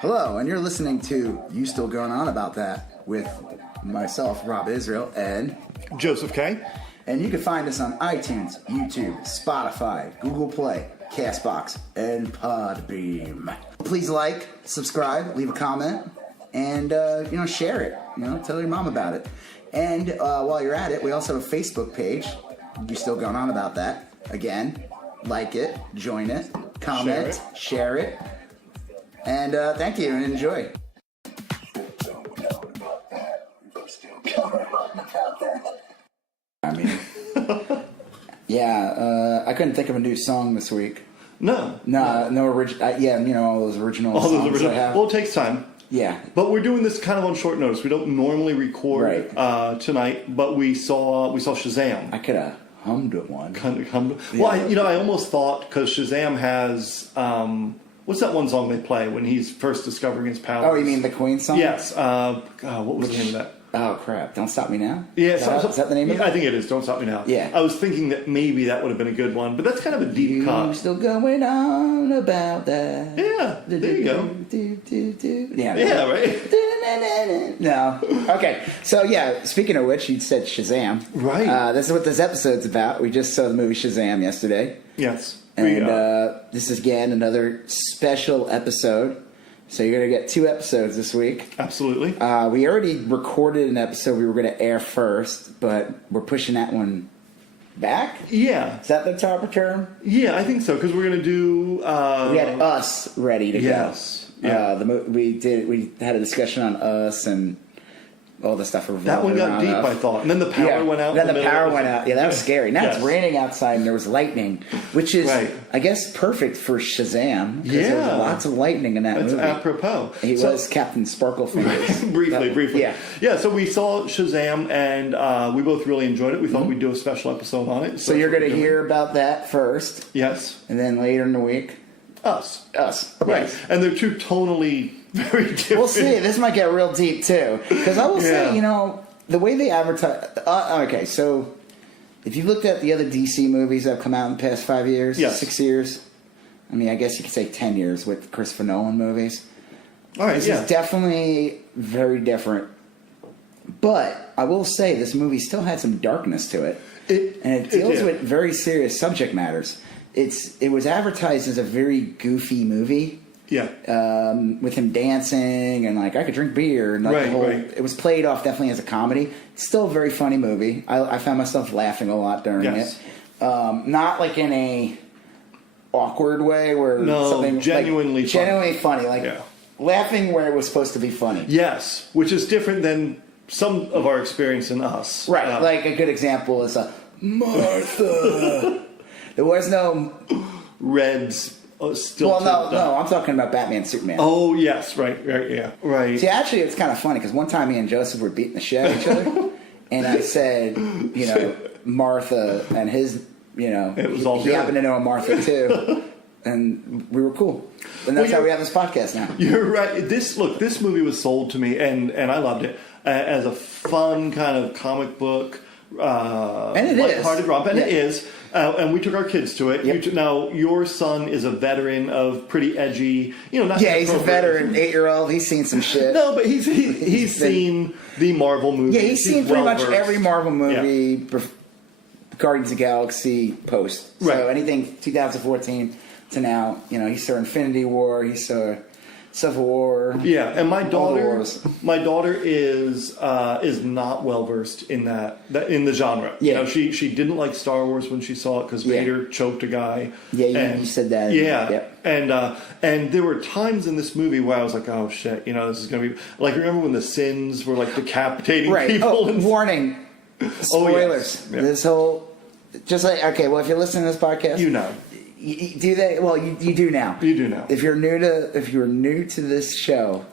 Hello, and you're listening to You Still Going On About That with myself, Rob Israel, and Joseph K. And you can find us on iTunes, YouTube, Spotify, Google Play, Castbox, and Podbeam. Please like, subscribe, leave a comment, and share it. Tell your mom about it. And while you're at it, we also have a Facebook page. You Still Going On About That. Again, like it, join it, comment, share it. And thank you and enjoy. I mean, I couldn't think of a new song this week. No original. All those original songs I have. Well, it takes time. Yeah. But we're doing this kind of on short notice. We don't normally record tonight, but we saw Shazam. I could have hummed one. Well, I almost thought, because Shazam has... what's that one song they play when he's first discovering his powers? Oh, you mean the Queen song? Yes. What was the name of that? Oh, crap. Don't Stop Me Now? Yeah. Is that the name of it? I think it is. Don't Stop Me Now. Yeah. I was thinking that maybe that would have been a good one, but that's kind of a deep cut. You still going on about that. Yeah. There you go. Yeah, right? No. Okay. So, speaking of which, you said Shazam. Right. This is what this episode's about. We just saw the movie Shazam yesterday. Yes. And this is, again, another special episode. So you're going to get 2 episodes this week. Absolutely. We already recorded an episode we were going to air first, but we're pushing that one back? Yeah. Is that the proper term? Yeah, I think so, because we're going to do... we had Us ready to go. Yes. Yeah. We had a discussion on Us and... all the stuff revolving that one got deep, I thought. And then the power went out. Then the power went out. Yeah, that was scary. Now it's raining outside and there was lightning, which is, I guess, perfect for Shazam. Because there was lots of lightning in that movie. That's apropos. He was Captain Sparklefingers. briefly. Yeah, so we saw Shazam and we both really enjoyed it. We thought we'd do a special episode on it. So you're going to hear about that first. Yes. And then later in the week. Us. Right. Yes. And they're two tonally... very different. We'll see. This might get real deep too, because I will say, the way they advertise. Okay, so if you looked at the other DC movies that have come out in the past 5 years, 6 years, I mean, I guess you could say 10 years with Christopher Nolan movies. All right, this is definitely very different. But I will say, this movie still had some darkness to it, and it deals with very serious subject matters. It was advertised as a very goofy movie. Yeah. With him dancing and I could drink beer and it was played off definitely as a comedy. It's still a very funny movie. I found myself laughing a lot during it. Not in a awkward way where something genuinely funny. Laughing where it was supposed to be funny. Yes, which is different than some of our experience in Us. Right. A good example is Martha. There was no Red's. No, I'm talking about Batman Superman. Oh, yes, right, right. See, actually, it's kind of funny, because one time me and Joseph were beating the shit out of each other, and I said, Martha, and his, it was all he happened to know a Martha, too, and we were cool. And that's how we have this podcast now. You're right. This movie was sold to me, and I loved it, as a fun kind of comic book, and it lighthearted romp, and it is. And we took our kids to it. Yep. Now, your son is a veteran of pretty edgy, not... Yeah, he's a veteran, 8-year-old. He's seen some shit. No, but he's seen the Marvel movies. Yeah, he's seen pretty much every Marvel movie, Guardians of the Galaxy post. So anything 2014 to now, he saw Infinity War, he saw Civil War. Yeah, and my daughter is not well versed in in the genre. Yeah, she didn't like Star Wars when she saw it because Vader choked a guy. Yeah, you said that. Yeah, yep. And there were times in this movie where I was like, oh shit, this is gonna be remember when the Sins were decapitating people? Oh, warning, spoilers. Yeah. This whole if you're listening to this podcast, You do that? Well, you do now. You do now. If you're new to this show,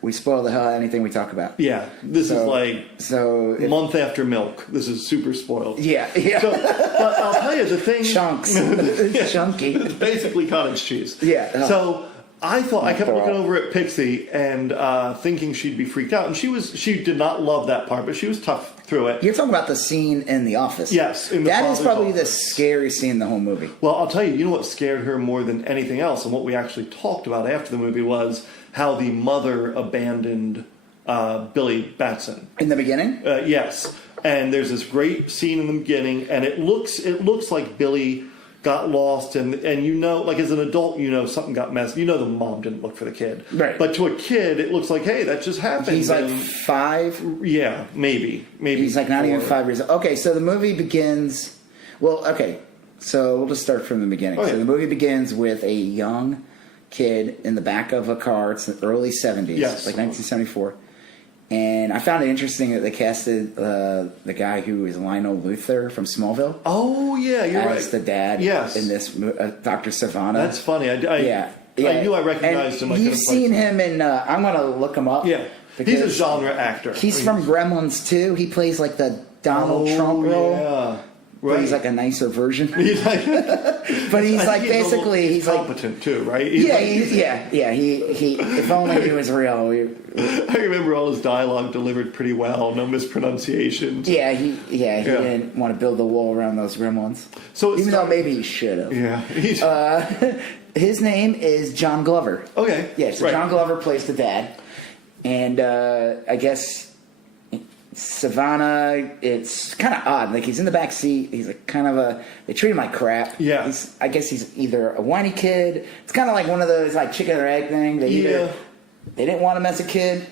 we spoil the hell out of anything we talk about. Yeah, this is month after milk. This is super spoiled. Yeah. So, but I'll tell you the thing. Chunks, chunky. It's basically cottage cheese. Yeah. So I kept looking over at Pixie and thinking she'd be freaked out, and she did not love that part, but she was tough through it. You're talking about the scene in the office. Yes, that is probably the scariest scene in the whole movie. Well, I'll tell you, you know what scared her more than anything else, and what we actually talked about after the movie was how the mother abandoned Billy Batson in the beginning. Yes, and there's this great scene in the beginning, and it looks like Billy got lost, and you know, like as an adult, you know something got messed. You know the mom didn't look for the kid, right? But to a kid, it looks like, hey, that just happened. He's like 5. Yeah, maybe. He's like not even 5 years old. Okay, so the movie begins. Well, okay, so we'll just start from the beginning. So the movie begins with a young kid in the back of a car. It's the early 70s, yes, like 1974. And I found it interesting that they casted the guy who is Lionel Luthor from Smallville. Oh, yeah, you're right. As the dad in this, Dr. Savannah. That's funny. I knew I recognized him. You've seen him in, I'm going to look him up. Yeah, he's a genre actor. He's from Gremlins, too. He plays like the Donald Trump role. Yeah. Right. But he's like a nicer version. He's like, but he's like basically he's competent too, right? He if only he was real. I remember all his dialogue delivered pretty well, no mispronunciations. Yeah, he didn't want to build the wall around those gremlins. So even though maybe he should have. Yeah. His name is John Glover. Okay. Yeah, so John Glover plays the dad, and I guess Savannah, it's kind of odd. Like, he's in the back seat. He's like kind of they treat him like crap. Yeah. I guess he's either a whiny kid. It's kind of like one of those like chicken or egg thing. They didn't want him as a kid.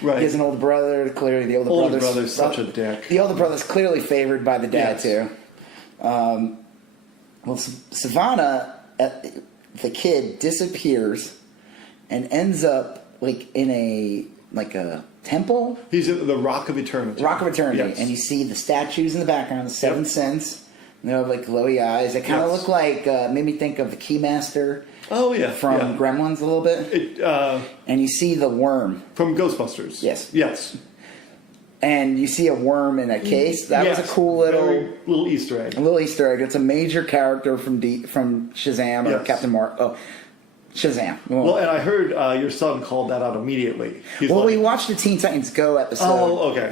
Right. He has an older brother. Clearly, the older brother's such a dick. The older brother's clearly favored by the dad too. Well, Savannah, the kid, disappears and ends up like in a temple. He's in the Rock of Eternity. Rock of Eternity, yes. And you see the statues in the background, the 7 Sins. They have like glowy eyes. They kind of look like made me think of the Keymaster. Oh yeah, from Gremlins a little bit. And you see the worm from Ghostbusters. Yes. And you see a worm in a case. That was a cool little Easter egg. A little Easter egg. It's a major character from Shazam or Captain Marvel. Oh, Shazam. Well, and I heard your son called that out immediately. We watched the Teen Titans Go episode. Oh, okay.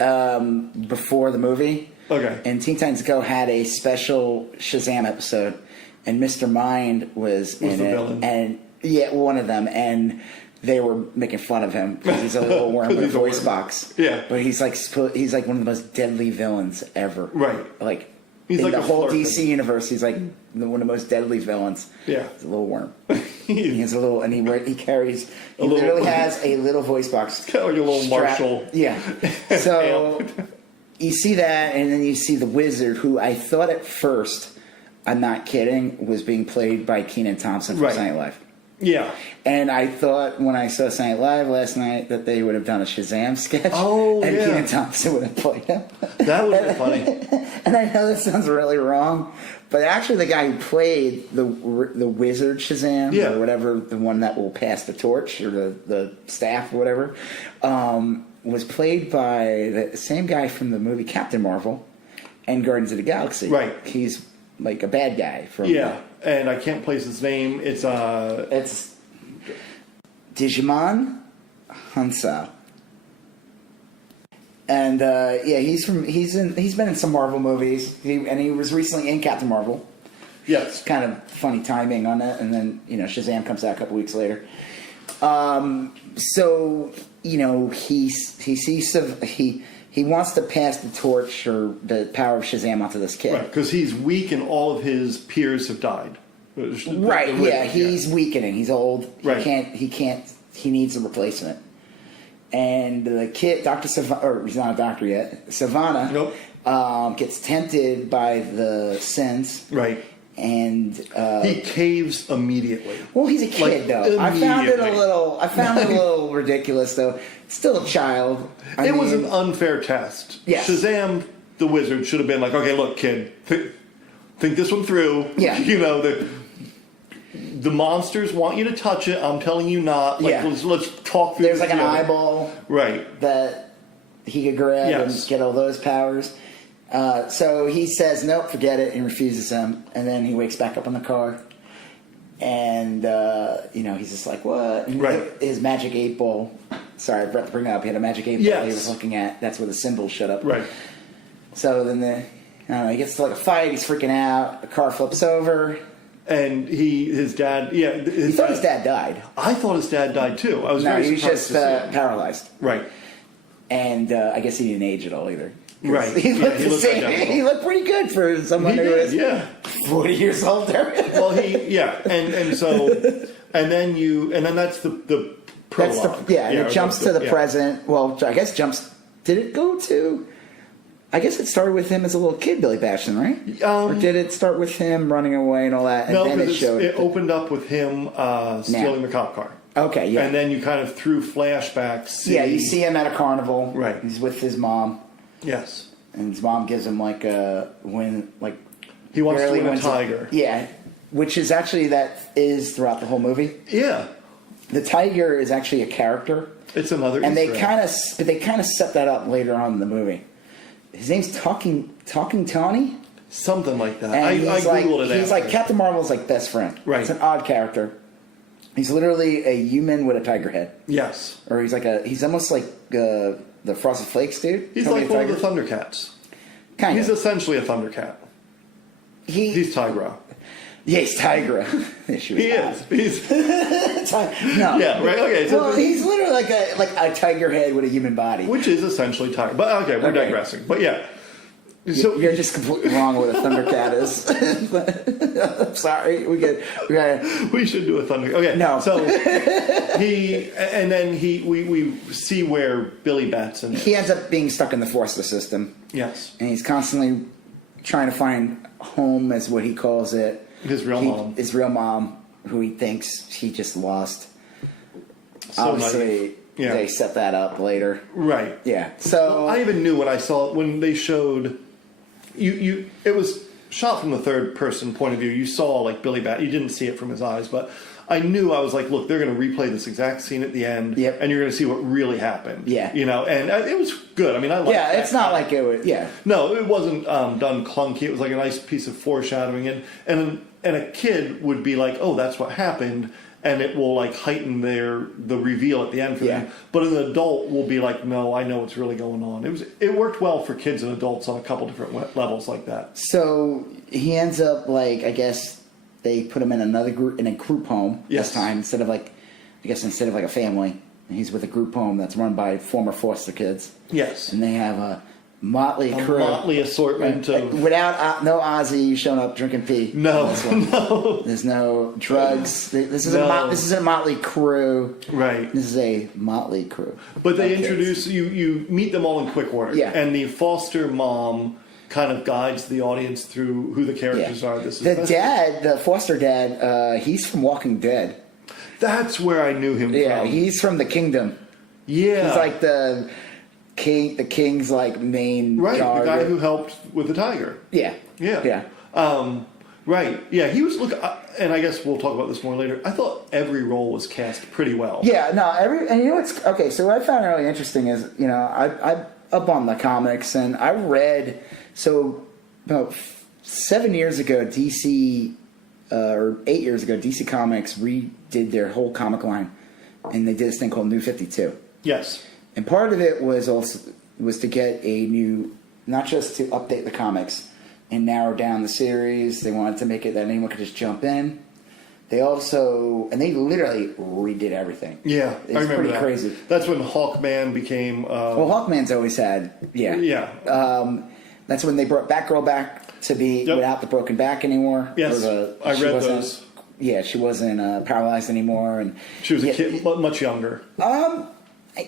Before the movie. Okay. And Teen Titans Go had a special Shazam episode, and Mr. Mind was in it. Villain. And one of them, and they were making fun of him because he's a little worm with a voice box. Yeah. But he's like one of the most deadly villains ever. Right. Like. He's in like the whole DC universe, he's like one of the most deadly villains. Yeah, he's a little worm. He has a little, and he literally has a little voice box, kind of like a little Marshall. Yeah. So you see that, and then you see the Wizard, who I thought at first, I'm not kidding, was being played by Kenan Thompson from Saturday Night Live. Yeah. And I thought when I saw Saturday Night Live last night that they would have done a Shazam sketch. Oh, and Kenan Thompson would have played him. That would be funny. And I know this sounds really wrong, but actually the guy who played the Wizard Shazam, or whatever, the one that will pass the torch, or the staff or whatever, was played by the same guy from the movie Captain Marvel and Guardians of the Galaxy. Right. He's like a bad guy from... Yeah. And I can't place his name. It's Digimon Hansa. And he's been in some Marvel movies. He was recently in Captain Marvel. Yes. Kind of funny timing on that, and then Shazam comes out a couple weeks later. So he wants to pass the torch or the power of Shazam onto this kid. Right, because he's weak and all of his peers have died. Right, he's weakening. He's old. Right. He needs a replacement. And the kid, Dr. Savannah, or he's not a doctor yet, Savannah, gets tempted by the sins. Right. And he caves immediately. Well, he's a kid, though. I found it a little ridiculous, though. Still a child. It was an unfair test. Yes. Shazam, the wizard, should have been like, okay, look, kid, think this one through. Yeah. The monsters want you to touch it. I'm telling you not. Let's talk through. There's like an eyeball, right, that he could grab and get all those powers. So he says, nope, forget it, and refuses him. And then he wakes back up in the car. And, he's just like, what? And his magic 8-ball. Sorry, I forgot to bring it up. He had a magic 8-ball he was looking at. That's where the symbols showed up. Right. So then he gets to like a fight. He's freaking out. The car flips over. And his dad, he thought his dad died. I thought his dad died too. I was very he was surprised just paralyzed. Right. And I guess he didn't age at all either. Right. He looked the same. He looked pretty good for someone who was 40 years old there. Well, and so and then that's the prologue. And it jumps to the present. Well, I guess did it go to? I guess it started with him as a little kid, Billy Batson, right? Or did it start with him running away and all that? And then it opened up with him stealing the cop car. Okay, yeah. And then you kind of through flashbacks. You see him at a carnival. Right. He's with his mom. Yes. And his mom gives him he wants to win a tiger. Which is actually that is throughout the whole movie. Yeah. The tiger is actually a character. It's another. And they kind of set that up later on in the movie. His name's Talking Tawny? Something like that. And I Googled it. He's like Captain Marvel's like best friend. Right. It's an odd character. He's literally a human with a tiger head. Yes. Or he's almost like the Frosted Flakes dude. He's like one of the Thundercats. Kind of. He's essentially a Thundercat. He's Tigra. Yeah, he's Tigra. He is. He's no. Yeah, right. Okay. So he's literally like a tiger head with a human body, which is essentially Tiger. But okay, we're digressing. But yeah. So you're just completely wrong with what a Thundercat is. I'm sorry. We should do a Thunder. Okay. No. So we see where Billy Batson is. He ends up being stuck in the Forster system. Yes. And he's constantly trying to find home, as what he calls it. His real mom, who he thinks he just lost. So obviously, they set that up later. Right. Yeah. So I even knew when they showed you. It was shot from the third person point of view. You saw like Billy Bat. You didn't see it from his eyes, but I knew. I was like, look, they're going to replay this exact scene at the end, and you're going to see what really happened. Yeah. And it was good. I mean, I liked that. It's not like it was. Yeah. No, it wasn't done clunky. It was like a nice piece of foreshadowing, and a kid would be like, oh, that's what happened. And it will like heighten the reveal at the end for them. But an adult will be like, no, I know what's really going on. It worked well for kids and adults on a couple different levels like that. So he ends up like, I guess they put him in a group home this time instead of like a family. And he's with a group home that's run by former foster kids. Yes. And they have a motley crew. Motley assortment of... Without no Ozzy showing up drinking pee. No. There's no drugs. This is a motley crew. Right. This is a motley crew. But they introduce... You meet them all in quick order. Yeah. And the foster mom kind of guides the audience through who the characters are. The foster dad, he's from Walking Dead. That's where I knew him from. Yeah, he's from the Kingdom. Yeah. He's like the king's like main guard. The guy who helped with the tiger. Yeah. Right. Yeah. He was and I guess we'll talk about this more later. I thought every role was cast pretty well. Yeah. No. And you know what's okay? So what I found really interesting is I up on the comics and I read about 7 years ago DC or 8 years ago DC Comics redid their whole comic line and they did this thing called New 52. Yes. And part of it was to get a new, not just to update the comics and narrow down the series. They wanted to make it that anyone could just jump in. They literally redid everything. Yeah, I remember pretty that. Crazy. That's when Hawkman became. Well, Hawkman's always had. Yeah. That's when they brought Batgirl back to be without the broken back anymore. Yes, I read those. Yeah, she wasn't paralyzed anymore, and she was a kid, much younger.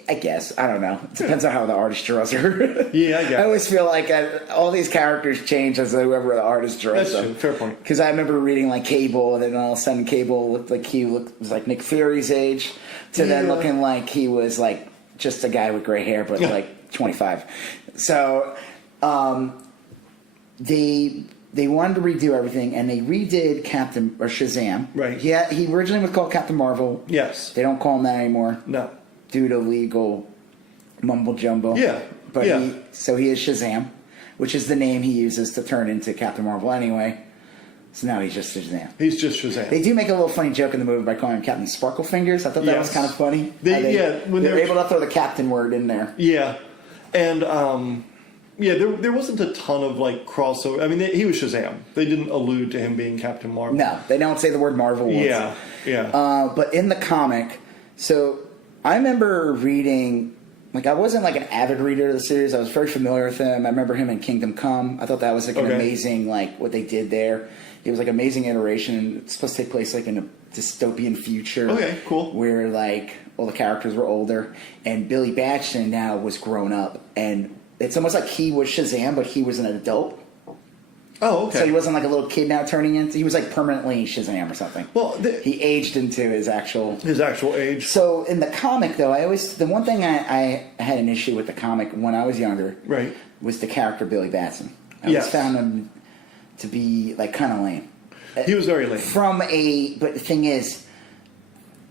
I guess. I don't know. It depends on how the artist draws her. Yeah, I guess. I always feel like all these characters change as whoever the artist draws them. That's true. Fair point. Because I remember reading like Cable, and then all of a sudden Cable looked like was like Nick Fury's age, to then looking like he was like just a guy with gray hair, but like 25. So they wanted to redo everything, and they redid Shazam. Right. He originally was called Captain Marvel. Yes. They don't call him that anymore. No. Due to legal mumble jumbo. Yeah. But he is Shazam, which is the name he uses to turn into Captain Marvel anyway. So now he's just Shazam. He's just Shazam. They do make a little funny joke in the movie by calling him Captain Sparkle Fingers. I thought that was kind of funny. When they're able to throw the captain word in there. Yeah. And, there wasn't a ton of, like, crossover. I mean, he was Shazam. They didn't allude to him being Captain Marvel. No, they don't say the word Marvel once. Yeah. But in the comic, so I remember reading... Like, I wasn't, like, an avid reader of the series. I was very familiar with him. I remember him in Kingdom Come. I thought that was, like, an amazing, like, what they did there. It was, like, amazing iteration. It's supposed to take place, like, in a dystopian future. Okay, cool. Where, like, all the characters were older. And Billy Batson now was grown up. And it's almost like he was Shazam, but he was an adult. Oh, okay. So he wasn't like a little kid now turning into... He was like permanently Shazam or something. Well, he aged into his actual age. So in the comic, though, the one thing I had an issue with the comic when I was younger, right, was the character Billy Batson. I always found him to be like kind of lame. He was very lame. But the thing is,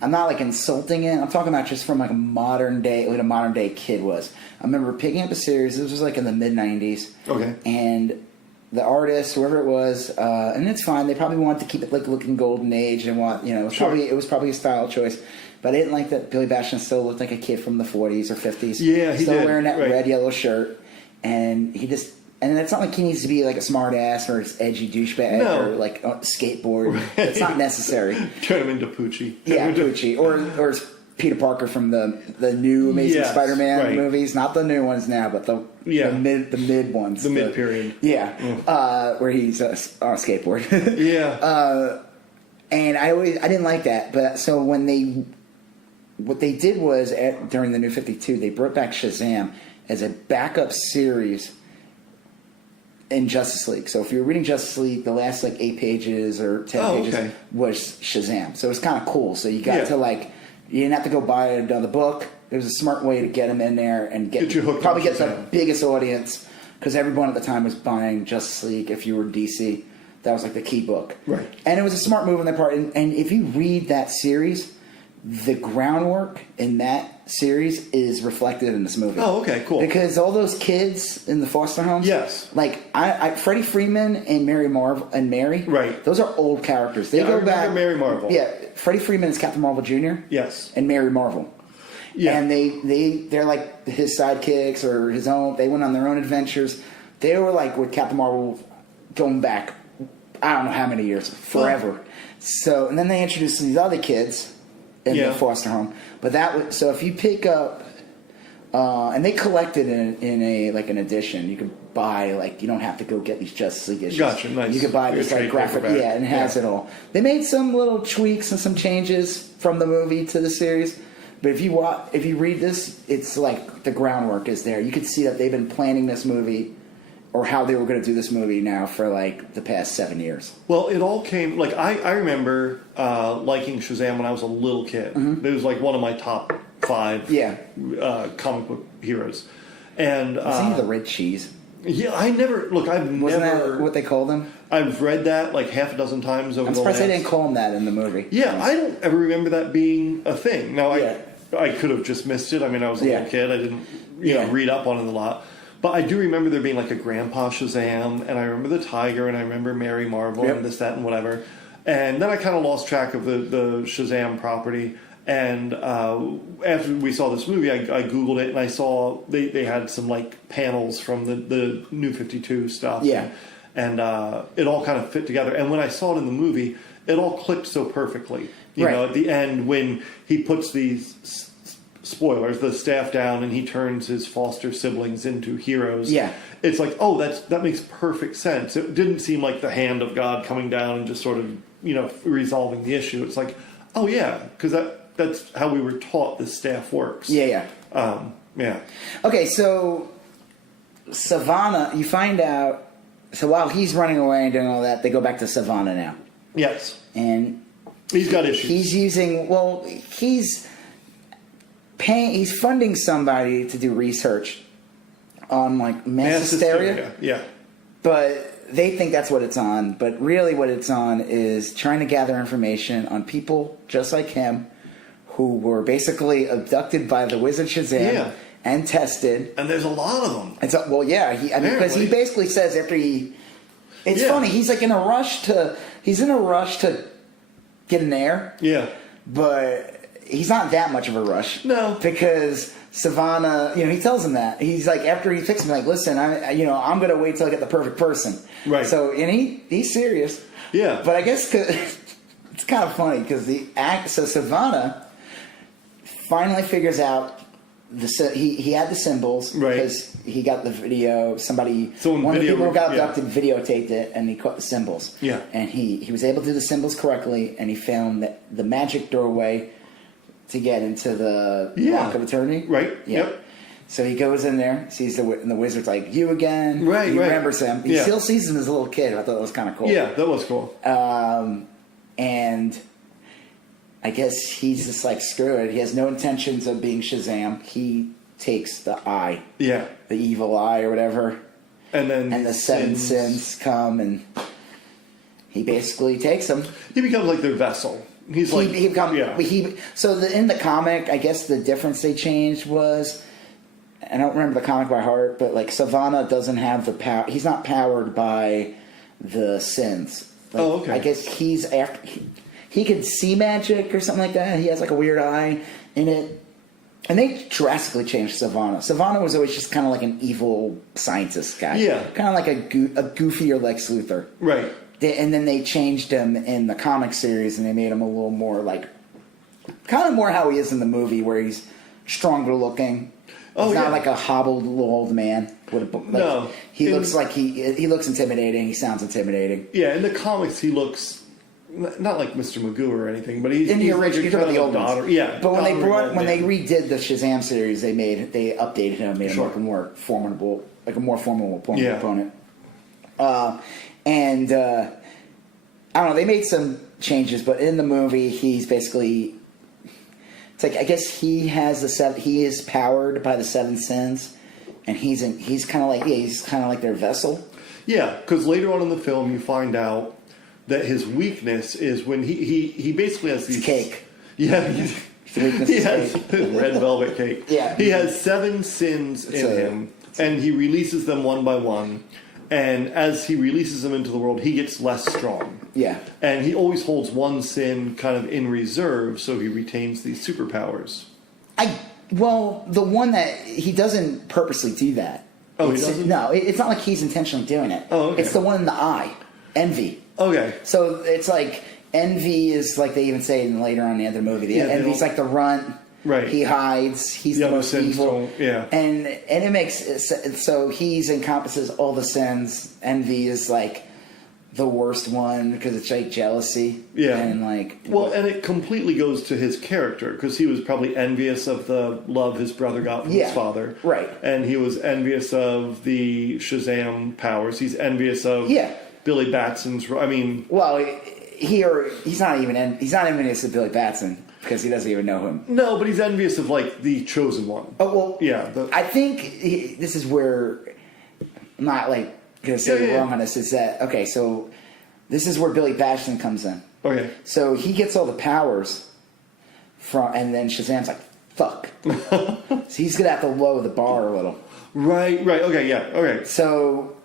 I'm not like insulting it. I'm talking about just from like a modern day, what a modern day kid was. I remember picking up a series. This was like in the mid '90s. Okay, and the artist, whoever it was, and it's fine. They probably wanted to keep it like looking golden age and it was probably a style choice. But I didn't like that Billy Batson still looked like a kid from the 40s or 50s. Yeah, he still did. Wearing that red yellow shirt, and it's not like he needs to be like a smart ass or an edgy douchebag or like a skateboard. Right. It's not necessary. Turn him into Poochie. Yeah, Poochie or Peter Parker from the new Amazing Spider-Man movies, not the new ones now, but the mid ones, the mid period. Yeah, where he's on a skateboard. And I didn't like that, but so what they did was during the New 52, they brought back Shazam as a backup series in Justice League. So if you're reading Justice League, the last like 8 pages or 10 pages was Shazam. So it was kind of cool. So you got to like. You didn't have to go buy another book. It was a smart way to get them in there and get you hooked. Probably get the biggest audience because everyone at the time was buying Justice League. If you were DC, that was like the key book. Right. And it was a smart move on their part. And if you read that series, the groundwork in that series is reflected in this movie. Oh, okay, cool. Because all those kids in the foster homes, like Freddie Freeman and Mary Marvel right? Those are old characters. They go back. Mary Marvel, Freddie Freeman is Captain Marvel Jr. Yes, and Mary Marvel. Yeah, and they're like his sidekicks or his own. They went on their own adventures. They were like with Captain Marvel going back. I don't know how many years, forever. So and then they introduced these other kids in the foster home. But so if you pick up, and they collected in a like an edition. You could buy like you don't have to go get these Justice League issues. Gotcha, nice. You could buy this like graphic, and it has it all. They made some little tweaks and some changes from the movie to the series. But if you read this, it's like the groundwork is there. You can see that they've been planning this movie. Or how they were going to do this movie now for like the past 7 years. Well, it all came like I remember liking Shazam when I was a little kid. Mm-hmm. It was like one of my top 5 comic book heroes. And wasn't he the red cheese? Yeah, I've never. Wasn't that what they called him? I've read that like half a dozen times over. I'm surprised they didn't call him that in the movie. Yeah, I don't ever remember that being a thing. Now I could have just missed it. I mean, I was a little kid. I didn't read up on it a lot. But I do remember there being like a Grandpa Shazam, and I remember the Tiger, and I remember Mary Marvel, and this, that, and whatever. And then I kind of lost track of the Shazam property. And after we saw this movie, I Googled it, and I saw they had some like panels from the New 52 stuff. Yeah. And it all kind of fit together. And when I saw it in the movie, it all clicked so perfectly. You know, at the end when he puts these... spoilers, the staff down, and he turns his foster siblings into heroes. Yeah, it's like, oh, that makes perfect sense. It didn't seem like the hand of God coming down and just sort of resolving the issue. It's like, oh yeah, because that's how we were taught this staff works. Yeah. Okay, so Savannah, you find out. So while he's running away and doing all that, they go back to Savannah now. Yes, and he's got issues. He's using he's funding somebody to do research on like mass hysteria. Yeah. But they think that's what it's on. But really what it's on is trying to gather information on people just like him who were basically abducted by the Wizard Shazam and tested. And there's a lot of them. Because he basically says after he... It's funny. He's like in a rush to he's in a rush to get an heir. Yeah. But he's not that much of a rush. No. Because Savannah, he tells him that. He's like, after he fixes him, like, listen, I'm going to wait till I get the perfect person. Right. So, and he's serious. Yeah. But I guess it's kind of funny because so Savannah finally figures out he had the symbols, right? Because he got the video. One of the people who got abducted videotaped it, and he caught the symbols. Yeah, and he was able to do the symbols correctly, and he found the magic doorway to get into the Rock of Eternity. Right. Yeah. Yep. So he goes in there, sees and the wizard's like, "You again?" Right. He remembers him. He yeah. still sees him as a little kid. I thought that was kind of cool. Yeah, that was cool. And I guess he's just like, screw it. He has no intentions of being Shazam. He takes the eye. Yeah. The evil eye or whatever. And the seven sins come, and he basically takes them. He becomes like their vessel. He's so in the comic, I guess the difference they changed was, I don't remember the comic by heart, but like Savannah doesn't have the power. He's not powered by the sins. Like, okay. I guess he's after... He can see magic or something like that. He has like a weird eye in it. And they drastically changed Savannah. Savannah was always just kind of like an evil scientist guy. Yeah. Kind of like a goofier Lex Luthor. Right. And then they changed him in the comic series, and they made him a little more like... kind of more how he is in the movie, where he's stronger looking. He's not like a hobbled little old man. No. He looks like he looks intimidating. He sounds intimidating. Yeah, in the comics he looks... not like Mr. Magoo or anything, but he's in the original, like kind the of old daughter. ones. Yeah, but when they redid the Shazam series, they updated him, made him like a more formidable opponent. And I don't know, they made some changes, but in the movie, he's basically, it's like, I guess he is powered by the seven sins, and he's kind of like their vessel. Yeah, because later on in the film, you find out that his weakness is when he basically has these... cake. Yeah, he has red velvet cake. Yeah. He has seven sins in him, and he releases them one by one. And as he releases them into the world, he gets less strong. Yeah. And he always holds one sin kind of in reserve, so he retains these superpowers. The one that he doesn't purposely do that. Oh, he doesn't? No, it's not like he's intentionally doing it. Oh, okay. It's the one in the eye. Envy. Okay. So it's like, envy is like they even say later on in the other movie. Envy's like the runt. Right. He hides. He's the most evil. Yeah. And it makes so he's encompasses all the sins. Envy is like the worst one because it's like jealousy. Yeah. And like and it completely goes to his character because he was probably envious of the love his brother got from his father. Right. And he was envious of the Shazam powers. He's envious of Billy Batson's. I mean, he's not even envious of Billy Batson because he doesn't even know him. No, but he's envious of like the chosen one. Oh well, yeah. I think this is where I'm not like gonna say wrong on this. Is that okay? So this is where Billy Batson comes in. Okay. So he gets all the powers and then Shazam's like, fuck. So he's gonna have to lower the bar a little. Right. Okay. Yeah. Okay. So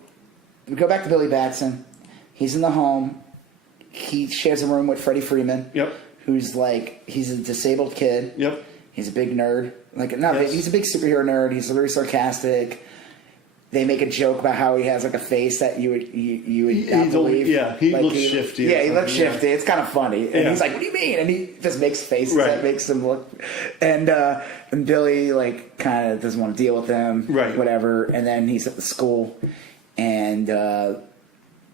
we go back to Billy Batson. He's in the home. He shares a room with Freddie Freeman. Yep. Who's like, he's a disabled kid. Yep. He's a big nerd. He's a big superhero nerd. He's very sarcastic. They make a joke about how he has like a face that you would not believe. He looks shifty. Yeah, he looks shifty. It's kind of funny. And he's like, "What do you mean?" And he just makes faces that makes him look. And Billy like kind of doesn't want to deal with him. Right. Whatever. And then he's at the school, and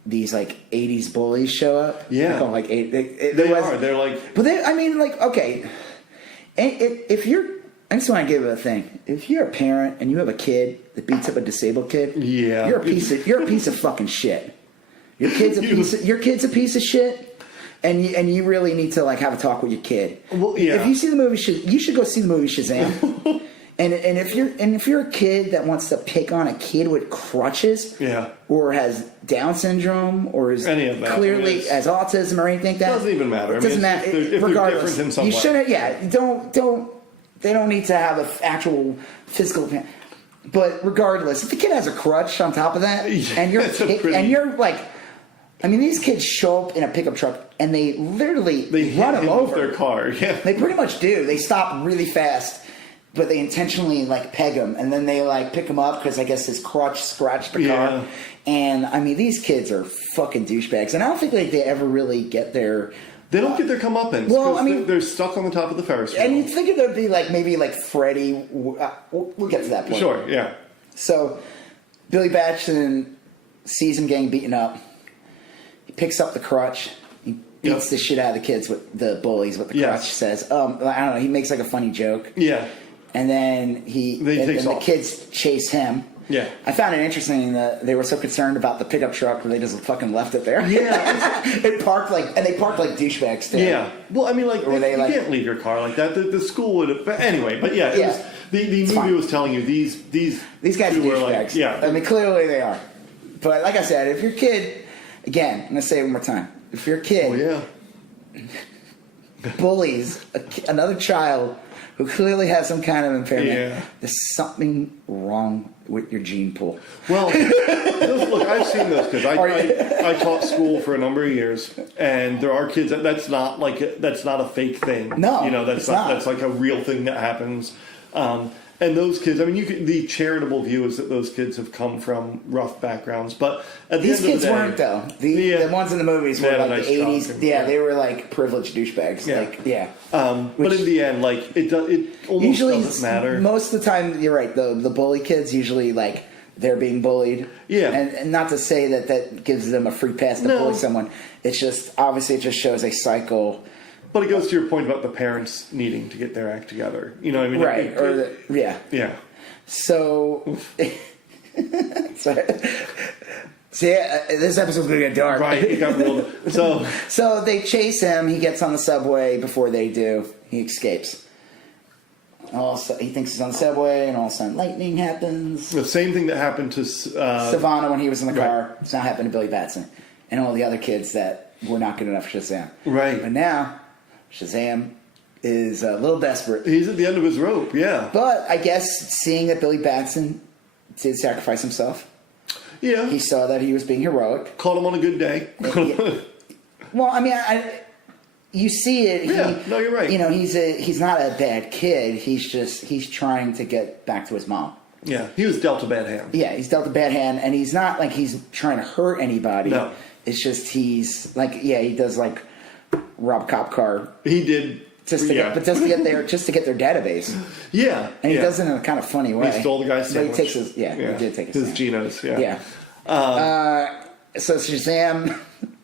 these like 80s bullies show up. Yeah. They call them, like They're like. But okay. If you're, I just want to give it a thing. If you're a parent and you have a kid that beats up a disabled kid, you're a piece of fucking shit. Your kid's a piece of shit, and you really need to like have a talk with your kid. Well, yeah. If you see the movie, you should go see the movie Shazam. and if you're a kid that wants to pick on a kid with crutches, or has Down syndrome, or is clearly has autism or anything like that, doesn't even matter. It doesn't matter. Regardless, in some you way. shouldn't. Yeah, don't. They don't need to have an actual physical. But regardless, if the kid has a crutch on top of that, and you're like, I mean, these kids show up in a pickup truck and they literally run them over. With their car. Yeah, they pretty much do. They stop really fast, but they intentionally like peg him, and then they like pick him up because I guess his crotch scratched the car. And I mean, these kids are fucking douchebags, and I don't think like they ever really get their. They don't get their comeuppance. Well, I mean, they're stuck on the top of the Ferris wheel. And you'd think there'd be like maybe like Freddy. We'll get to that point. Sure, yeah. So Billy Batson sees him getting beaten up. He picks up the crutch. He beats the shit out of the kids with the bullies. What the crutch says. I don't know. He makes like a funny joke. Yeah. And then the kids chase him. Yeah. I found it interesting that they were so concerned about the pickup truck that they just fucking left it there. Yeah. They parked like douchebags too. Yeah. Well, I mean, like, you can't leave your car like that. The school would have. But anyway, but yeah. It was, the movie was telling you these guys are douchebags. Like, I mean, clearly they are. But like I said, if your kid, again, I'm going to say it one more time. If your kid bullies another child who clearly has some kind of impairment, there's something wrong with your gene pool. Well, look, I've seen those kids. I taught school for a number of years, and there are kids that's not a fake thing. No, you know, that's like a real thing that happens. And those kids, I mean, the charitable view is that those kids have come from rough backgrounds, but at the these end of kids the day, weren't though. The ones in the movies were like the 80s. They were like privileged douchebags. Yeah. But in the end, like it almost usually doesn't matter. Most of the time, you're right. The bully kids usually like they're being bullied. Yeah. And not to say that gives them a free pass to bully someone. It's just obviously it just shows a cycle. But it goes to your point about the parents needing to get their act together. You know what I mean? Right. Yeah. So, this episode's going to get dark. Right, it got real. So they chase him. He gets on the subway before they do. He escapes. He thinks he's on the subway, and all of a sudden lightning happens. The same thing that happened to Savannah when he was in the car. It's not happened to Billy Batson and all the other kids that were not good enough for Shazam. Right. But now Shazam is a little desperate. He's at the end of his rope, yeah. But I guess seeing that Billy Batson did sacrifice himself, he saw that he was being heroic. Caught him on a good day. Well, I mean, you see it. No, you're right. You know, he's not a bad kid. He's trying to get back to his mom. Yeah, he was dealt a bad hand. Yeah, he's dealt a bad hand, and he's not like he's trying to hurt anybody. No. It's just he's like, he does like rob a cop car. He did. Just to get their database. Yeah. And he does it in a kind of funny way. He stole the guy's sandwich. But he takes his, he did take his Geno's, Yeah. So Shazam,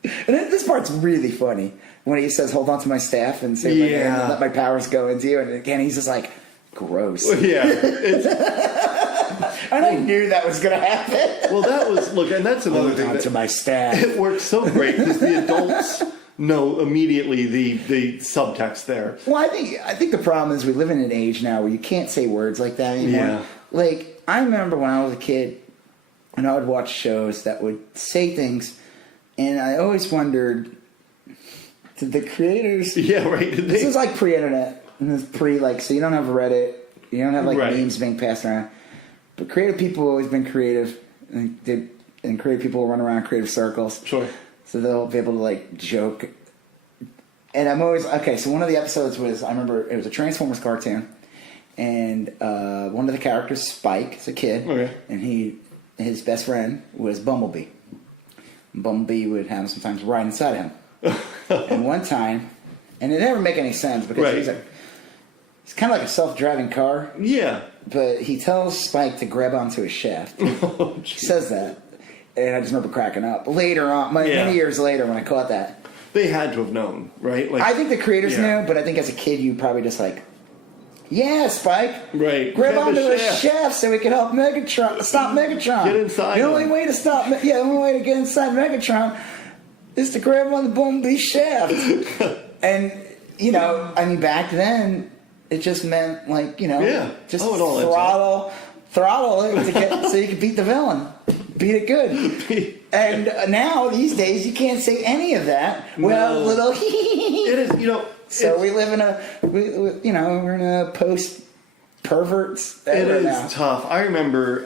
and this part's really funny when he says, "Hold on to my staff and say, and let my powers go into you." And again, he's just like, gross. Yeah. And I knew that was going to happen. Well, and that's another thing. Hold on to my staff. It works so great because the adults know immediately the subtext there. Well, I think the problem is we live in an age now where you can't say words like that anymore. Yeah. Like, I remember when I was a kid and I would watch shows that would say things, and I always wondered, did the creators... Yeah, right. This is like pre-internet. And it's so you don't have Reddit, you don't have memes being passed around. But creative people have always been creative, and creative people run around creative circles. Sure. So they'll be able to joke. And I'm always so one of the episodes was, I remember it was a Transformers cartoon, and one of the characters, Spike, is a kid, and his best friend was Bumblebee. Bumblebee would have him sometimes ride inside of him. And one time, and it never make any sense because he's kind of like a self-driving car. Yeah. But he tells Spike to grab onto his shaft. He says that. And I just remember cracking up. Later on, many years later when I caught that. They had to have known, right? I think the creators knew, but I think as a kid you probably just Spike. Right. Grab onto his shaft so we can help stop Megatron. Get inside The only way to get inside Megatron is to grab on the Bumblebee's shaft. And, back then, it just meant, just throttle it to get so you can beat the villain. Beat it good. And now, these days, you can't say any of that. Well, little it is, So we live in we're in a post-perverts era. It is now. tough. I remember,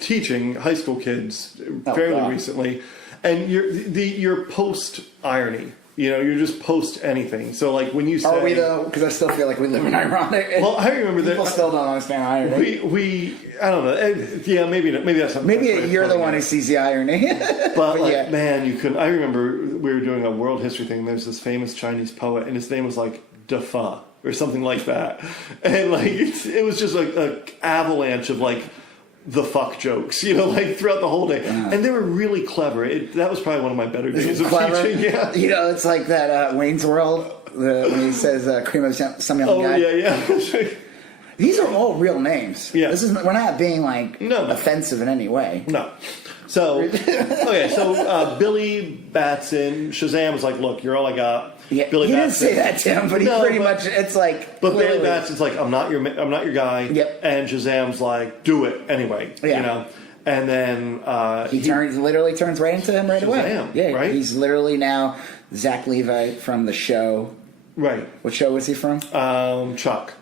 teaching high school kids fairly recently, and you're post irony. You know, you're just post anything. So, like, when you say... Are we, though? Because I still feel like we live in ironic. Well, I remember that... People still don't understand irony. We I don't know. Yeah, maybe that's... Maybe you're the one who sees the irony. But like, yeah. Man, you couldn't... I remember we were doing a world history thing, and there's this famous Chinese poet, and his name was, like, Defa, or something like that. And, like, it was just like an avalanche of, like... the fuck jokes, you know, like throughout the whole day. Yeah. And they were really clever. That was probably one of my better days of teaching. Yeah. You know, it's like that Wayne's World, when he says cream of some young guy. Oh, yeah. These are all real names. Yeah. We're not being, like, offensive in any way. No. So, okay, so Billy Batson, Shazam was like, look, you're all I got. Yeah, he didn't say that to him, but he pretty much, it's like... But clearly. Billy Batson's like, I'm not your guy. Yep. And Shazam's like, do it anyway. Yeah. You know? And then... he literally turns right into him right Shazam, away. Yeah, right? He's literally now Zach Levi from the show. Right. What show was he from? Chuck.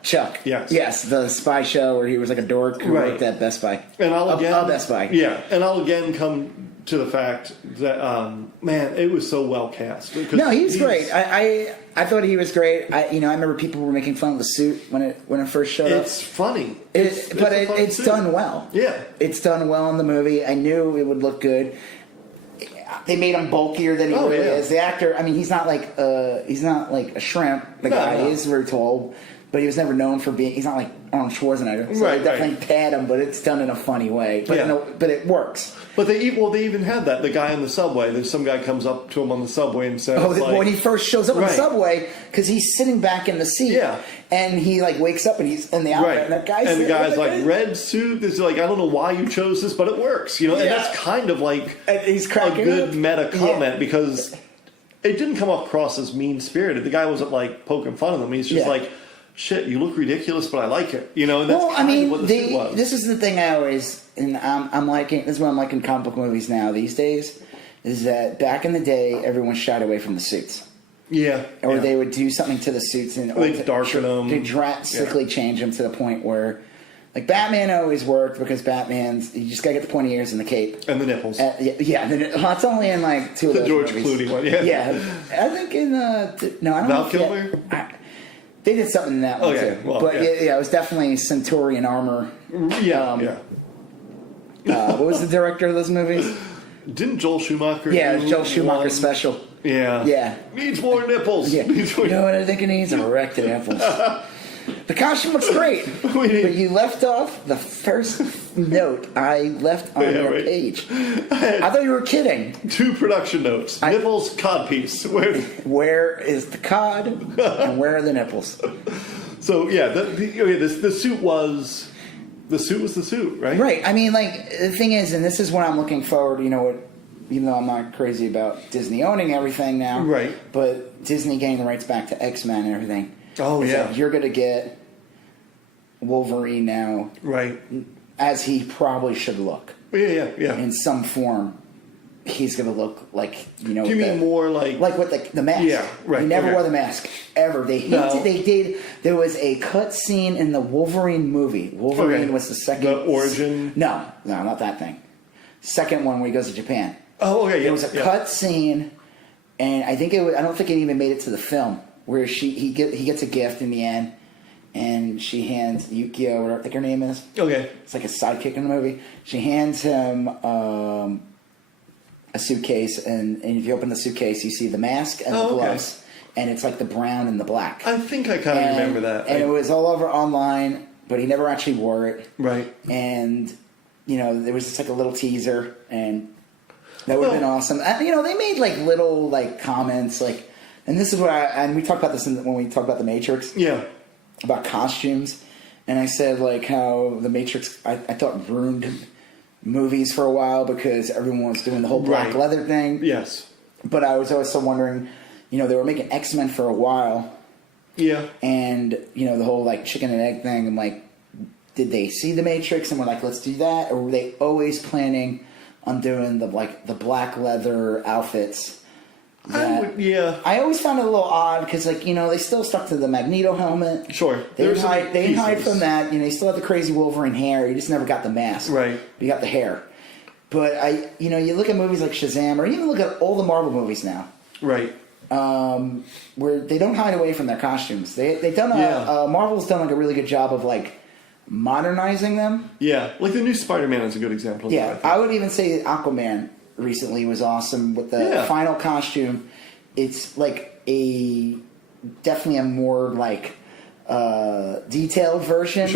Yes. Yes, the spy show where he was like a dork who worked at Best Buy. And I'll again... Best Buy. Yeah. And I'll again come to the fact that, man, it was so well cast. No, he was great. I thought he was great. I remember people were making fun of the suit when it first showed up. It's funny. It's done well. Yeah. It's done well in the movie. I knew it would look good. They made him bulkier than he really is. The actor, I mean, he's not like a shrimp. The guy is very tall, but he was never known for being. He's not like Arnold Schwarzenegger. So they definitely pad him, but it's done in a funny way. But it works. But they even had that. The guy on the subway. There's some guy comes up to him on the subway and says, when he first shows up on the subway, because he's sitting back in the seat, and he like wakes up and he's in the outfit, and the guy's like red suit. It's like, I don't know why you chose this, but it works, you know. And that's kind of like he's cracking a good meta comment because it didn't come across as mean spirited. The guy wasn't like poking fun of him. He's just like, shit, you look ridiculous, but I like it, you know. And that's what the suit was. This is the thing I always. And I'm liking, this is what I'm liking comic book movies now these days, is that back in the day, everyone shied away from the suits. Yeah. Or they would do something to the suits and they darken them. They drastically change them to the point where, like, Batman always worked because you just gotta get the pointy ears and the cape. And the nipples. It's only in like two of those George movies. Clooney one, yeah. I think in, I don't know. Val Kilmer? They did something in that one too. Well, but it was definitely Centaurian armor. What was the director of those movies? Didn't Joel Schumacher? Yeah, it was Joel Schumacher's special. Yeah. Yeah. Needs more nipples. Yeah. You know what I think it needs? Erected nipples. The costume looks great. But you left off the first note I left on your page. I thought you were kidding. 2 production notes. Nipples, codpiece. Where is the cod and where are the nipples? So, the suit was... The suit was the suit, right? Right. I mean, like, the thing is, and this is what I'm looking forward to, even though I'm not crazy about Disney owning everything now. Right. But Disney getting the rights back to X-Men and everything. Oh, yeah. You're going to get Wolverine now. Right. As he probably should look. Yeah. In some form. He's going to look like, Do you mean more like... Like with the mask. Yeah, right. He never wore the mask, ever. They did. There was a cut scene in the Wolverine movie. Wolverine was the second... The origin? No, not that thing. Second one where he goes to Japan. Oh, okay. There was a cut scene, and I don't think it even made it to the film, where he gets a gift in the end, and she hands Yukio, whatever I think her name is. Okay. It's like a sidekick in the movie. She hands him... a suitcase, and if you open the suitcase, you see the mask and the gloves, and it's like the brown and the black. I think I kind of remember that. And it was all over online, but he never actually wore it. Right. And, there was just like a little teaser, and that would have been awesome. And, they made like little like comments, like, and this is what and we talked about this when we talked about The Matrix. Yeah. About costumes. And I said like how The Matrix, I thought ruined movies for a while because everyone was doing the whole black leather thing. Yes. But I was also wondering, they were making X-Men for a while. Yeah. And, the whole like chicken and egg thing, and like, did they see The Matrix and were like, let's do that? Or were they always planning on doing the black leather outfits Yeah. I always found it a little odd because, like, you know, they still stuck to the Magneto helmet. Sure. They didn't hide from that. You know, you still had the crazy Wolverine hair. You just never got the mask. Right. You got the hair. But you know, you look at movies like Shazam, or even look at all the Marvel movies now. Right. Where they don't hide away from their costumes. They've done Marvel's done like a really good job of like modernizing them. Yeah, like the new Spider-Man is a good example of that. I would even say Aquaman recently was awesome with the final costume. It's like definitely a more like detailed version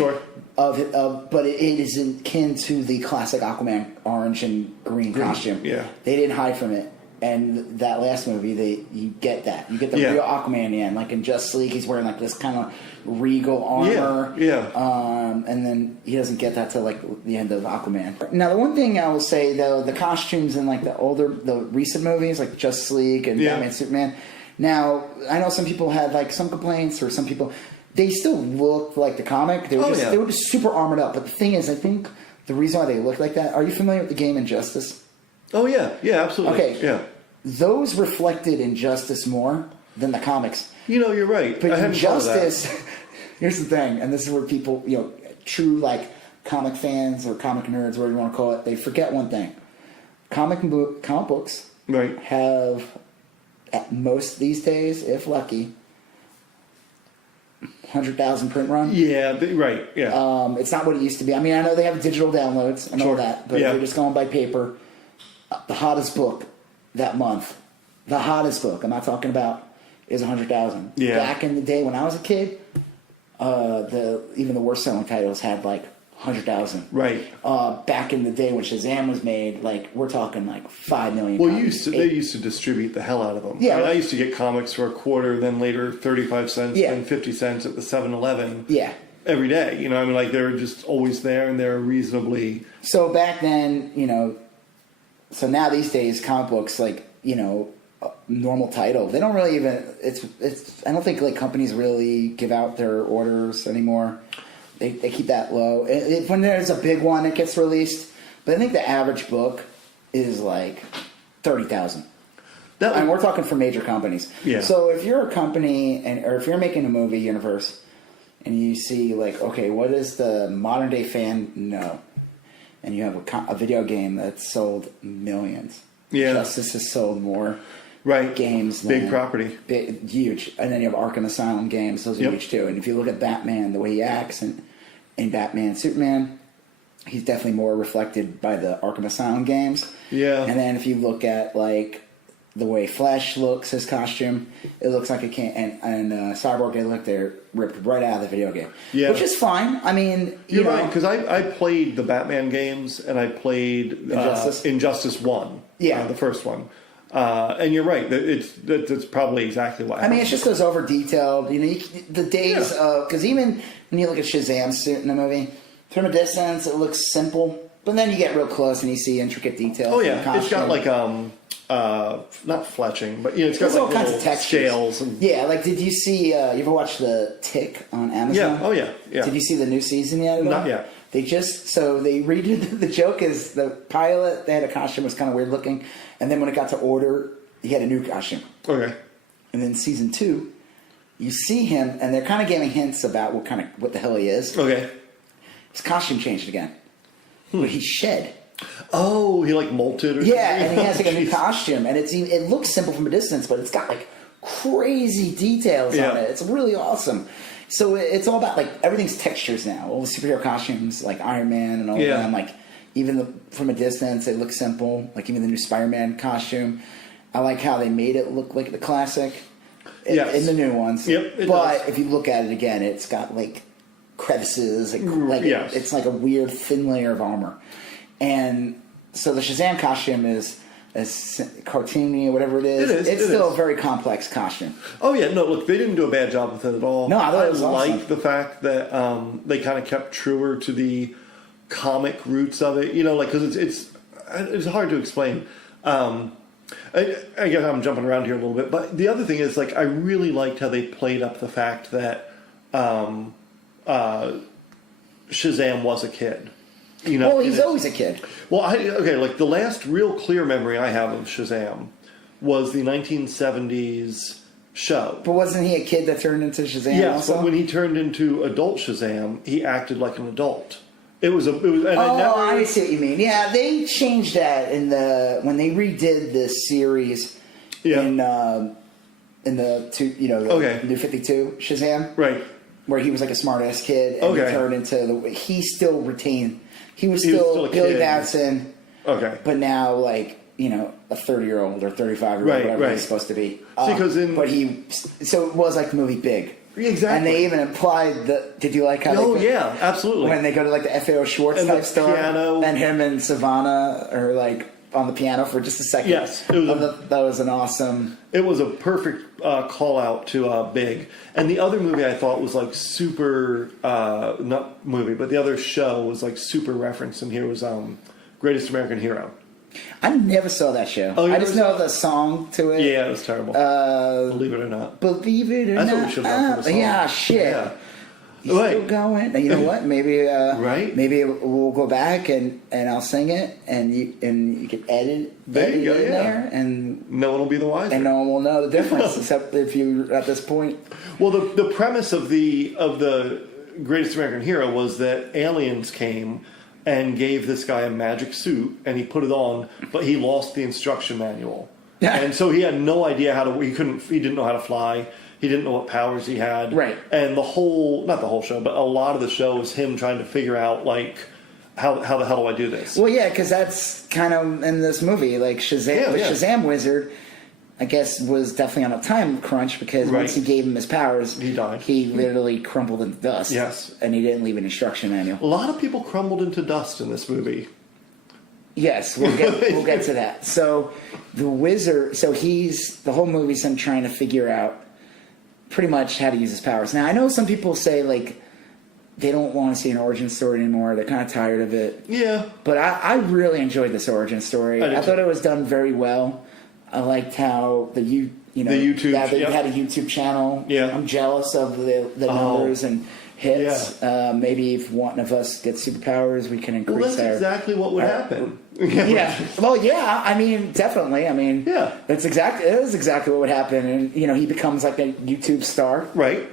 of it, but it is akin to the classic Aquaman orange and green costume. Yeah, they didn't hide from it. And that last movie, you get that. You get the real Aquaman in the end. Like in Justice League, he's wearing like this kind of regal armor. And then he doesn't get that till like the end of Aquaman. Now, the one thing I will say though, the costumes in like the recent movies, like Justice League and Batman, Superman. Now, I know some people had like some complaints, or some people they still looked like the comic. They were just super armored up. But the thing is, I think the reason why they look like that. Are you familiar with the game Injustice? Oh, yeah. Yeah, absolutely. Okay. Yeah. Those reflected Injustice more than the comics. You know, you're right. But Injustice, here's the thing, and this is where people, you know, true, like, comic fans or comic nerds, whatever you want to call it, they forget one thing. Comic books have, at most these days, if lucky, 100,000 print run. Yeah, right, yeah. It's not what it used to be. I mean, I know they have digital downloads and all that, but if you're just going by paper, the hottest book that month, the hottest book, I'm not talking about, is 100,000. Yeah. Back in the day when I was a kid, even the worst selling titles had like 100,000. Right. Back in the day when Shazam was made, like we're talking like 5 million. Well, they used to distribute the hell out of them. Yeah. I used to get comics for a quarter, then later 35 cents, then 50 cents at the 7-Eleven. Yeah. Every day, you know, I mean, like they're just always there, and they're reasonably. So back then, you know. So now these days, comic books, like, you know, normal title, they don't really even, it's I don't think, like, companies really give out their orders anymore. They keep that low. When there's a big one, it gets released. But I think the average book is, like, 30,000. And we're talking for major companies. Yeah. So if you're a company, or if you're making a movie universe, and you see, like, okay, what does the modern-day fan know? And you have a video game that's sold millions. Yeah. Justice has sold more games than... Big property. Huge. And then you have Arkham Asylum games. Those are huge, too. And if you look at Batman, the way he acts in Batman Superman, he's definitely more reflected by the Arkham Asylum games. Yeah. And then if you look at, like, the way Flash looks, his costume, it looks like it can't... And Cyborg, they're ripped right out of the video game. Yeah. Which is fine. I mean, you're right, because I played the Batman games, and I played Injustice 1. Yeah. The first one. And you're right. That's probably exactly what happened. I mean, it just goes over detailed. You know, the days of... Because even when you look at Shazam's suit in the movie, from a distance, it looks simple. But then you get real close and you see intricate details. Oh, yeah. It's got like... not fletching, but, you know, it's got like all kinds of textures. Scales. And... Yeah, like, did you see... you ever watch The Tick on Amazon? Yeah. Oh, yeah. Did you see the new season yet? Not yet. They redid the joke is the pilot, they had a costume, was kind of weird looking, and then when it got to order, he had a new costume. Okay. And then season 2, you see him, and they're kind of giving hints about what the hell he is. Okay. His costume changed again. But he shed. Oh, he like molted or something? Yeah, and he has like a new costume, and it looks simple from a distance, but it's got like crazy details on it. It's really awesome. So it's all about, like, everything's textures now. All the superhero costumes, like Iron Man and all of them, like, even from a distance, they look simple. Like, even the new Spider-Man costume. I like how they made it look like the classic in the new ones. Yep, but if you look at it again, it's got, like, crevices. It's like a weird thin layer of armor. And so the Shazam costume is... as cartoony or whatever it is. It's still a very complex costume. Oh, yeah. No, look, they didn't do a bad job with it at all. No, I thought it was awesome. like the fact that they kind of kept truer to the comic roots of it. You know, like, because it's hard to explain. I guess I'm jumping around here a little bit. But the other thing is, like, I really liked how they played up the fact that Shazam was a kid. You know, well, he's always a kid. Well, like the last real clear memory I have of Shazam was the 1970s show. But wasn't he a kid that turned into Shazam? Yes, also? but when he turned into adult Shazam, he acted like an adult. It was. And I see what you mean. Yeah, they changed that when they redid this series in the New 52 Shazam, right, where he was like a smart ass kid and he turned into he still retained. He was still Billy Batson. Okay, but now like a 30-year-old or 35-year-old, whatever he's supposed to be. So it was like the movie Big. Exactly. And they even implied that. Did you like how? Oh yeah, absolutely. When they go to like the FAO Schwartz type store, piano, and him and Savannah are like on the piano for just a second. Yes, that was an awesome. It was a perfect call out to Big. And the other movie I thought was like super, not movie, but the other show was like super referenced in here was Greatest American Hero. I never saw that show. Oh, I just know the song to it. Yeah, it was terrible. Believe it or not. Believe it or not. That's what we should have done for the song. Yeah, shit. Yeah. Still going. You know what? Maybe right? Maybe we'll go back and I'll sing it and you can edit it there and no one will be the wiser. And no one will know the difference except if you're at this point. Well, the premise of the Greatest American Hero was that aliens came and gave this guy a magic suit, and he put it on, but he lost the instruction manual, and so he had no idea how to. He didn't know how to fly. He didn't know what powers he had. Right. And not the whole show, but a lot of the show was him trying to figure out like how the hell do I do this? Well, yeah, because that's kind of in this movie, like Shazam. The Shazam wizard, I guess, was definitely on a time crunch because once he gave him his powers, he died. He literally crumbled into dust. Yes. And he didn't leave an instruction manual. A lot of people crumbled into dust in this movie. Yes, we'll get to that. So the wizard, the whole movie's him trying to figure out pretty much how to use his powers. Now, I know some people say like they don't want to see an origin story anymore. They're kind of tired of it. Yeah. But I really enjoyed this origin story. I thought it was done very well. I liked how the YouTube had a YouTube channel. Yeah, I'm jealous of the numbers and hits. Yeah. Maybe if one of us gets superpowers, we can increase. Well, that's exactly what would happen. Yeah. Well, yeah. I mean, definitely. I mean, yeah. It is exactly what would happen, and he becomes like a YouTube star, right?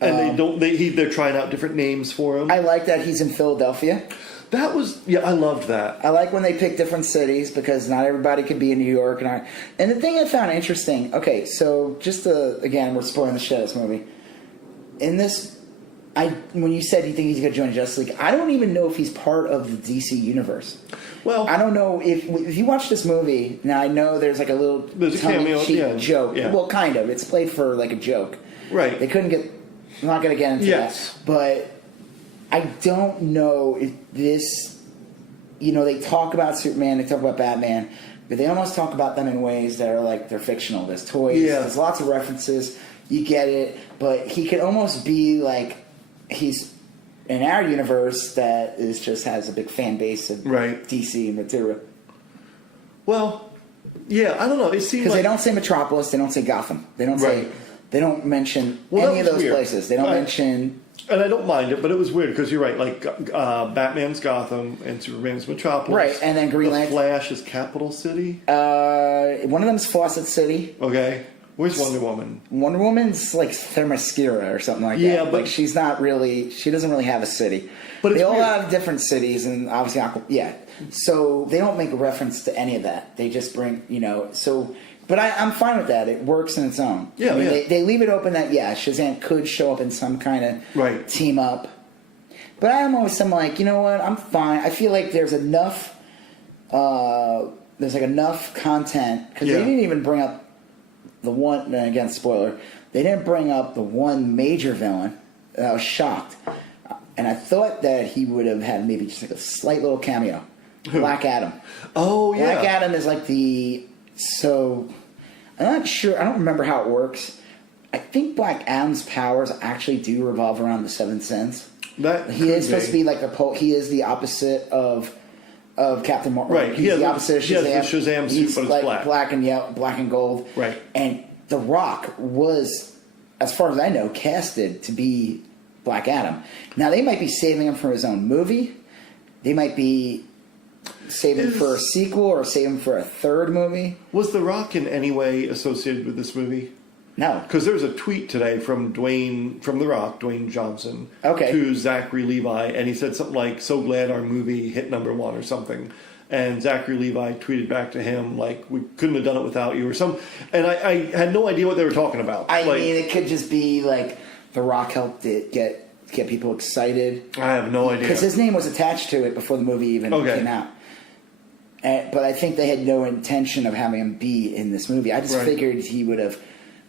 And they're trying out different names for him. I like that he's in Philadelphia. That was, I loved that. I like when they pick different cities because not everybody can be in New York. And the thing I found interesting, okay, so again, we're spoiling the shit out of this movie. In this, when you said you think he's going to join Justice League, I don't even know if he's part of the DC universe. Well, I don't know if you watch this movie, now I know there's like a little tongue-in-cheek joke. Yeah. Well, kind of. It's played for like a joke. Right. They couldn't I'm not going to get into that. But I don't know if this, they talk about Superman, they talk about Batman, but they almost talk about them in ways that are like they're fictional. There's toys, there's lots of references, you get it, but he could almost be like he's in our universe that has a big fan base of DC material. Well, yeah, I don't know. It seems because they don't say Metropolis, they don't say Gotham, they don't don't mention any of those places. They don't mention. And I don't mind it, but it was weird because you're right. Like Batman's Gotham and Superman's Metropolis, right? And then Green Lantern. Flash is Capital City. One of them's Fawcett City. Okay, where's Wonder Woman? Wonder Woman's like Themyscira or something like that. Yeah, but she's not really. She doesn't really have a city. But they all have different cities, and obviously, So they don't make a reference to any of that. They just bring, so. But I'm fine with that. It works in its own. Yeah, They leave it open that, Shazam could show up in some kind of team up. But I'm like, you know what? I'm fine. I feel like there's enough content. Because they didn't even bring up the one, and again, spoiler, they didn't bring up the one major villain. I was shocked. And I thought that he would have had maybe just like a slight little cameo. Black Adam. Oh, yeah. Black Adam is like So, I'm not sure. I don't remember how it works. I think Black Adam's powers actually do revolve around the Seventh Sense. He is supposed to be like he is the opposite of Captain Marvel. Right. He's the opposite of Shazam. He has the Shazam suit, but it's black. Black and gold. Right. And The Rock was, as far as I know, casted to be Black Adam. Now, they might be saving him for his own movie. They might be... save him for a sequel or save him for a third movie? Was The Rock in any way associated with this movie? No. Because there's a tweet today from The Rock, Dwayne Johnson, to Zachary Levi, and he said something like, "So glad our movie hit #1" or something. And Zachary Levi tweeted back to him, like, "We couldn't have done it without you," or something. And I had no idea what they were talking about. I mean, it could just be, like, The Rock helped it get people excited. I have no idea. Because his name was attached to it before the movie even came out. But I think they had no intention of having him be in this movie. I just figured he would have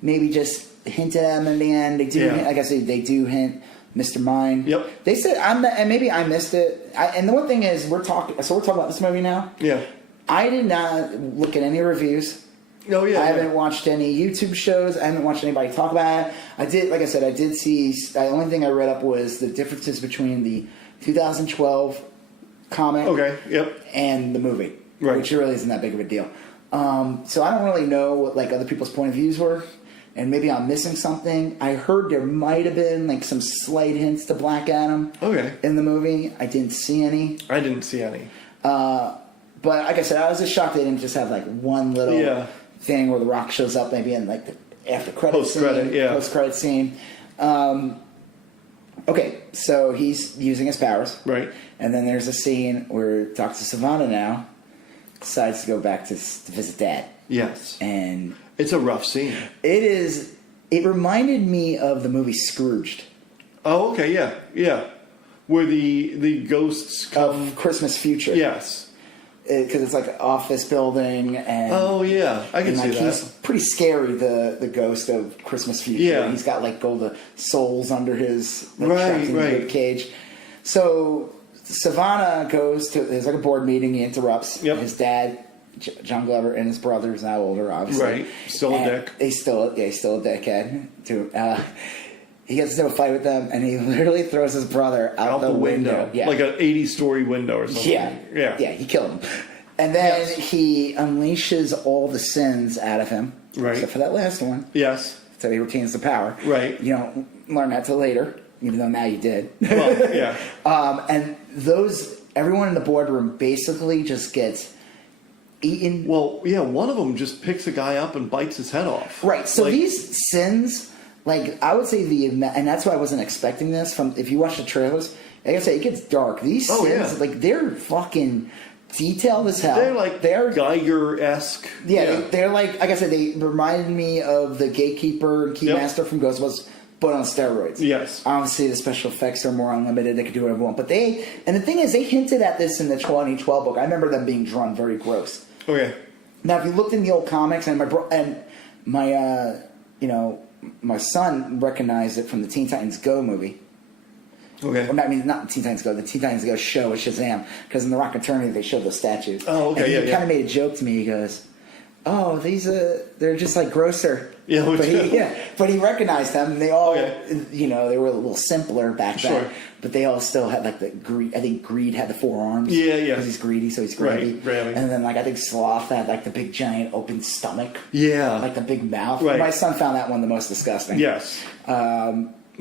maybe just hinted at him in the end. They do, like I said, they do hint Mr. Mine. Yep. They said, and maybe I missed it. And the one thing is, we're talking about this movie now. Yeah. I did not look at any reviews. Oh, yeah. I haven't watched any YouTube shows. I haven't watched anybody talk about it. I did, like I said, I did see. The only thing I read up was the differences between the 2012 comic and the movie, which really isn't that big of a deal. So I don't really know what like other people's point of views were, and maybe I'm missing something. I heard there might have been like some slight hints to Black Adam in the movie. I didn't see any. I didn't see any. But like I said, I was just shocked they didn't just have like one little thing where The Rock shows up maybe in like the after post-credit scene. Okay, so he's using his powers. Right. And then there's a scene where Dr. Savannah now decides to go back to visit Dad. Yes. And it's a rough scene. It is. It reminded me of the movie Scrooged. Oh, okay, yeah. Where the ghosts come... Of Christmas Future. Yes. Because it's like an office building, and I can see that. He's pretty scary. The ghost of Christmas Future. Yeah, he's got like gold souls under his trapped in the rib cage. So Savannah goes to. There's like a board meeting. He interrupts. Yep. His dad, John Glover, and his brother is now older, obviously. Right, still a dick. He's still a dickhead. He gets into a fight with them, and he literally throws his brother out the window. Yeah. Like an 80-story window or something. Yeah, he killed him. And then he unleashes all the sins out of him. Right. Except for that last one. Yes. So he retains the power. Right. You don't learn that till later, even though now you did. Well, yeah. And everyone in the boardroom basically just gets eaten. Well, yeah, one of them just picks a guy up and bites his head off. Right. So these sins... Like, I would say and that's why I wasn't expecting this from, if you watch the trailers, like I say, it gets dark. These sins, like, they're fucking detailed as hell. They're Geiger-esque. Yeah, they're like I said, they reminded me of the Gatekeeper and Keymaster from Ghostbusters, but on steroids. Yes. Obviously, the special effects are more unlimited. They can do whatever they want. But and the thing is, they hinted at this in the 2012 book. I remember them being drawn very gross. Okay. Now, if you looked in the old comics, and my son recognized it from the Teen Titans Go movie. Okay. Well, I mean, not the Teen Titans Go. The Teen Titans Go show with Shazam. Because in the Rock Eternity, they showed those statues. Oh, okay, and he kind of made a joke to me. He goes, "Oh, these they're just like grosser." Yeah, but he recognized them. And they all, they were a little simpler back then. But they all still had like the greed. I think Greed had the 4 arms. Yeah. Because he's greedy, so he's greedy. Right. And then I think Sloth had like the big giant open stomach. Yeah. Like the big mouth. Right. My son found that one the most disgusting. Yes.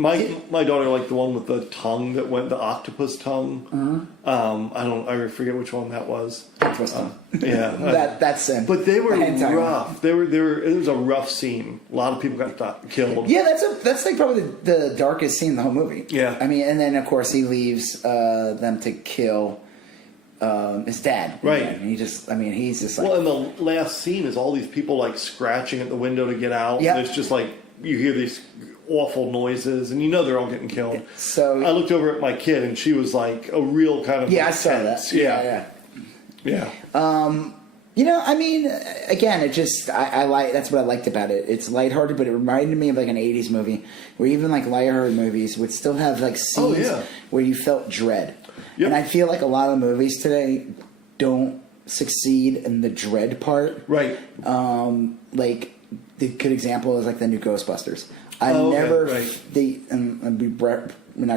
My daughter liked the one with the tongue that went, the octopus tongue. Mm-hmm. I forget which one that was. Octopus tongue. Yeah. That's it. But they were rough. It was a rough scene. A lot of people got killed. Yeah, that's like probably the darkest scene in the whole movie. Yeah. I mean, and then of course he leaves them to kill his dad. Right. And he's just like... Well, and the last scene is all these people like scratching at the window to get out. Yeah. There's just like, you hear these awful noises, and they're all getting killed. So I looked over at my kid, and she was like a real kind of I saw that. Yeah. I mean, again, it just I like that's what I liked about it. It's lighthearted, but it reminded me of like an '80s movie, where even like lighthearted movies would still have like scenes where you felt dread. Yep. And I feel like a lot of movies today don't succeed in the dread part. Right. Like the good example is like the new Ghostbusters. In our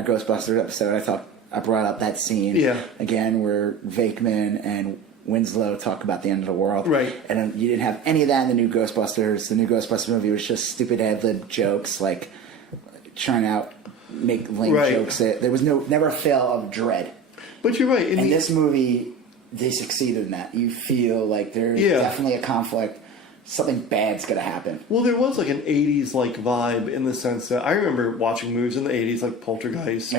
Ghostbusters episode, I brought up that scene again where Vakeman and Winslow talk about the end of the world. Right. And you didn't have any of that in the new Ghostbusters. The new Ghostbusters movie was just stupid ad-lib jokes, like trying to make lame jokes. There was never a fail of dread. But you're right. And this movie they succeeded in that. You feel like there's definitely a conflict. Something bad's gonna happen. Well, there was like an 80s like vibe in the sense that I remember watching movies in the 80s like Poltergeist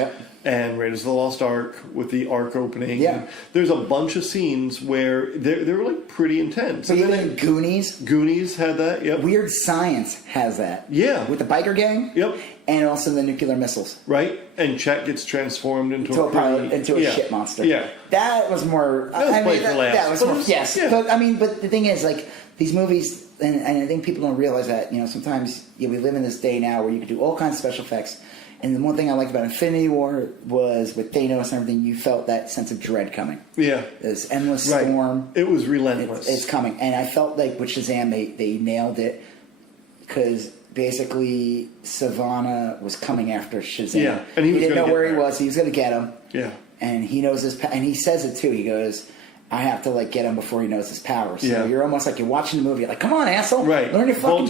and Raiders of the Lost Ark with the Ark opening. Yeah. There's a bunch of scenes where they were like pretty intense. So even Goonies had that, yep. Weird Science has that. Yeah. With the biker gang. Yep. And also the nuclear missiles. Right. And Chet gets transformed into a shit monster. Yeah. That was more... That was more, yes. Yeah. But the thing is, like, these movies, and I think people don't realize that, sometimes we live in this day now where you can do all kinds of special effects. And the one thing I liked about Infinity War was with Thanos and everything, you felt that sense of dread coming. Yeah. This endless storm. It was relentless. It's coming. And I felt like with Shazam, they nailed it because basically Savannah was coming after Shazam. Yeah. And he didn't know where he was. He was going to get him. Yeah. And he knows his... And he says it too. He goes... I have to get him before he knows his powers. So you're almost like you're watching the movie. You're like, come on, asshole! Right. Learn your fucking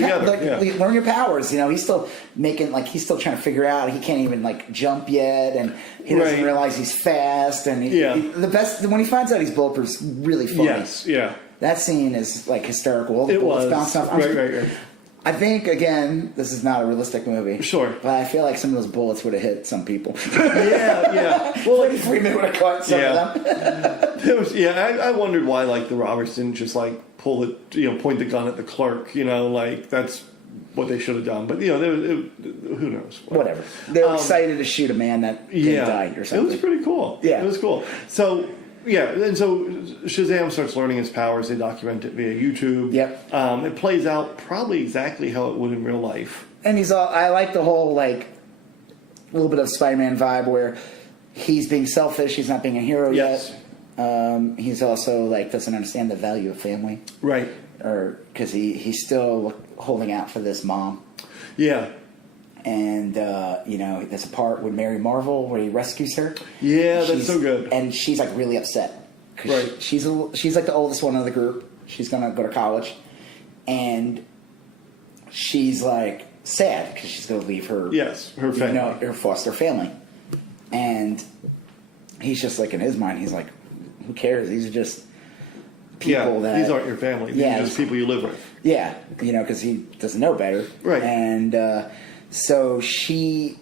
learn your powers. He's still he's still trying to figure out. He can't even jump yet, and he doesn't realize he's fast. And the best when he finds out he's bulletproof is really funny. Yes, yeah. That scene is hysterical. All the bullets bounce off. Right. I think, again, this is not a realistic movie. Sure. But I feel like some of those bullets would have hit some people. Yeah. Well, Freddie Freeman would have caught some of them. I wondered why, the robbers didn't just, pull it, point the gun at the clerk, that's what they should have done. But, who knows? Whatever. They were excited to shoot a man that didn't die or something. It was pretty cool. Yeah. It was cool. So... Yeah, and so Shazam starts learning his powers. They document it via YouTube. Yep. It plays out probably exactly how it would in real life. And I like the whole, little bit of Spider-Man vibe where he's being selfish. He's not being a hero yet. He's also, doesn't understand the value of family. Right. Or, because he's still holding out for this mom. Yeah. And, there's a part with Mary Marvel where he rescues her. Yeah, that's so good. And she's, really upset. Right. She's the oldest one of the group. She's going to go to college. And she's, sad because she's going to leave her... Yes, her family. Her foster family. And he's just, in his mind, he's like, who cares? These are just people that... these aren't your family. These are just people you live with. Yeah, because he doesn't know better. Right. And... So he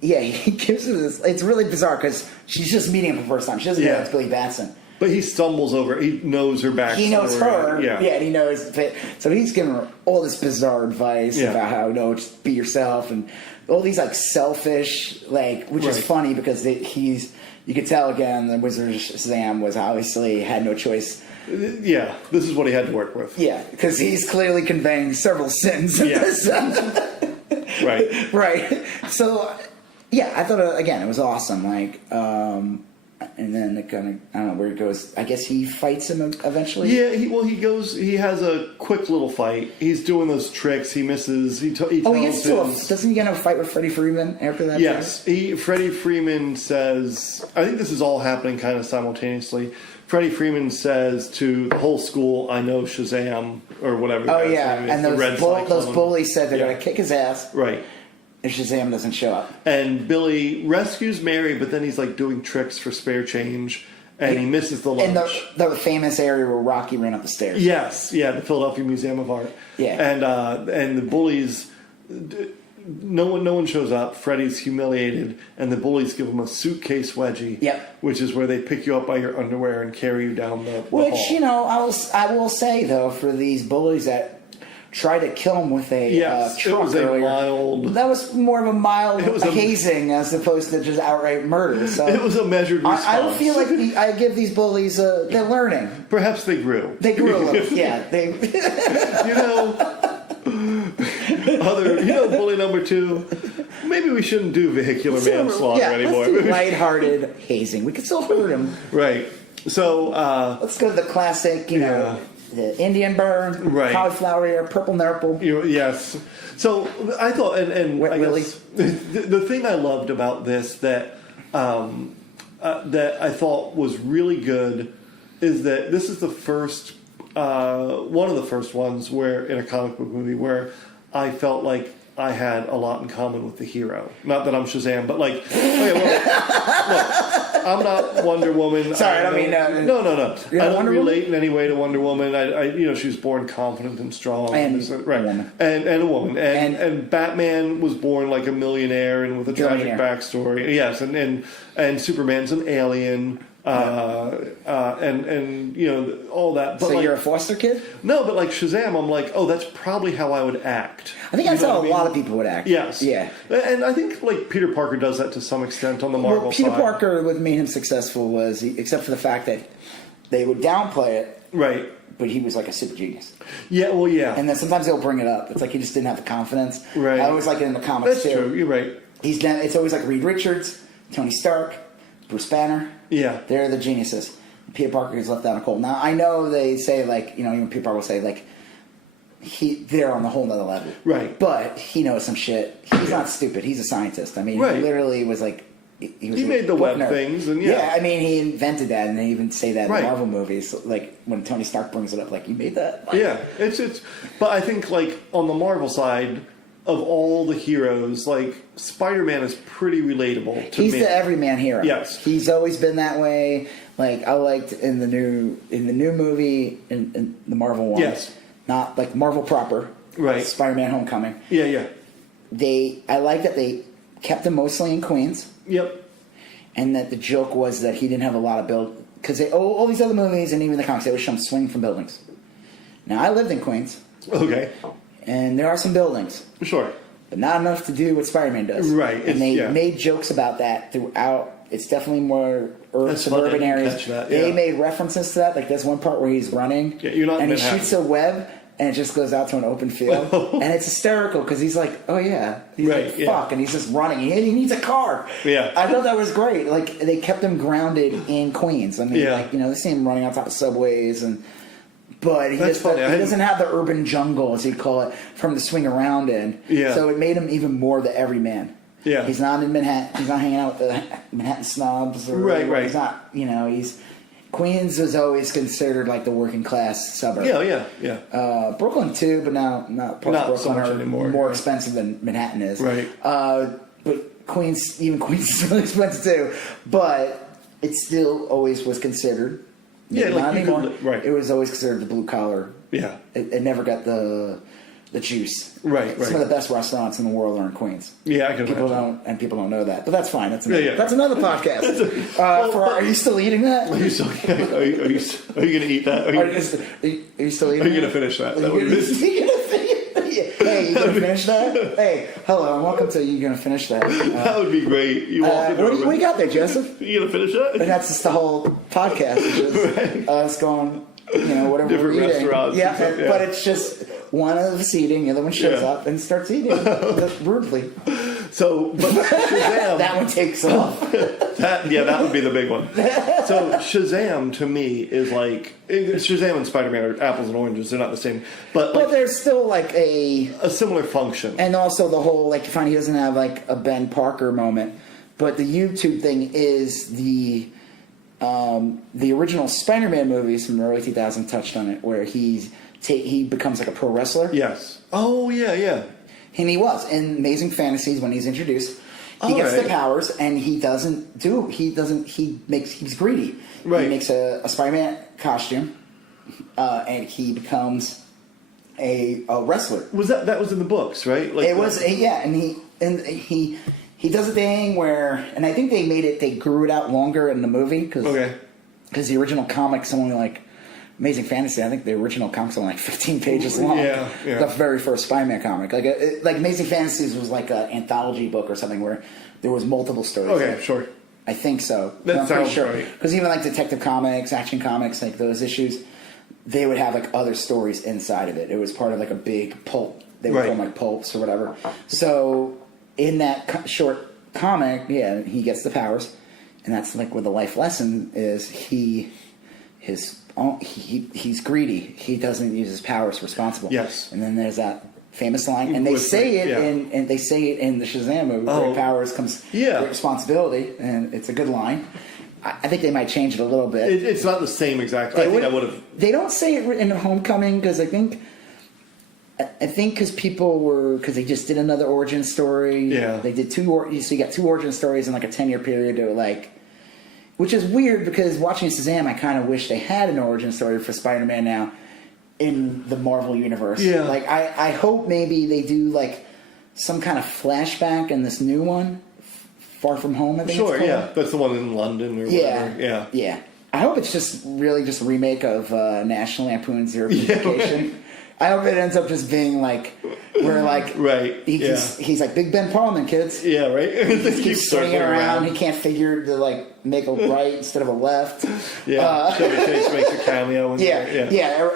gives her this. It's really bizarre because she's just meeting him for the first time. She doesn't know it's Billy Batson. But he stumbles over. He knows her backstory. He knows her. Yeah. And he knows. So he's giving her all this bizarre advice about how just be yourself and all these selfish which is funny because you could tell again the Wizard of Shazam was obviously had no choice. Yeah, this is what he had to work with. Yeah, because he's clearly conveying several sins. Yeah. Right. So, I thought, again, it was awesome. And then it kind of, I don't know where it goes. I guess he fights him eventually? Yeah, he has a quick little fight. He's doing those tricks. He misses. Doesn't he get in a fight with Freddie Freeman after that? Yes. Freddie Freeman says, I think this is all happening kind of simultaneously. Freddie Freeman says to the whole school, I know Shazam, or whatever. Oh, yeah. And those bullies said they're going to kick his ass. Right. If Shazam doesn't show up. And Billy rescues Mary, but then he's doing tricks for spare change, and he misses the lunch. In the famous area where Rocky ran up the stairs. Yes. Yeah, the Philadelphia Museum of Art. Yeah. And the bullies... No one shows up. Freddy's humiliated, and the bullies give him a suitcase wedgie. Yep. Which is where they pick you up by your underwear and carry you down the Which, hall. I will say, though, for these bullies that tried to kill him with a truck it was earlier, that was more of a mild hazing as opposed to just outright murder. So it was a measured response. I don't feel like I give these bullies they're learning. Perhaps they grew. They grew a little. Yeah. Bully number 2. Maybe we shouldn't do vehicular manslaughter anymore. Let's do lighthearted hazing. We can still hurt him. Right. So let's go to the classic. The Indian burn, cauliflower ear, purple nurple. Yes. So I thought, and Wet I Willy. guess the thing I loved about this that I thought was really good is that this is the first one of the first ones where in a comic book movie where I felt like I had a lot in common with the hero. Not that I'm Shazam, but like, okay, look, I'm not Wonder Woman. Sorry, I don't mean no. I don't Wonder relate Woman? in any way to Wonder Woman. I she was born confident and strong, And right, a woman. and a woman, and Batman was born like a millionaire and with a tragic backstory. Yes, and Superman's an alien. And all that. But So like, you're a foster kid? no, but like Shazam, I'm like, oh, that's probably how I would act. I think that's how a lot of people would act. Yes. Yeah. And I think like Peter Parker does that to some extent on the Marvel Peter side. Parker, what made him successful was, except for the fact that they would downplay it, Right. but he was like a super genius. Yeah, well, yeah. And then sometimes they'll bring it up. It's like he just didn't have the confidence. Right. I always like it in the comics That's too. true. You're right. It's always like Reed Richards, Tony Stark, Bruce Banner. Yeah. They're the geniuses. Peter Parker is left out of cold. Now I know they say like, even Peter Parker will say like they're on a whole nother level. Right. But he knows some shit. He's not stupid. He's a scientist. I mean, Right. he literally was like he made the web things, and yeah. I mean, he invented that, and they even say that Right. in Marvel movies. Like when Tony Stark brings it up, like you made that. Like, Yeah, it's. But I think like on the Marvel side, of all the heroes, like Spider-Man is pretty relatable to he's me. the everyman hero. Yes. He's always been that way. Like I liked in the new movie in the Marvel one. Yes. Not like Marvel proper. Right. Spider-Man: Homecoming. Yeah. I like that they kept him mostly in Queens, Yep. and that the joke was that he didn't have a lot of build because all these other movies and even the comics they would show him swinging from buildings. Now I lived in Queens, Okay. and there are some buildings. Sure. But not enough to do what Spider-Man does. Right, And they yeah. made jokes about that throughout. It's definitely more That's funny, I suburban didn't areas. catch that, They yeah. made references to that. Like there's one part where he's running, Yeah, you're not in and he Manhattan. shoots a web, and it just goes out to an open field, and it's hysterical because he's like, "Oh yeah," he's Right, like, yeah. "Fuck," and he's just running. He needs a car. Yeah. I thought that was great. Like they kept him grounded in Queens. I mean, Yeah. like they see him running on top of subways But he, That's funny. he doesn't have the urban jungle, as you call it, from the swing around in. Yeah. So it made him even more the everyman. Yeah. He's not in Manhattan. He's not hanging out with the Manhattan snobs. Or Right. He's not, he's... Queens was always considered like the working class suburb. Yeah. Brooklyn too, but now not parts Not of so Brooklyn much are anymore, more yeah. expensive than Manhattan is. Right. But Queens is really expensive too. But it still always was considered. Yeah, maybe like not you anymore. could right. It was always considered the blue collar. Yeah. It never got the juice. Right. Some of the best restaurants in the world are in Queens. Yeah, I can People imagine. people don't know that, but that's fine. That's Yeah. that's another podcast. Are you still eating that? Are you going to eat that? Are you still eating? Are you that? going to finish that? That Are would you be- gonna Hey, you gonna finish that? Hey, hello, and welcome to You Gonna Finish That. That would be great. You walk in What do you got there, Joseph? You going to finish that? And that's just the whole podcast. It's just us going, whatever Different we're eating. restaurants Yeah, and stuff, yeah. but it's just one of us eating, the other one shows Yeah. up and starts eating rudely. So, but Shazam... That one takes off. that would be the big one. So Shazam to me is like Shazam and Spider-Man are apples and oranges. They're not the same, but But there's still like a similar function. and also the whole like you find he doesn't have like a Ben Parker moment, but the YouTube thing is the original Spider-Man movies from the early 2000s touched on it, where he becomes like a pro wrestler. Yes. Oh yeah. And he was in Amazing Fantasies when he's introduced. He gets the powers, and he's greedy. Right. He makes a Spider-Man costume, and he becomes a wrestler. Was that was in the books, right? Like It was, and he does a thing where, and I think they grew it out longer in the movie, because the original comic's only like, Amazing Fantasy, I think the original comic's only like 15 pages long. Yeah. The very first Spider-Man comic. Like Amazing Fantasies was like an anthology book or something where there was multiple stories. Okay, sure. I think so. That I'm pretty sounds sure. right. Because even like Detective Comics, Action Comics, like those issues, they would have like other stories inside of it. It was part of like a big pulp. They would call them like pulps or whatever. So in that short comic, he gets the powers, and that's like where the life lesson is. He's greedy. He doesn't use his powers responsible. Yes. And then there's that famous line, and they say it in the Shazam movie. Great powers comes great responsibility, and it's a good line. I think they might change it a little bit. It's not the same exact. I think I would have. They don't say it in Homecoming because I think I think because they just did another origin story. Yeah. They did so you got 2 origin stories in like a 10-year period. They were like, which is weird because watching Shazam, I kind of wish they had an origin story for Spider-Man now in the Marvel universe. Yeah. Like I hope maybe they do like some kind of flashback in this new one, Far From Home. I think Sure, it's called. yeah, that's the one in London or whatever. Yeah. I hope it's just a remake of National Lampoon's Zero Vacation. I hope it ends up just being like where like he's like Big Ben Parliament, kids. Yeah, right. He keeps swinging around. He can't figure to like make a right instead of a left. Yeah, Chevy Chase makes a cameo.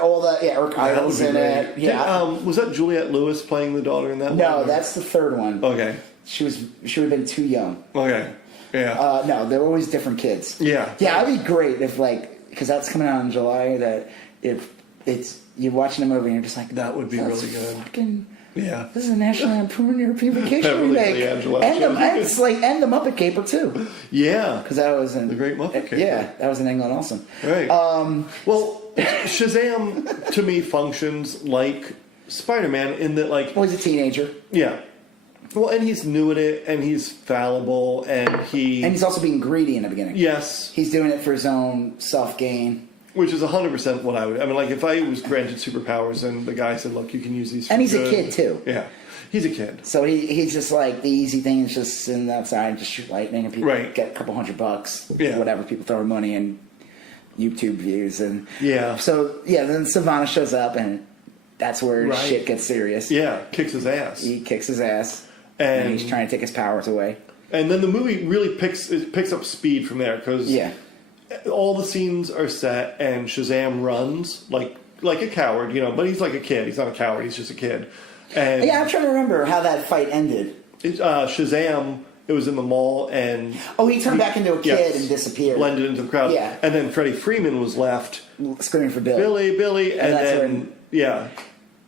All the Eric Idle's in it. Yeah, was that Juliette Lewis playing the daughter in that? No, that's the third one. Okay, she would have been too young. Okay, yeah. No, they're always different kids. Yeah, it'd be great if like because that's coming out in July. That if it's you're watching the movie and you're just like that would be really good. Fucking, yeah, this is a National Lampoon European Vacation remake. And the Muppet Caper too. Yeah, because that was in the Great Muppet Caper. Yeah, that was in England also. Right. Well, Shazam to me functions like Spider-Man in that like he's a teenager. Yeah. Well, and he's new at it, and he's fallible, and he's also being greedy in the beginning. Yes, he's doing it for his own self-gain. Which is 100% what I would. I mean, like if I was granted superpowers and the guy said, "Look, you can use these," for and he's good. a kid too. Yeah, he's a kid. So he's just like the easy thing is just sitting outside and just shoot lightning, and people get a couple $100. Yeah, whatever. People throwing money and YouTube views and So then Savannah shows up and that's where shit gets serious. Yeah, kicks his ass. He kicks his ass, and he's trying to take his powers away. And then the movie really picks up speed from there because all the scenes are set and Shazam runs like a coward, but he's like a kid. He's not a coward. He's just a kid. And I'm trying to remember how that fight ended. Shazam, it was in the mall and he turned back into a kid and disappeared, blended into the crowd. Yeah, and then Freddie Freeman was left screaming for Billy, and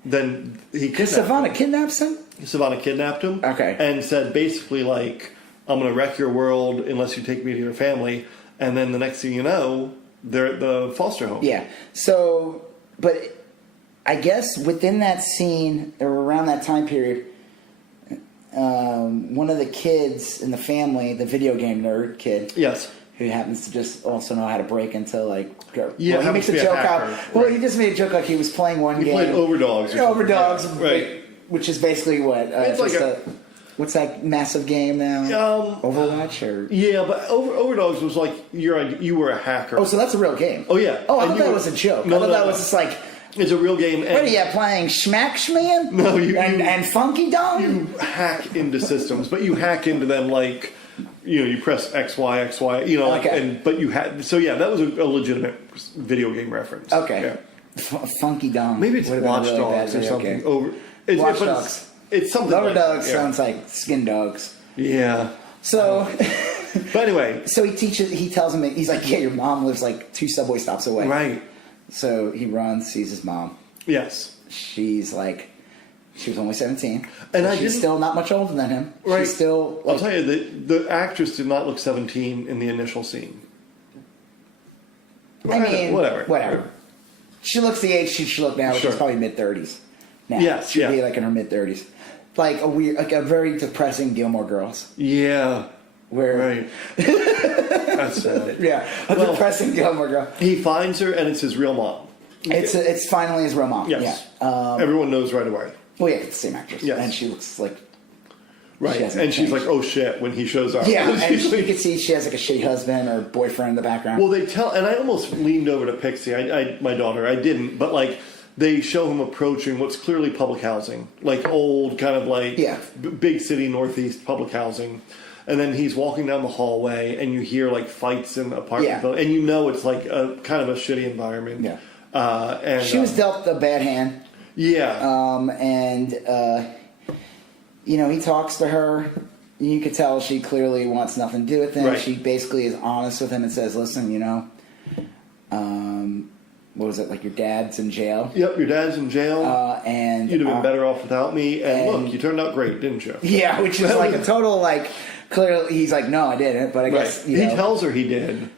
then he kidnapped Savannah kidnaps him. Savannah kidnapped him. Okay, and said basically like, "I'm going to wreck your world unless you take me to your family." And then the next thing you know, they're at the foster home. Yeah. So, but I guess within that scene or around that time period, one of the kids in the family, the video game nerd kid, who happens to just also know how to break into like, he makes a joke out. Well, he just made a joke like he was playing one game. He played Overdogs. Overdogs, right? Which is basically what it's like what's that massive game now? Overwatch or but Overdogs was like you were a hacker. Oh, so that's a real game. Oh yeah. Oh, I thought that was a joke. I thought that was just like it's a real game. What are you playing, Schmackschman? No, and Funky Dong. You hack into systems, but you hack into them like you press X Y X Y. But you had that was a legitimate video game reference. Okay. Yeah. Funky Dong. Maybe it's Watch Dogs or something. Watch Dogs. It's something. Lover Dogs sounds like Skin Dogs. Yeah. So, but anyway, so he tells him he's like, your mom lives like 2 subway stops away. Right. So he runs, sees his mom. Yes. She was only 17, and she's still not much older than him. Right. She's still. I'll tell you, the actress did not look 17 in the initial scene. I mean, whatever. She looks the age she should look now, which is probably mid-30s. Now. Yes, she'd be like in her mid-30s. Like a very depressing Gilmore Girls. Yeah. Right. That's sad. Yeah, depressing Gilmore Girl. He finds her, and it's his real mom. It's finally his real mom. Yes. Yeah. Everyone knows right away. Well, it's the same actress. Yes. And she looks like. Right. And she's like, oh shit, when he shows up. Yeah, and you can see she has like a shitty husband or boyfriend in the background. Well, they tell, and I almost leaned over to Pixie. My daughter, I didn't, but like. They show him approaching what's clearly public housing, like old kind of like big city northeast public housing, and then he's walking down the hallway, and you hear like fights in the apartment building, and it's like a kind of a shitty environment. Yeah, and she was dealt a bad hand. Yeah, he talks to her. You could tell she clearly wants nothing to do with him. Right. She basically is honest with him and says, "Listen, what was it, like your dad's in jail?" Yep, your dad's in jail. And you'd have been better off without me. And look, you turned out great, didn't you? Yeah, which is like a total, like, clearly, he's like, no, I didn't, but I guess, He tells her he did.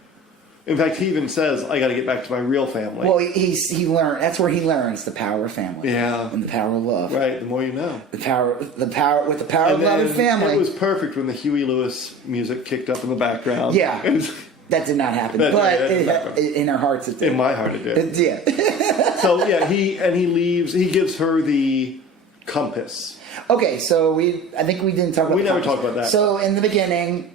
In fact, he even says, "I got to get back to my real family." Well, he learned. That's where he learns the power of family. Yeah, and the power of love. Right. The more you know. The power with the power of love and family. It was perfect when the Huey Lewis music kicked up in the background. Yeah, that did not happen. But in our hearts, it did. In my heart, it did. Yeah. So yeah, he leaves. He gives her the compass. Okay, so I think we didn't talk about. We never talked about that. So in the beginning,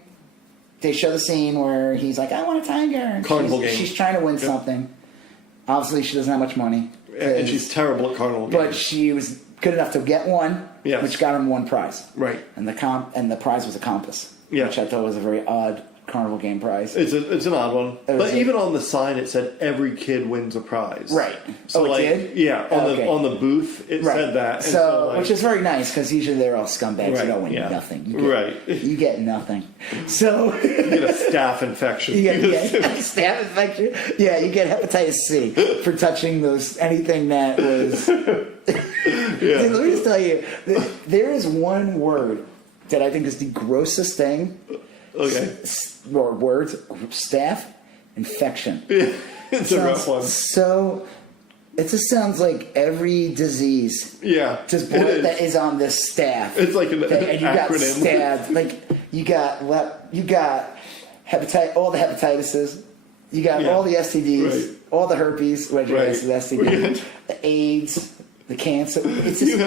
they show the scene where he's like, "I want a tiger." And carnival game. She's trying to win something. Obviously, she doesn't have much money, and she's terrible at carnival games. But she was good enough to get one, yes. which got him one prize. Right. And the prize was a compass, yeah. which I thought was a very odd carnival game prize. It's an odd one, but even on the sign it said every kid wins a prize. Right. So it did? Yeah, on the booth it said that. So which is very nice because usually they're all scumbags. Right, You don't win nothing. You get nothing. So you get a staph infection. You get staph infection. Yeah, you get hepatitis C for touching anything that was. Yeah. Let me just tell you, there is one word that I think is the grossest thing. Okay. Or words, staph infection. It's a rough one. So it just sounds like every disease. Yeah. Just that is on this staff. It's like an and you acronym. Got stabbed. Like you got all the hepatitises. You got all the STDs, all the herpes, the STD, the AIDS, the cancer. It's just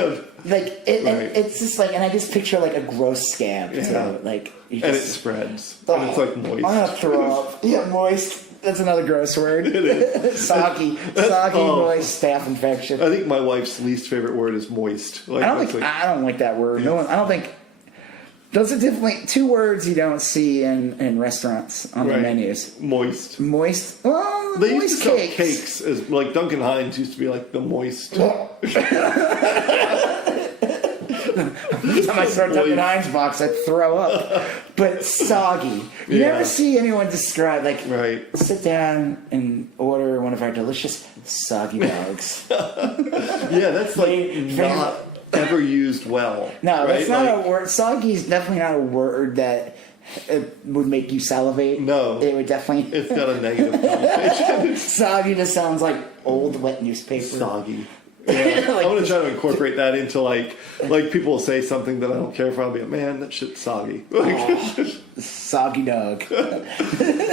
it's just like, and I just picture like a gross scab too. Like, and it spreads. And it's like moist. I'm gonna throw up. Yeah, moist. That's another gross word. It is. Soggy, moist staph infection. I think my wife's least favorite word is moist. Like, I don't like that word. Yeah. I don't think. Those are definitely two words you don't see in restaurants on the menus. Moist. Well, they moist used to sell cakes as like Duncan Hines used to be like the moist. Every time I start Duncan Hines box, I throw up. But soggy. You never see anyone describe sit down and order one of our delicious soggy dogs. Yeah, that's like not ever used well. No, that's not a word. Soggy is definitely not a word that would make you salivate. No. It would definitely. It's got a negative connotation. Soggy just sounds like old wet newspaper. Soggy. Yeah. I want to try to incorporate that into like people will say something that I don't care for. I'll be like, man, that shit's soggy. Soggy dog. All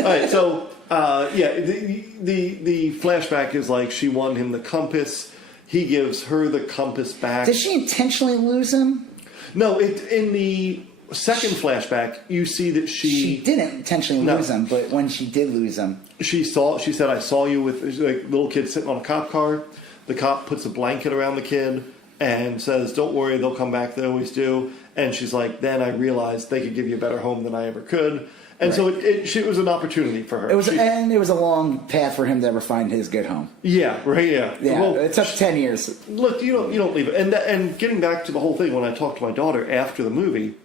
right, so the flashback is like she won him the compass. He gives her the compass back. Did she intentionally lose him? No, in the second flashback, you see that she didn't intentionally lose him, but when she did lose him, she said, "I saw you with like little kid sitting on a cop car." The cop puts a blanket around the kid and says, "Don't worry, they'll come back. They always do." And she's like, "Then I realized they could give you a better home than I ever could." And so it was an opportunity for her. It was a long path for him to ever find his good home. Yeah, right. Yeah. Well, it took 10 years. Look, you don't leave it. And getting back to the whole thing, when I talked to my daughter after the movie,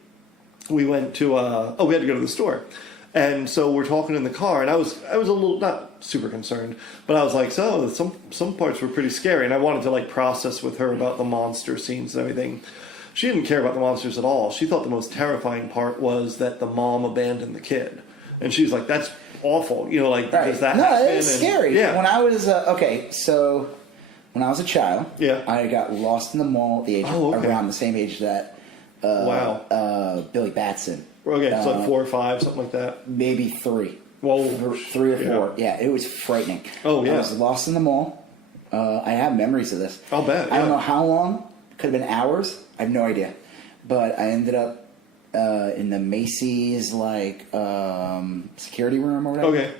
we went to we had to go to the store. And so we're talking in the car, and I was a little not super concerned, but I was like, so some parts were pretty scary, and I wanted to like process with her about the monster scenes and everything. She didn't care about the monsters at all. She thought the most terrifying part was that the mom abandoned the kid, and she's like, "That's awful." Does that happen? No, it's scary. Yeah. When I was so when I was a child, I got lost in the mall at the age around the same age that Billy Batson. Okay, so like 4 or 5, something like that. Maybe 3. Well, 3 or 4. Yeah, it was frightening. Oh, yeah. I was lost in the mall. I have memories of this. I'll bet. I don't know how long. Could have been hours. I have no idea. But I ended up in the Macy's security room or whatever. Okay.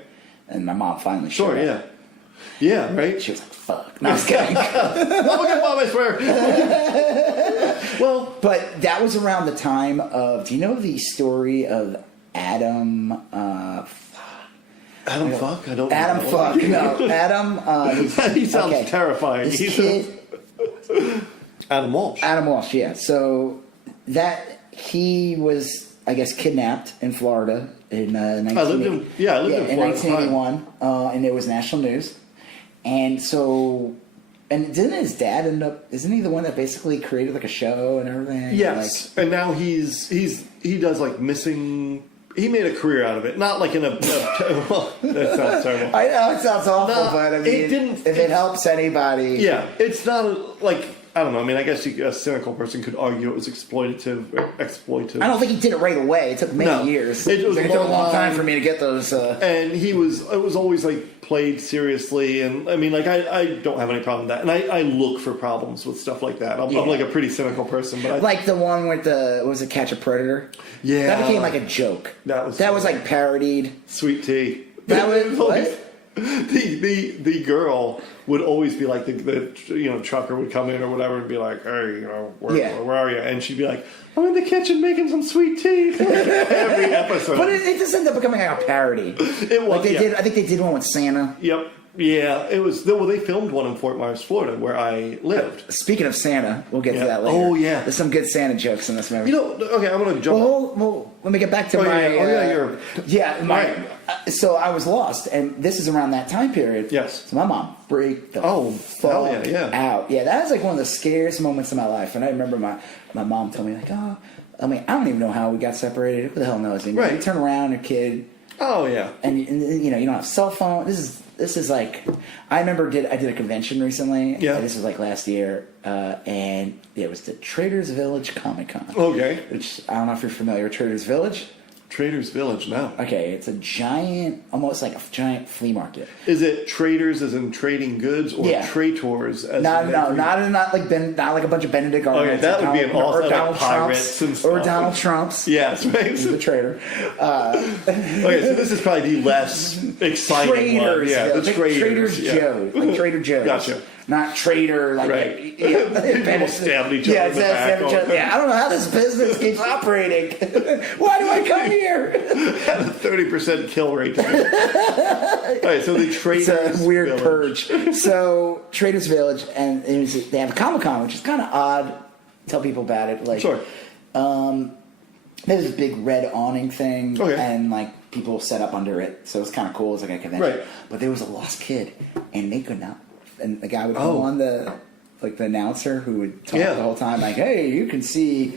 And my mom finally showed up. Yeah. Yeah, right? She was like, fuck. No, I was kidding. Look at Mom, I swear. Well, but that was around the time of, do you know the story of Adam? Adam Fuck? I don't know. Adam Fuck. No, Adam. He sounds terrifying. This kid. Adam Walsh. Adam Walsh, yeah. So he was, I guess, kidnapped in Florida in 1981, and it was national news. And so, and didn't his dad end up? Isn't he the one that basically created like a show and everything? Yes, and now he does like missing he made a career out of it. Not like in a well, that sounds terrible. I know it sounds awful, No, but I mean, it didn't. if it helps anybody, Yeah, it's not like I don't know. I mean, I guess a cynical person could argue it was exploitative. I don't think he did it right away. It took many years. It was took a long time for me to get those. And it was always like played seriously, and I mean, like I don't have any problem with that, and I look for problems with stuff like that. I'm like a pretty cynical person, but like the one with what was it, Catch a Predator? Yeah, that became like a joke. That was like parodied. Sweet tea. That was what? The girl would always be like the trucker would come in or whatever and be like, hey, where are you? And she'd be like, I'm in the kitchen making some sweet tea. Every episode. But it just ended up becoming like a parody. It was. Like they did. I think they did one with Santa. Yep. Yeah, it was. Well, they filmed one in Fort Myers, Florida, where I lived. Speaking of Santa, we'll get to that later. Oh yeah, there's some good Santa jokes in this movie. Okay, I'm gonna jump. Well, let me get back to my. So I was lost, and this is around that time period. Yes. So my mom freaked the fuck out. Yeah, that was like one of the scariest moments of my life, and I remember my mom told me like, I don't even know how we got separated. Who the hell knows? And you turn around, a kid. Oh yeah. And you don't have cell phone. This is like, I remember I did a convention recently. Yeah. This was like last year, and it was the Traders Village Comic Con. Okay. Which I don't know if you're familiar with Traders Village. Traders Village, no. Okay, it's a giant, almost like a giant flea market. Is it traders as in trading goods, or traitors as not like a bunch of Benedict Arnolds. Okay, that would be an awesome, or Donald pirates Trumps, and stuff. Or Donald Trump's. Yes, right. He's the trader. Okay, so this is probably the less exciting traders, one. Yeah, the Traders Joe, like Trader Joe's. Gotcha. Not trader, like people stabbed each other in the back. I don't know how this business keeps operating. Why do I come here? Had a 30% kill rate. All right, so the Traders. It's a weird Village. purge. So Traders Village, and they have a Comic-Con, which is kind of odd. Tell people about it. Like, sure. There's this big red awning thing, and like people set up under it, so it's kind of cool. It was like a convention. Right. But there was a lost kid, and they could not. And the guy would go on the announcer who would talk the whole time, like, "Hey, you can see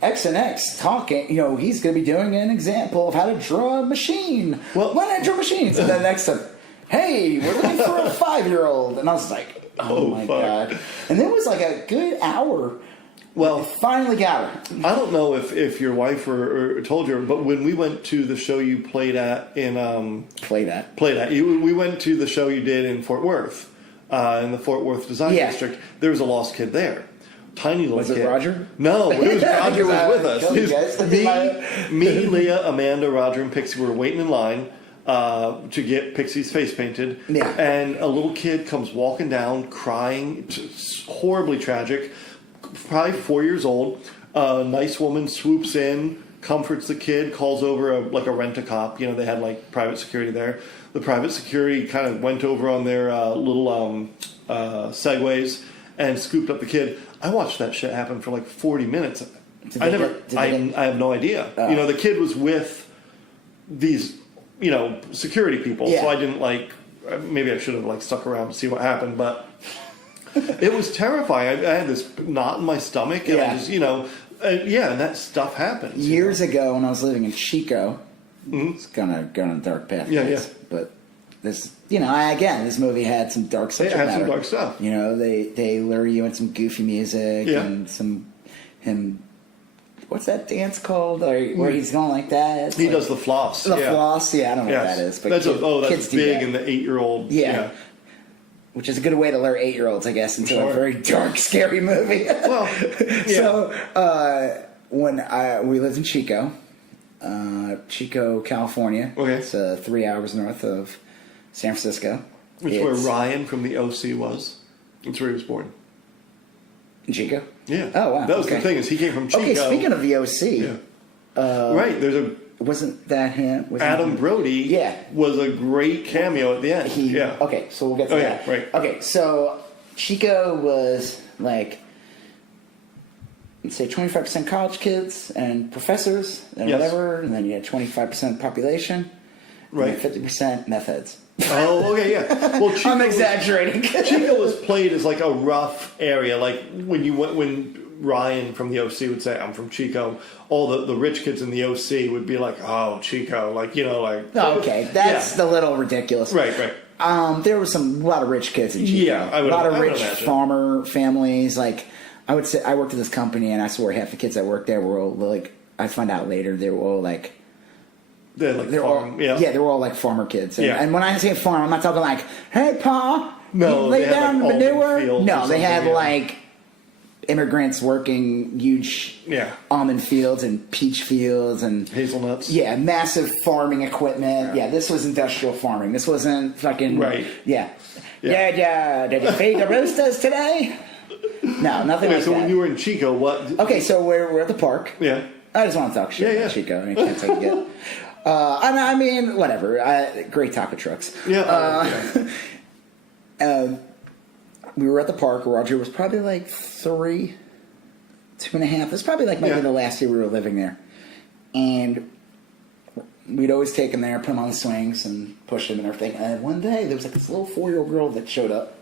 X and X talking. He's going to be doing an example of how to draw a machine. Well, why not draw machines?" And then next time, "Hey, we're looking for a 5-year-old." And I was like, "Oh my god!" And there was like a good hour. Well, I finally got her. I don't know if your wife or told you, but when we went to the show you played at in we went to the show you did in Fort Worth. In the Fort Worth Design District, there was a lost kid there. Tiny little kid. Was it Roger? No, it was Roger was with us. Me, Leah, Amanda, Roger, and Pixie were waiting in line to get Pixie's face painted. Yeah. And a little kid comes walking down, crying. It's horribly tragic. Probably 4 years old. A nice woman swoops in, comforts the kid, calls over a rent-a-cop. They had like private security there. The private security kind of went over on their little segways and scooped up the kid. I watched that shit happen for like 40 minutes. I have no idea. The kid was with these, security people. Yeah. So I didn't maybe I should have stuck around to see what happened, but it was terrifying. I had this knot in my stomach, and I just, and that stuff happens. Years ago when I was living in Chico, it's gonna go on a dark path. But this, this movie had some dark subject matter. It had some dark stuff. They lure you in some goofy music and what's that dance called? Where he's going like that? He does the floss. The floss, I don't know what that is. But that's kids big in the 8-year-old. Yeah. Which is a good way to lure 8-year-olds, I guess, into a very dark, scary movie. Well, so when we lived in Chico, California. Okay. It's 3 hours north of San Francisco. Which is where Ryan from the OC was. That's where he was born. In Chico? Yeah. Oh, wow. That was the thing, is he came from Chico. Okay, speaking of the OC. Right, wasn't that him? Adam Brody was a great cameo at the end. Okay, so we'll get to that. Right. Okay, so Chico was like, let's say 25% college kids and professors and whatever, and then you had 25% population, and 50% meth heads. Oh, okay, yeah. Well, Chico I'm exaggerating. Chico was played as like a rough area, like when Ryan from the OC would say, I'm from Chico, all the rich kids in the OC would be like, oh, Chico, like, you know, like... Oh, okay, that's a little ridiculous. Right, right. There was a lot of rich kids in Chico. Yeah, a lot of rich farmer families. Like, I would say, I worked at this company, and I swear half the kids that worked there were all, like, I found out later, they were all, like... They're all, they were all, like, farmer kids. And when I say farm, I'm not talking like, hey, Pa, no, lay down like manure. No, they had, like... immigrants working huge almond fields and peach fields and hazelnuts. Yeah, massive farming equipment. Yeah, this was industrial farming. This wasn't fucking Yeah. Did you feed the roosters today? No, nothing like that. So when you were in Chico, what? Okay, so we're at the park. Yeah. I just want to talk shit about Chico. I can't take it. I mean, whatever. Great taco trucks. Yeah. We were at the park. Roger was probably like 3, 2.5. It's probably like maybe the last year we were living there. And we'd always take him there, put him on the swings, and push him and everything. And one day, there was like this little 4-year-old girl that showed up.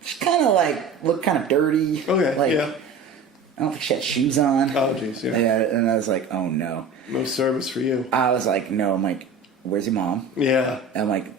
She kind of like looked kind of dirty. Okay, like, I don't think she had shoes on. Oh, jeez, yeah. And I was like, oh, no. No service for you. I was like, no. I'm like, where's your mom? Yeah. And I'm like...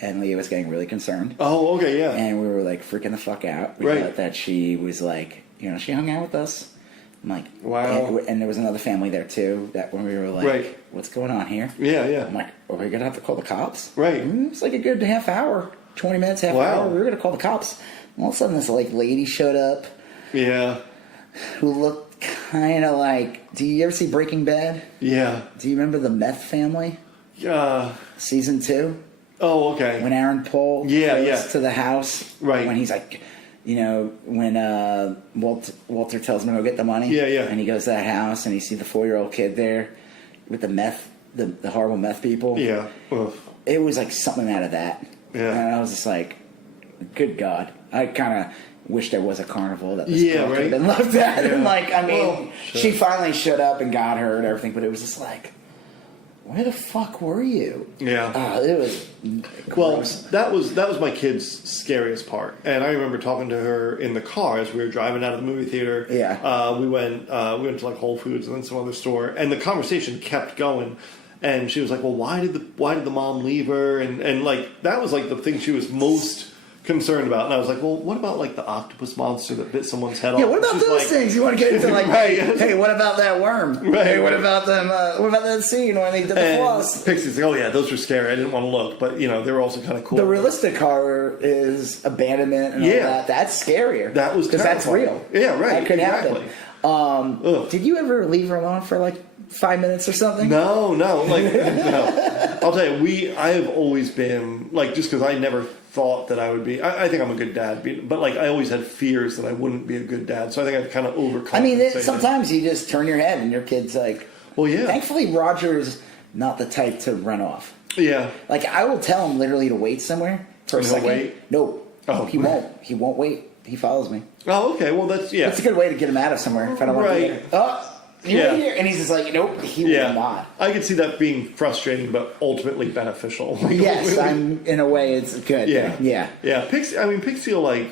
And Leah was getting really concerned. Oh, okay, yeah. And we were like freaking the fuck out. We thought that she was like, you know, she hung out with us. I'm like, wow. And there was another family there too. That when we were like, what's going on here? Yeah, yeah. I'm like, are we gonna have to call the cops? Right. It's like a good half hour, 20 minutes, half hour. We were gonna call the cops. And all of a sudden, this like lady showed up. Yeah. Who looked kind of like. Do you ever see Breaking Bad? Yeah. Do you remember the Meth Family? Yeah. Season 2. Oh, okay. When Aaron Paul goes to the house, right? When he's like, you know, when Walter tells him to go get the money, and he goes to that house and you see the 4-year-old kid there with the meth, the horrible meth people. Yeah, it was like something out of that. Yeah, and I was just like, good God, I kind of wish there was a carnival that this girl could have been left at. And like, I mean, she finally showed up and got her and everything, but it was just like, where the fuck were you? Yeah. It was gross. Well, that was my kid's scariest part. And I remember talking to her in the car as we were driving out of the movie theater. Yeah. We went to like Whole Foods and then some other store, and the conversation kept going. And she was like, "Well, why did the mom leave her?" And like that was like the thing she was most concerned about. And I was like, well, what about like the octopus monster that bit someone's head off? Yeah, what about those things? You want to get into like, hey, what about that worm? Right. Hey, what about them? What about that scene when they did the floss? Pixie's like, oh yeah, those were scary. I didn't want to look, but you know, they were also kind of cool. The realistic horror is abandonment and all that. That's scarier. That was because that's real. Yeah, right. That could happen. Did you ever leave her alone for like 5 minutes or something? No, like no. I'll tell you, I have always been like, just because I never thought that I would be. I think I'm a good dad, but like I always had fears that I wouldn't be a good dad. So I think I've kind of overcome. I mean, sometimes you just turn your head and your kid's like, well, yeah. Thankfully, Roger's not the type to run off. Yeah. Like I will tell him literally to wait somewhere for a second. Wait? No, he won't. He won't wait. He follows me. Oh, okay. Well, that's That's a good way to get him out of somewhere. If I don't want to get here, and he's just like, nope, he will not. I could see that being frustrating, but ultimately beneficial. Yes, in a way, it's good. Yeah. Pixie will like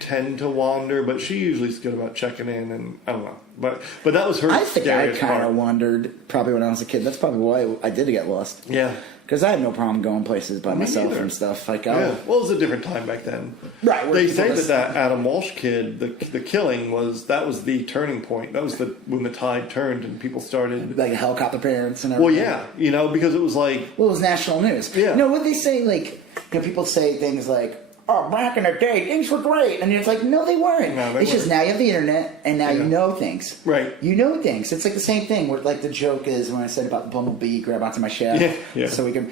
tend to wander, but she usually is good about checking in, and I don't know. But that was her. I think I kind of wandered probably when I was a kid. That's probably why I did get lost. Yeah. Because I had no problem going places by myself and stuff. Like, well, it was a different time back then. Right. They say that Adam Walsh kid, the killing was the turning point. That was when the tide turned and people started like helicopter parents and everything. Well, yeah, because it was like it was national news. Yeah. What they say, like people say things like, oh, back in the day, things were great. And it's like, no, they weren't. It's just now you have the internet, and now you know things. Right. You know things. It's like the same thing where, like, the joke is when I said about the bumblebee, grab onto my shaft. Yeah. So we can,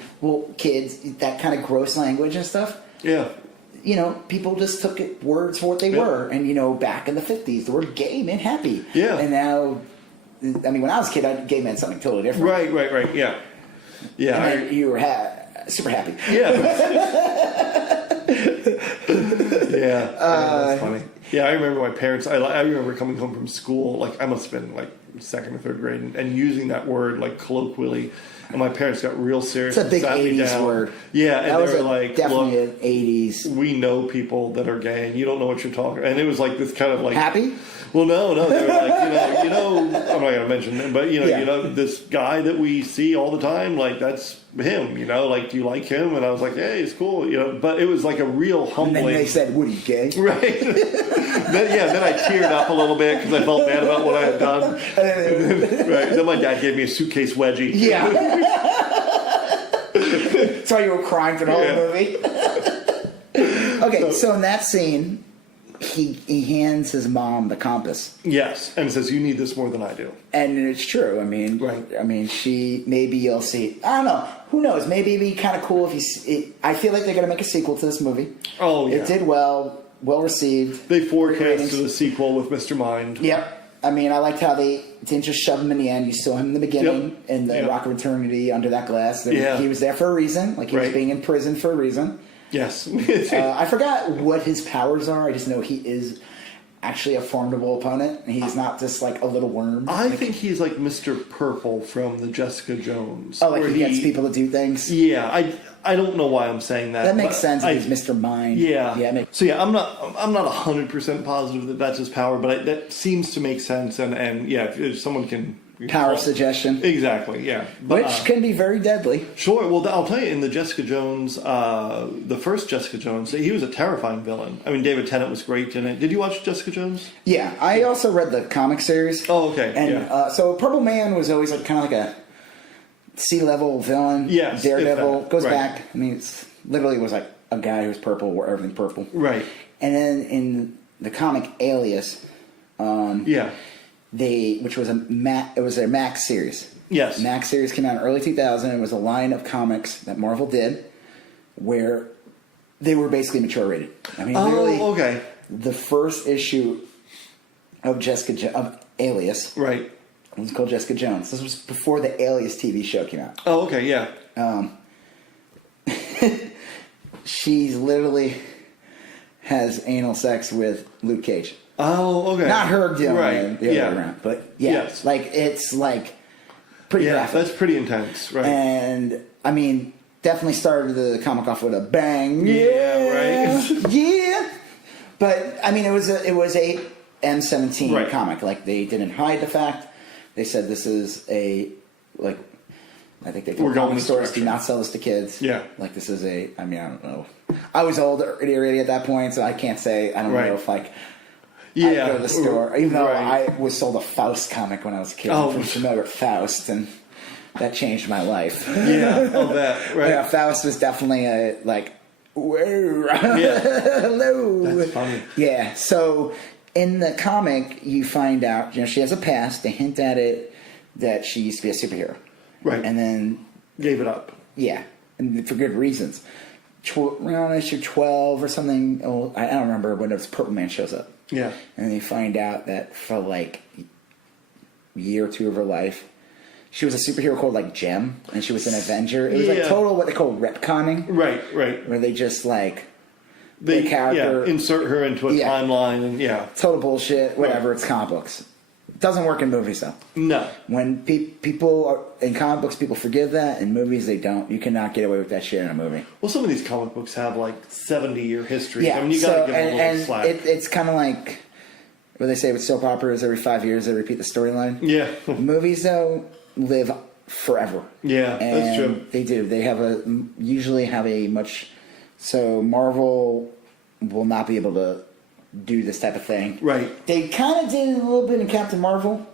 kids, that kind of gross language and stuff. Yeah. People just took words for what they were. And, back in the 50s, the word gay meant happy. Yeah. And now, when I was a kid, gay meant something totally different. Right. Yeah. Yeah. And you were super happy. Yeah. Yeah, that's funny. Yeah, I remember my parents. I remember coming home from school. Like I must have been like 2nd or 3rd grade, and using that word like colloquially. And my parents got real serious. It's a big '80s word. Yeah, and that they were like, definitely an '80s. We know people that are gay, and you don't know what you're talking. And it was like this kind of like happy. Well, no, they were like, I'm not going to mention him, but this guy that we see all the time, like that's him, like, do you like him? And I was like, hey, he's cool, but it was like a real humbling. And then they said, what are you, gay? Right. then I teared up a little bit because I felt bad about what I had done. Right. Then my dad gave me a suitcase wedgie. Yeah. That's why you were crying for the whole movie. Okay, so in that scene, he hands his mom the compass. Yes, and says, you need this more than I do. And it's true. I mean, maybe you'll see. I don't know. Who knows? Maybe it'd be kind of cool if I feel like they're going to make a sequel to this movie. Oh, yeah. It did well received. They forecasted a sequel with Mr. Mind. Yep. I mean, I liked how they didn't just shove him in the end. You saw him in the beginning in the Rock of Eternity under that glass. He was there for a reason. Like, he was being in prison for a reason. Yes. I forgot what his powers are. I just know he is actually a formidable opponent. He's not just like a little worm. I think he's like Mr. Purple from the Jessica Jones. Oh, like he gets people to do things? Yeah, I don't know why I'm saying that. That makes sense. He's Mr. Mind. Yeah. So I'm not 100% positive that that's his power, but that seems to make sense. And if someone can power suggestion. Exactly. Yeah. But, which can be very deadly. Sure. Well, I'll tell you, in the Jessica Jones, the first Jessica Jones, he was a terrifying villain. I mean, David Tennant was great in it. Did you watch Jessica Jones? Yeah, I also read the comic series. Oh, okay. And so Purple Man was always like kind of like a sea-level villain. Yes. Daredevil goes back. I mean, it's literally was like a guy who was purple, wore everything purple. Right. And then in the comic Alias, which was it was their Max series. Yes. Max series came out in early 2000. It was a line of comics that Marvel did where they were basically mature rated. I mean, literally, the first issue of of Alias, right, was called Jessica Jones. This was before the Alias TV show came out. Oh, okay, yeah. She's literally has anal sex with Luke Cage. Oh, okay. Not her doing right. the other way around, but yes. Like it's like pretty graphic. That's pretty intense, right? And I mean, definitely started the comic off with a bang. Yeah, right. Yeah. But I mean, it was a M17 comic. Like, they didn't hide the fact. They said this is I think they told comic stores do not sell this to kids. Yeah. Like, this is I don't know. I was older already at that point, so I can't say. I don't know if I go to the store, even though I was sold a Faust comic when I was a kid. I'm familiar with Faust, and that changed my life. Yeah, I'll bet. Right. Yeah, Faust was definitely whoa, yeah. hello. That's funny. Yeah, so in the comic, you find out, she has a past. They hint at it that she used to be a superhero. Right. And then gave it up. Yeah, and for good reasons. Around issue 12 or something, I don't remember when Purple Man shows up. Yeah. And they find out that for like a year or two of her life, she was a superhero called Gem, and she was an Avenger. It was total what they call retconning. Right. Where they just the character insert her into a timeline and total bullshit. Whatever. It's comic books. It doesn't work in movies though. No. When people are in comic books, people forgive that. In movies, they don't. You cannot get away with that shit in a movie. Well, some of these comic books have 70-year histories. Yeah, I mean, you got to give them a little slack. It's kind of like what they say with soap operas: every 5 years they repeat the storyline. Yeah. Movies though live forever. Yeah, and that's true. They do. They usually have a much. So Marvel will not be able to do this type of thing. Right. They kind of did it a little bit in Captain Marvel,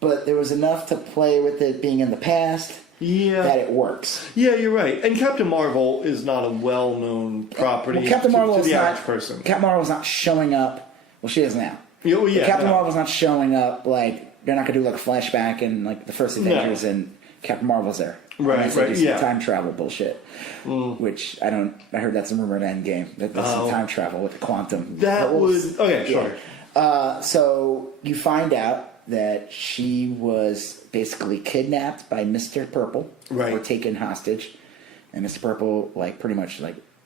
but there was enough to play with it being in the past that it works. Yeah, you're right. And Captain Marvel is not a well-known property Captain Marvel to is the not, average person. Captain Marvel's not showing up. Well, she is now. Oh, yeah. Captain Marvel's not showing up they're not going to do a flashback and the first Avengers and Captain Marvel's there. Right, do some time travel bullshit. Which I heard that's a rumor in Endgame. That there's some time travel with the quantum. Okay, sure. So you find out that she was basically kidnapped by Mr. Purple. Right. Or taken hostage. And Mr. Purple pretty much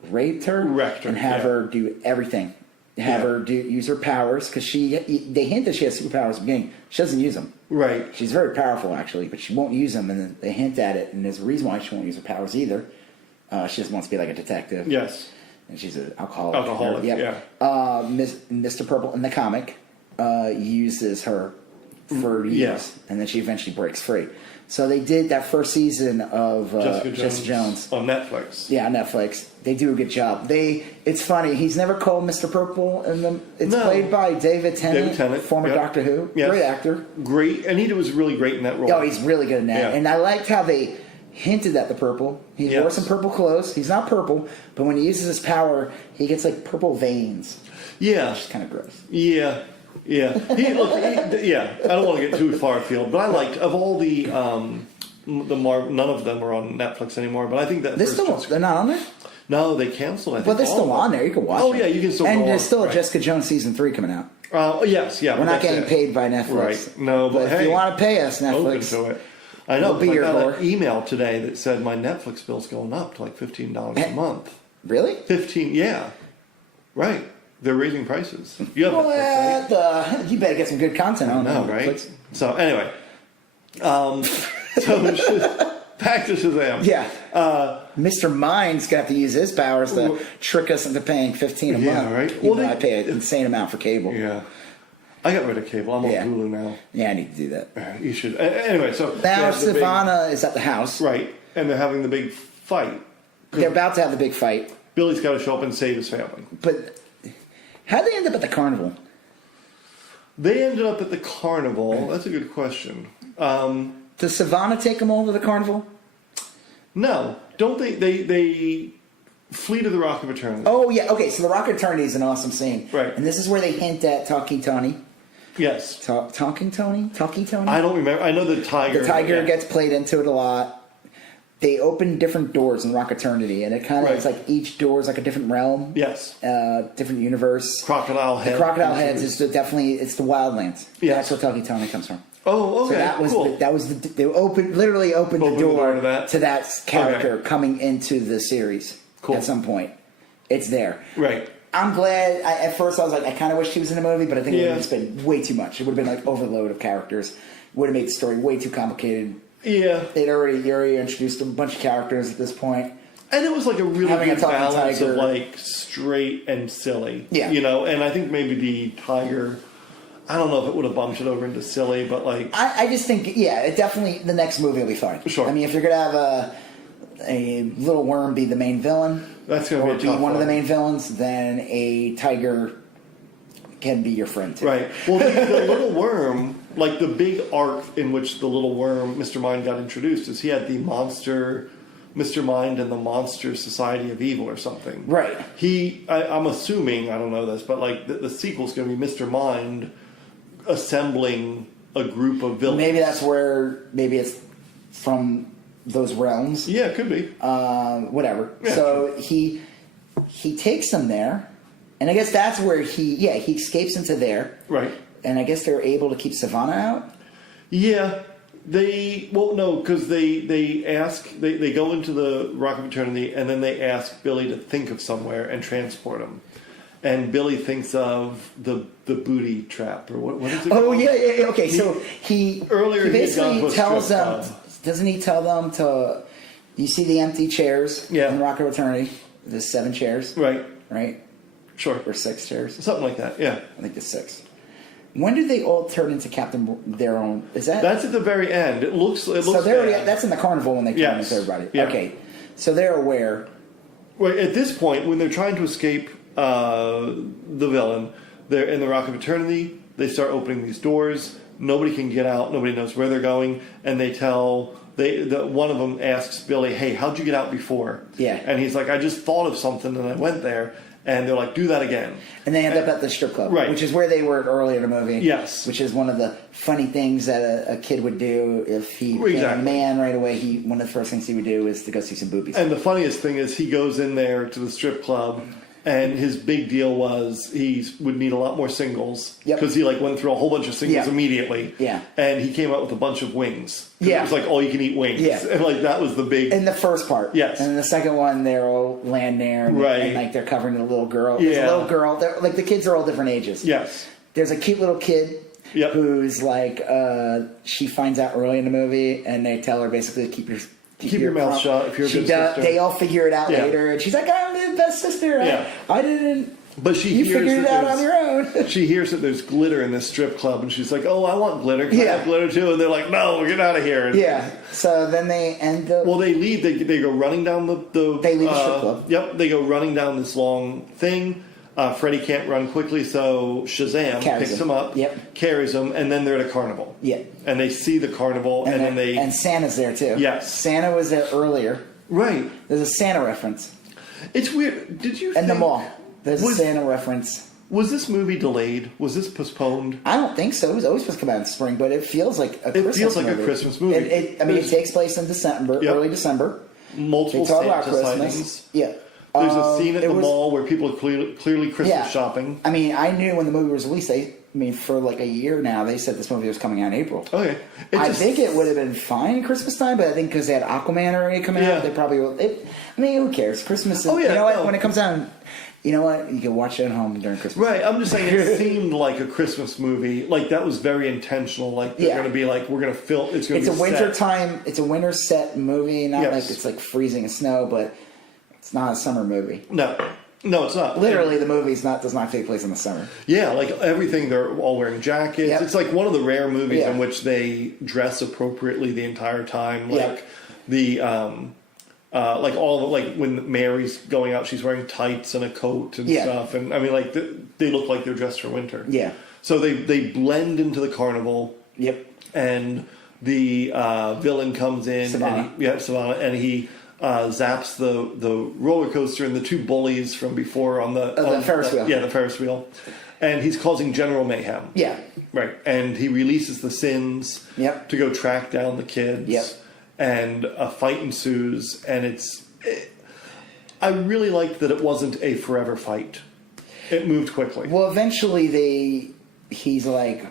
raped her. Wrecked her. And have her do everything. Have her use her powers, because they hint that she has superpowers at the beginning. She doesn't use them. Right. She's very powerful, actually, but she won't use them, and then they hint at it, and there's a reason why she won't use her powers either. She just wants to be like a detective. Yes. And she's an alcoholic. Yep. Mr. Purple in the comic uses her for years, and then she eventually breaks free. So they did that first season of Jessica Jones on Netflix. Yeah, on Netflix. They do a good job. It's funny. He's never called Mr. Purple, and it's played by David Tennant, former Doctor Who. Yes. Great actor. Great, and he was really great in that role. Oh, he's really good in that. Yeah. And I liked how they hinted at the purple. He wore some purple clothes. He's not purple, but when he uses his power, he gets like purple veins. Yeah, which is kind of gross. Yeah. I don't want to get too far afield, but I liked of all the none of them are on Netflix anymore. But I think that they're not on there. No, they canceled. I think. But they're still on there. You can watch. Oh yeah, you can still. And there's still a Jessica Jones season 3 coming out. Yes, yeah. We're not getting paid by Netflix, right? No, but if you want to pay us, Netflix. Open to it. I know. I got an email today that said my Netflix bill's going up to like $15 a month. Really? 15? Yeah. Right. They're raising prices. You have Netflix, right? You better get some good content on Netflix. Right? So anyway, back to Shazam. Yeah. Mr. Mind's got to use his powers to trick us into paying $15 a month. Right. Well, I pay an insane amount for cable. Yeah. I got rid of cable. I'm on Hulu now. Yeah, I need to do that. You should. Anyway, so now Savannah is at the house. Right. And they're having the big fight. They're about to have the big fight. Billy's got to show up and save his family. But how'd they end up at the carnival? They ended up at the carnival. That's a good question. Does Savannah take them all to the carnival? No. Don't they? They flee to the Rock of Eternity. Oh, yeah. Okay, so the Rock of Eternity is an awesome scene. Right. And this is where they hint at Talking Tony. Yes. Talking Tony? Talking Tony? I don't remember. I know the tiger. The tiger gets played into it a lot. They open different doors in Rock Eternity, and it kind of is like each door is like a different realm. Yes. Different universe. Crocodile Head. The Crocodile Heads is it's the Wildlands. Yes. That's where Talking Tony comes from. Oh, okay. So that was they literally opened the door to that character coming into the series at some point. It's there. Right. I'm glad. At first, I was like, I kind of wish he was in the movie, but I think it would have just been way too much. It would have been like overload of characters. Would have made the story way too complicated. Yeah. They'd already introduced a bunch of characters at this point. And it was like a really good balance of like straight and silly. Yeah. You know, and I think maybe the tiger, I don't know if it would have bumped it over into silly, but like. I just think, it definitely, the next movie will be fine. Sure. I mean, if you're going to have a little worm be the main villain, that's going to be one of the main villains, then a tiger can be your friend too. Right. Well, the little worm, like the big arc in which the little worm, Mr. Mind, got introduced is he had the monster, Mr. Mind and the Monster Society of Evil or something. Right. I'm assuming, I don't know this, but like the sequel's going to be Mr. Mind assembling a group of villains. Maybe that's where, it's from those realms. Yeah, it could be. Whatever. Yeah, so he takes them there. And I guess that's where he escapes into there. Right. And I guess they're able to keep Savannah out? Yeah. Because they ask, they go into the Rock of Eternity and then they ask Billy to think of somewhere and transport him. And Billy thinks of the booty trap, or what is it called? Oh, yeah, okay. So he basically tells them, doesn't he tell them to, you see the empty chairs in the Rock of Eternity? There's 7 chairs. Right. Right? Sure. Or 6 chairs. Something like that, yeah. I think it's 6. When do they all turn into their own? Is that? That's at the very end. It looks. So that's in the carnival when they turn into everybody. Yeah. Okay. So they're aware. Well, at this point, when they're trying to escape the villain, they're in the Rock of Eternity. They start opening these doors. Nobody can get out. Nobody knows where they're going. And they tell. One of them asks Billy, "Hey, how'd you get out before?" Yeah. And he's like, "I just thought of something and I went there." And they're like, do that again. And they end up at the strip club. Right. Which is where they were earlier in the movie. Yes. Which is one of the funny things that a kid would do if he became a man right away. One of the first things he would do is to go see some boobies. And the funniest thing is he goes in there to the strip club, and his big deal was he would need a lot more singles. Because he went through a whole bunch of singles immediately. Yeah. And he came out with a bunch of wings. Yeah. It was all you can eat wings. Yeah. And that was the big... In the first part. Yes. And in the second one, they're all land there. And they're covering the little girl. Yeah. There's a little girl. The kids are all different ages. Yes. There's a cute little kid who's she finds out early in the movie, and they tell her basically to keep your mouth shut if you're a good sister. They all figure it out later, and she's like, I'm the best sister. Yeah. I didn't But she You hears figured it that out on your own. she hears that there's glitter in this strip club, and she's like, "Oh, I want glitter. Can I have glitter too?" And they're like, "No, get out of here." And Yeah. So then they end up. well, they leave. They go running down the They leave the strip club. Yep, they go running down this long thing. Freddy can't run quickly, so Shazam picks him up, carries him, and then they're at a carnival. Yeah. And they see the carnival, and then they... And Santa's there, too. Yes. Santa was there earlier. Right. There's a Santa reference. It's weird. Did you And the mall. There's a Santa reference. Was this movie delayed? Was this postponed? I don't think so. It was always supposed to come out in spring, but it feels like a Christmas movie. It feels like a Christmas movie. It takes place in December, early December. Multiple they talk Santa about Christmas. sightings. Yeah. There's a scene at the mall where people are clearly Christmas shopping. I mean, I knew when the movie was released, for like a year now, they said this movie was coming out in April. Okay. I think it would have been fine in Christmas time, but I think because they had Aquaman already coming out, they probably will. Who cares? Christmas is... you know what? When it comes out... You know what? You can watch it at home during Christmas. Right. I'm just saying it seemed like a Christmas movie. Like, that was very intentional. Like, they're going to be like, we're going to film... It's going to be a winter time... It's a winter set movie. Not like it's like freezing and snow, but it's not a summer movie. No, it's not. Literally, the movie does not take place in the summer. Yeah, like everything, they're all wearing jackets. Yep. It's like one of the rare movies in which they dress appropriately the entire time. Like the... like when Mary's going out, she's wearing tights and a coat and stuff, and I mean, like they look like they're dressed for winter. Yeah. So they blend into the carnival. Yep. And the villain comes in, Savannah, and he zaps the roller coaster and the two bullies from before on the Ferris wheel. Yeah, the Ferris wheel, and he's causing general mayhem. Yeah. Right. And he releases the Sins. Yep. To go track down the kids. Yep. And a fight ensues, and I really liked that it wasn't a forever fight. It moved quickly. Well, eventually he's like,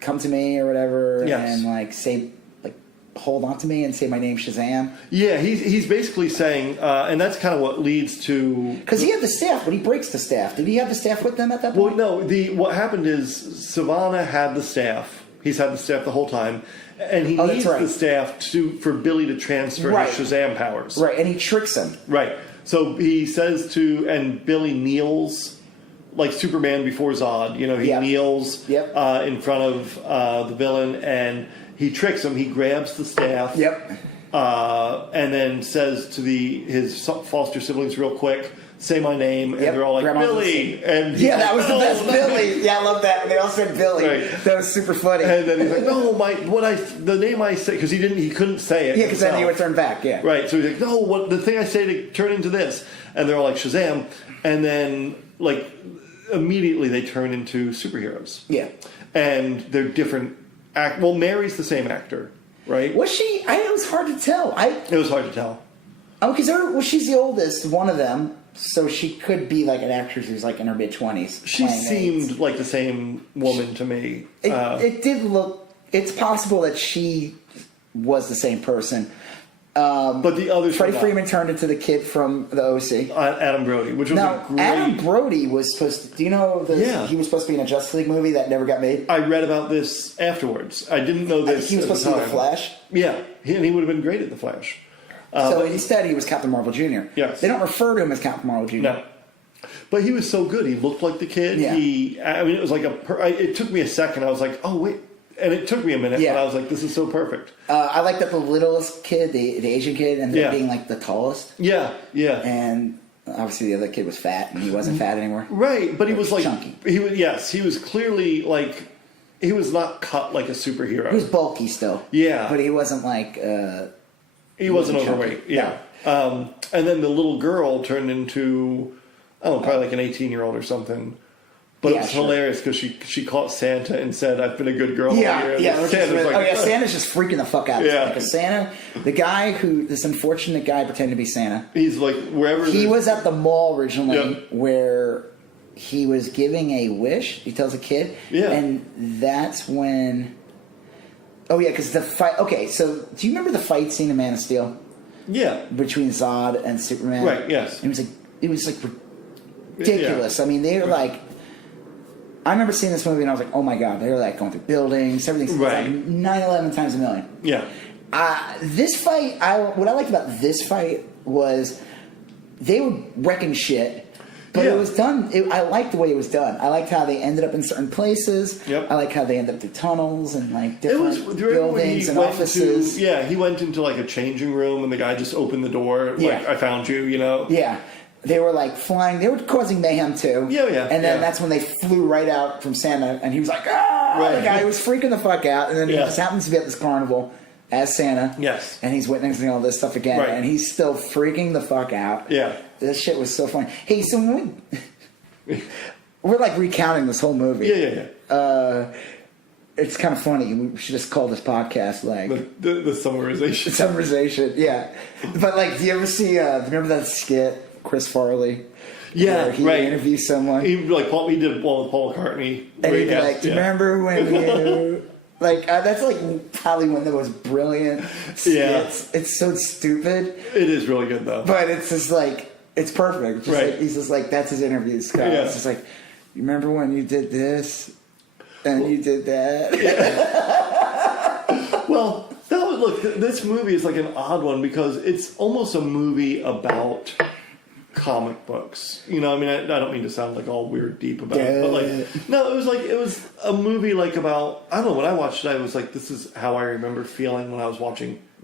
come to me or whatever, and like say, like, hold on to me and say my name's Shazam. Yeah, he's basically saying, and that's kind of what leads to... Because he had the staff, but he breaks the staff. Did he have the staff with them at that point? Well, no, what happened is Savannah had the staff. He's had the staff the whole time. And he needs the staff for Billy to transfer his Shazam powers. Right, and he tricks him. Right. So he says and Billy kneels like Superman before Zod. You know, he kneels in front of the villain, and he tricks him. He grabs the staff. Yep. And then says to his foster siblings real quick, say my name, and they're all like, Billy! And that was the best, Billy! Yeah, I love that. And they all said Billy. Right. That was super funny. And then he's like, no, the name I say, because he couldn't say it. Yeah, because then he would turn back, Right, so he's like, no, the thing I say to turn into this. And they're all like, Shazam. And then, like, immediately they turn into superheroes. Yeah. And they're different. Well, Mary's the same actor, right? Was she? It was hard to tell. It was hard to tell. Oh, because she's the oldest, one of them. So she could be like an actress who's like in her mid-20s. She seemed like the same woman to me. It did look... It's possible that she was the same person. But the others... Freddie Freeman turned into the kid from the OC. Adam Brody, which was a great... Adam Brody was supposed to... Do you know he was supposed to be in a Justice League movie that never got made? I read about this afterwards. I didn't know this. He was supposed to be the Flash? Yeah, and he would have been great at the Flash. So instead, he was Captain Marvel Jr. Yes. They don't refer to him as Captain Marvel Jr. No. But he was so good. He looked like the kid. Yeah. It was like it took me a second. I was like, oh, wait. And it took me a minute. Yeah. But I was like, this is so perfect. I like that the littlest kid, the Asian kid, ended up being like the tallest. Yeah, yeah. And obviously the other kid was fat, and he wasn't fat anymore. Right, but he was like... chunky. He was clearly like... He was not cut like a superhero. He was bulky still. Yeah. But he wasn't like... He wasn't overweight, yeah. No. And then the little girl turned into, probably like an 18-year-old or something. But it was hilarious because she caught Santa and said, I've been a good girl all year. Yeah, Santa's just freaking the fuck out. Yeah. Because Santa, this unfortunate guy pretending to be Santa. He's like, wherever... He was at the mall originally where he was giving a wish. He tells a kid. Yeah. And that's when... Oh, yeah, because the fight... Okay, so do you remember the fight scene in Man of Steel? Yeah. Between Zod and Superman? Right, yes. It was like ridiculous. Yeah. I mean, they were like... I remember seeing this movie and I was like, oh my God. They were like going through buildings, everything's like 9/11 times a million. Yeah. This fight, what I liked about this fight was they were wrecking shit. But it was done. I liked the way it was done. I liked how they ended up in certain places. Yep. I like how they ended up through tunnels and like different buildings and offices. He went into like a changing room and the guy just opened the door. Like, I found you, you know? Yeah. They were like flying. They were causing mayhem too. Yeah. And then that's when they flew right out from Santa, and he was like, "Ah!" Right. The guy was freaking the fuck out. And then he just happens to be at this carnival as Santa. Yes. And he's witnessing all this stuff again, and he's still freaking the fuck out. Yeah. This shit was so funny. Hey, so when we're like recounting this whole movie. Yeah. It's kind of funny. We should just call this podcast like the summarization. Summarization, yeah. But like, do you ever see? Remember that skit? Chris Farley. Yeah, he interviewed someone. He did one with Paul McCartney. And he'd be like, "Do you remember when you?" Like that's like probably one of the most brilliant skits. Yeah. It's so stupid. It is really good though. But it's just like it's perfect. Just like, he's just like that's his interview. Scott. Yeah. It's just like, you remember when you did this and you did that. Yeah. Well, look. This movie is like an odd one because it's almost a movie about comic books. You know, I mean, I don't mean to sound like all weird deep about it, but like, no, it was a movie like about, I don't know, when I watched it, I was like, this is how I remember feeling when I was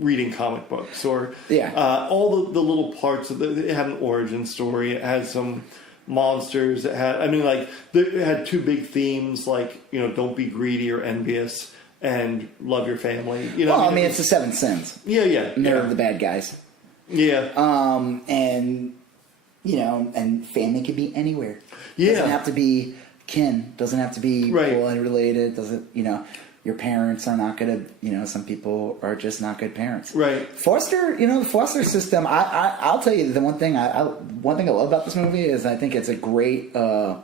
reading comic books, or all the little parts of it had an origin story, it had some monsters, it had two big themes, like, you know, don't be greedy or envious, and love your family. You know, well, it's the seven sins. Yeah. And they're the bad guys. Yeah. And you know, and family could be anywhere. Yeah. Doesn't have to be kin. Doesn't have to be blood related. Doesn't, you know, your parents are not going to, you know, some people are just not good parents. Right. Foster, you know, the foster system, I'll tell you the one thing I love about this movie is I think it's a great, I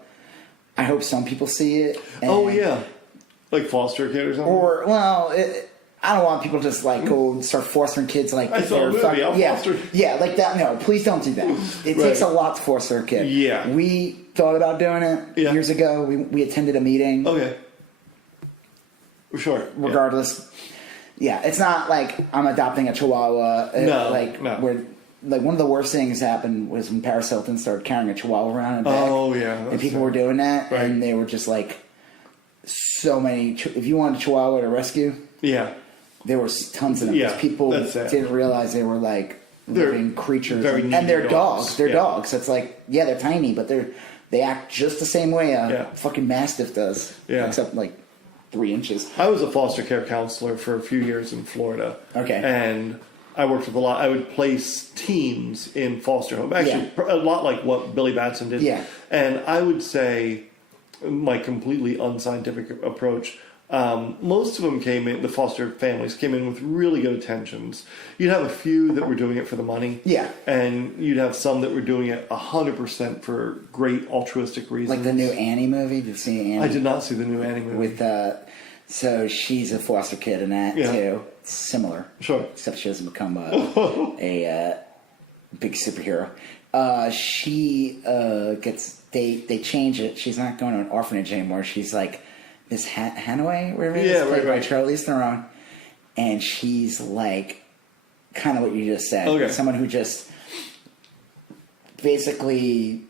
hope some people see it. And, like foster kid or something? Or, well, I don't want people to just like go and start fostering kids like I saw a movie. I'll foster. Yeah, like that. No, please don't do that. It takes a lot to foster a kid. Yeah, we thought about doing it years ago. We attended a meeting. Okay, sure. Regardless, it's not like I'm adopting a Chihuahua. No. Where like one of the worst things happened was when Paris Hilton started carrying a Chihuahua around in back. Oh yeah, and people were doing that, and they were just like so many. If you wanted a Chihuahua to rescue, there was tons of them because people didn't realize they were like living creatures, and they're dogs. They're dogs. It's like they're tiny, but they act just the same way a fucking Mastiff does, except like 3 inches. I was a foster care counselor for a few years in Florida. Okay, and I worked with a lot. I would place teams in foster home, actually a lot like what Billy Batson did. Yeah, and I would say my completely unscientific approach. Most of them the foster families came in with really good intentions. You'd have a few that were doing it for the money. Yeah. And you'd have some that were doing it 100% for great altruistic reasons. Like the new Annie movie. Did you see Annie? I did not see the new Annie movie. With, so she's a foster kid in that too. It's similar. Sure. Except she doesn't become a big superhero. She they change it. She's not going to an orphanage anymore. She's like Miss Hanaway, whatever it is, played by Charlize Theron, and she's like kind of what you just said. Okay. Someone who just basically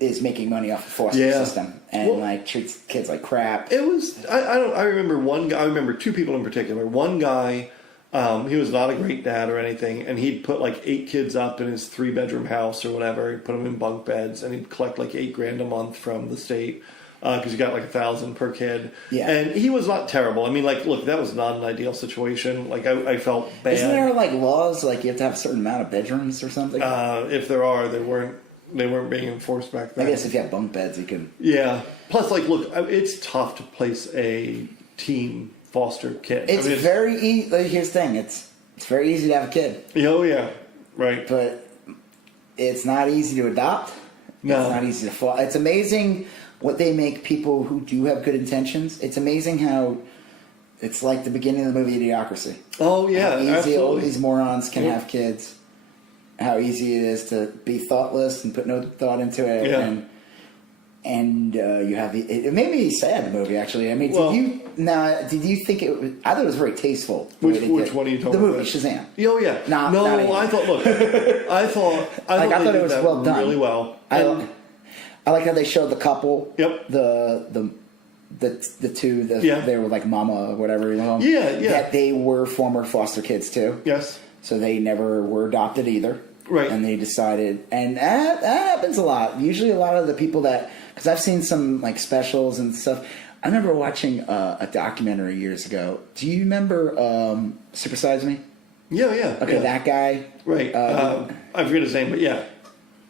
is making money off the foster system and like treats kids like crap. It was I remember one guy. I remember two people in particular. One guy, he was not a great dad or anything, and he'd put like 8 kids up in his 3-bedroom house or whatever. He'd put them in bunk beds, and he'd collect like $8,000 a month from the state. Because you got like $1,000 per kid, and he was not terrible. I mean, like, look, that was not an ideal situation. Like, I felt bad. Isn't there like laws like you have to have a certain amount of bedrooms or something? If there are, they weren't being enforced back then. I guess if you have bunk beds, you can. Yeah. Plus, like, look, it's tough to place a teen foster kid. It's very easy. Like, here's the thing: it's very easy to have a kid. Oh yeah, right. But it's not easy to adopt. No, it's not easy to fall. It's amazing what they make people who do have good intentions. It's amazing how it's like the beginning of the movie Idiocracy. Oh yeah, how easy absolutely. All these morons can have kids. How easy it is to be thoughtless and put no thought into it. Yeah. And you have it made me sad, the movie, actually. I mean, did you think it was, I thought it was very tasteful. Which one are you talking about? The movie, Shazam. Oh yeah. I thought, look, I thought it was well done. Really well. I like how they showed the couple. Yep. The two, Yeah. they were like mama or whatever, you know? Yeah, yeah. That they were former foster kids too. Yes. So they never were adopted either. Right. And they decided, and that happens a lot. Usually a lot of the people that, because I've seen some like specials and stuff. I remember watching a documentary years ago. Do you remember Super Size Me? Yeah, yeah. Okay, yeah. that guy. Right. I forget his name, but yeah.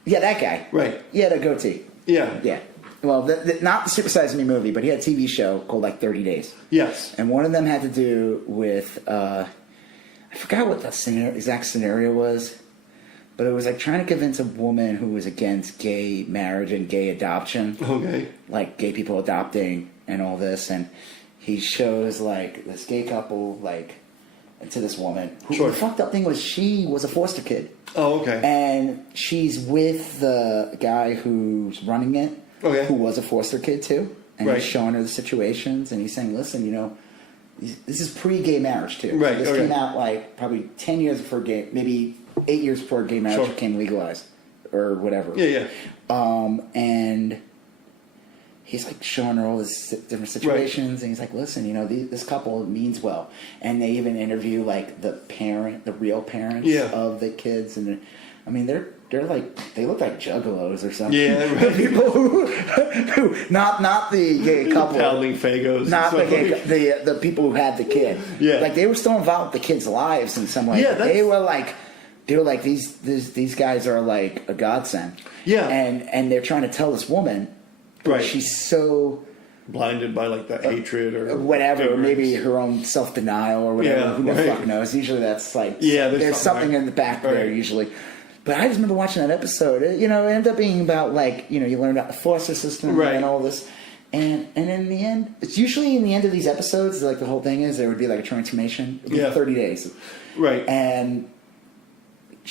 Yeah, that guy. Right. He had a goatee. Yeah. Yeah. Well, not the Super Size Me movie, but he had a TV show called like 30 Days. Yes. And one of them had to do with, I forgot what the exact scenario was, but it was like trying to convince a woman who was against gay marriage and gay adoption. Okay. Like gay people adopting and all this. And he shows like this gay couple, like, to this woman. Sure. The fucked up thing was she was a foster kid. Oh, okay. And she's with the guy who's running it. Okay. Who was a foster kid too, and Right. he's showing her the situations, and he's saying, "Listen, you know, this is pre-gay marriage too. Right. This Okay. came out like probably 10 years before gay, maybe 8 years before gay marriage Sure. became legalized, or whatever. Yeah, yeah. And he's like showing her all these different situations, and he's like, "Listen, you know, this couple means well," and they even interview like the real parents Yeah. of the kids, and I mean they're like, they look like juggalos or something. Yeah, right. People who not the gay couple, Pounding Fagos. not the and gay, the people who had the kid. Yeah. Like they were still involved with the kids' lives in some way. Yeah, they were like these guys are like a godsend. Yeah. and they're trying to tell this woman, but Right. she's so blinded by like that hatred or whatever, ignorance. maybe her own self-denial or whatever. Yeah, Who the right. fuck knows? Usually that's like, Yeah, there's something right. in the back there Right. usually. But I just remember watching that episode. It ended up being about like, you learn about the foster system Right. and all this. And in the end, it's usually in the end of these episodes, like the whole thing is there would be like a transformation. It would be Yeah. 30 days. Right. And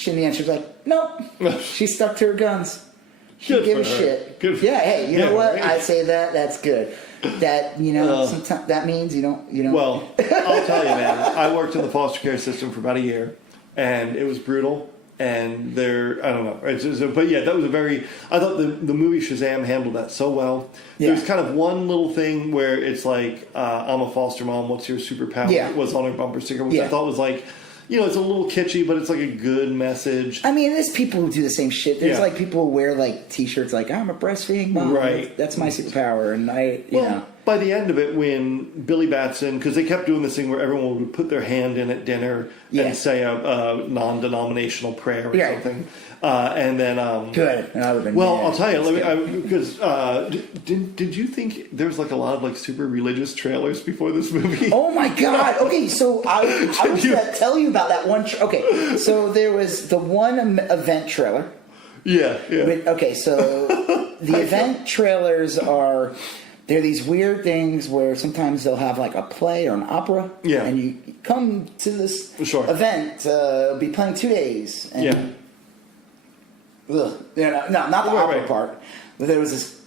in the end, she was like, nope. She stuck to her guns. She Good didn't give for a her. shit. Good for- Yeah, hey, you Yeah, know what? right. I say that's good. That, sometimes that means you don't. Well, I'll tell you, man. I worked in the foster care system for about a year, and it was brutal. And I don't know. But yeah, that was I thought the movie Shazam handled that so well. Yeah. There's kind of one little thing where it's like, I'm a foster mom, what's your superpower? Yeah. It was on her bumper sticker, which Yeah. I thought was like, it's a little kitschy, but it's like a good message. I mean, there's people who do the same shit. There's Yeah. like people who wear like T-shirts like "I'm a breastfeeding mom." Right. That's my superpower, and By the end of it, when Billy Batson, because they kept doing this thing where everyone would put their hand in at dinner Yeah. and say a non-denominational prayer or Yeah. something, and then good. And I would've been well, mad. I'll tell you, because did you think there's like a lot of like super religious trailers before this movie? Oh my god! Okay, so I was you- gonna tell you about that one. Okay, so there was the one event trailer. Yeah, yeah. Okay, so the event trailers they're these weird things where sometimes they'll have like a play or an opera. Yeah. And you come to this Sure. event, be playing 2 days. And Yeah. No, not the Right, opera right. part. But there was this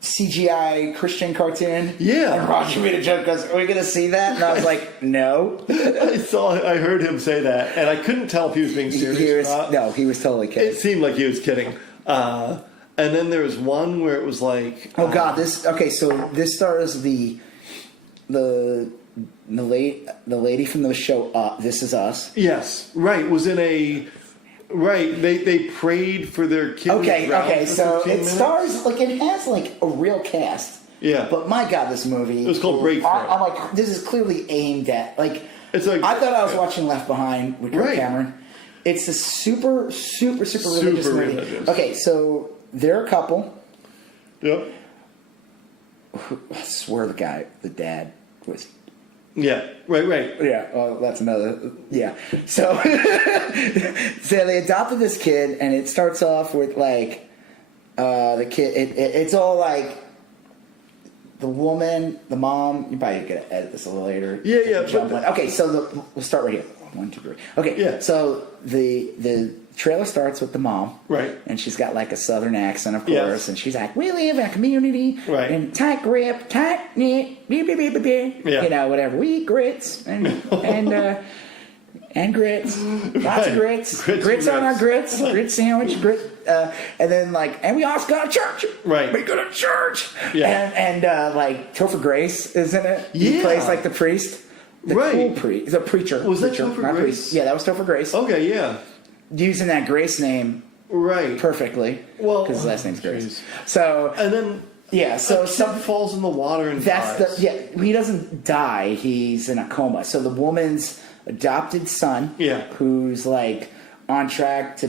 CGI Christian cartoon. Yeah. And Roger made a joke goes, "Are we going to see that?" And I was like, no. I heard him say that, and I couldn't tell if he was being serious. or not. He was totally kidding. It seemed like he was kidding. And then there was one where it was like, Oh God! So this stars the lady from the show This Is Us. yes, right, was in a right. They prayed for their kid. Okay. So it stars like it has like a real cast. Yeah. But my God, this movie. It was called Breakthrough. I'm like, this is clearly aimed at like. It's like I thought I was watching Left Behind with Kirk Right. Cameron. It's a super religious movie. religious. Okay, so they're a couple. Yep. I swear the dad was. Yeah. Right. Yeah, well, that's another. Yeah. So they adopted this kid, and it starts off with like the kid. It's all like the woman, the mom. You probably gonna edit this a little later. Yeah. Jump in. Okay, so we'll start right here. 1, 2, 3. Okay. Yeah. So the trailer starts with the mom. Right. And she's got like a southern accent, of course, Yes. and she's like, "We live in a community, Right. and tight grip, tight knit, Yeah. whatever. We eat grits, and and grits, lots Right. of grits, Grits on and our grits. grits sandwich, and then and we also go to church. Right. We go to church. Yeah. And Topher Grace is in it. He Yeah. plays like the priest. The Right. cool priest. The preacher. Was that preacher, Topher not Grace? priest. Yeah, that was Topher Grace. Okay, yeah. Using that Grace name Right. perfectly. Well, because his last name's Grace. geez. So And then yeah, so some falls in the water and that's dies. he doesn't die. He's in a coma. So the woman's adopted son, who's like on track to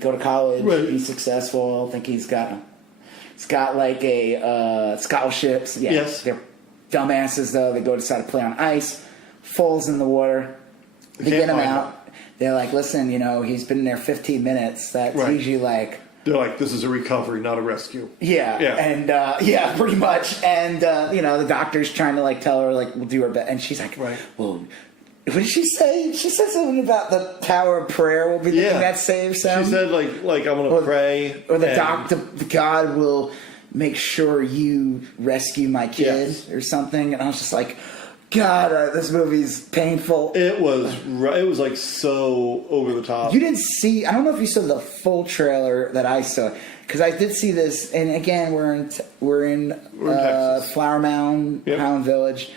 go to college, Right. be successful. I think he's got like a scholarships. Yeah, Yes. they're dumbasses though. They go decide to play on ice, falls in the water. They get him out. They're like, listen, he's been in there 15 minutes. That's usually like. They're like, this is a recovery, not a rescue. Yeah, and pretty much. And the doctor's trying to like tell her like we'll do our best, and she's like, well, what did she say? She said something about the power of prayer will be the thing that saves them. She said like I'm gonna pray, or the God will make sure you rescue my kid or something. And I was just like, God, this movie's painful. It was like so over the top. You didn't see. I don't know if you saw the full trailer that I saw, because I did see this. And again, we're in Texas. Flower Mound, Highland Village.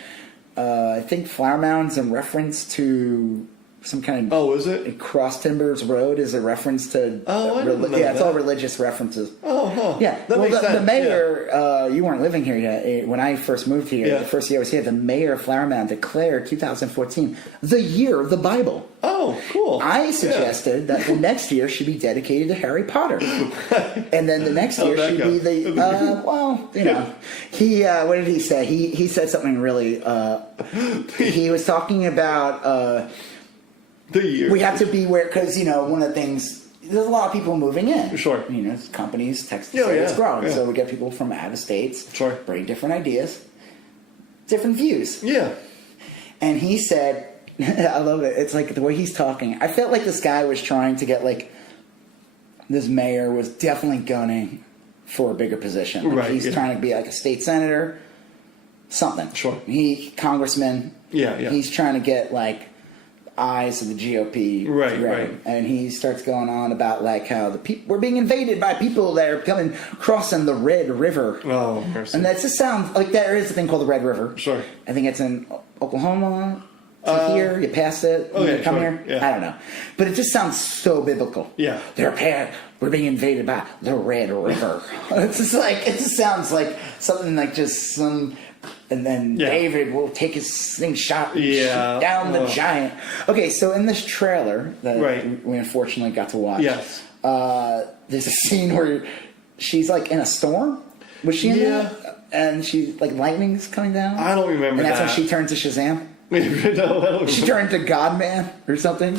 I think Flower Mound's in reference to some kind of. Oh, is it? Cross Timbers Road is a reference to. I didn't know it's that. all religious references. Oh, huh. Yeah. That makes sense. The mayor, you weren't living here yet. When I first moved here, the first year I was here, the mayor of Flower Mound declared 2014 the year of the Bible. Oh, cool. I suggested that the next year should be dedicated to Harry Potter. And then the next year should be the, he, what did he say? He said something really, he was talking about, the year. we have to beware, because, one of the things, there's a lot of people moving in. Sure. Companies, Texas it's growing. Yeah. So we get people from out of states. Sure. Bring different ideas, different views. Yeah. And he said, I love it. It's like the way he's talking. I felt like this guy was trying to get this mayor was definitely gunning for a bigger position. Like he's trying to be like a state senator, something. Sure. Congressman. Yeah. He's trying to get eyes of the GOP. Right. And he starts going on about how we're being invaded by people that are crossing the Red River. Oh, mercy. And that just sounds like there is a thing called the Red River. Sure. I think it's in Oklahoma. Here, you pass it, you come here. Yeah. I don't know, but it just sounds so biblical. Yeah, we're being invaded by the Red River. It's just it just sounds like something like just some. And then David will take his slingshot and shoot down the giant. Okay, so in this trailer that we unfortunately got to watch, there's a scene where she's in a storm. Was she in that? And she lightning's coming down. I don't remember. And that's when she turned to Shazam. No, I don't remember. She turned to God-Man or something.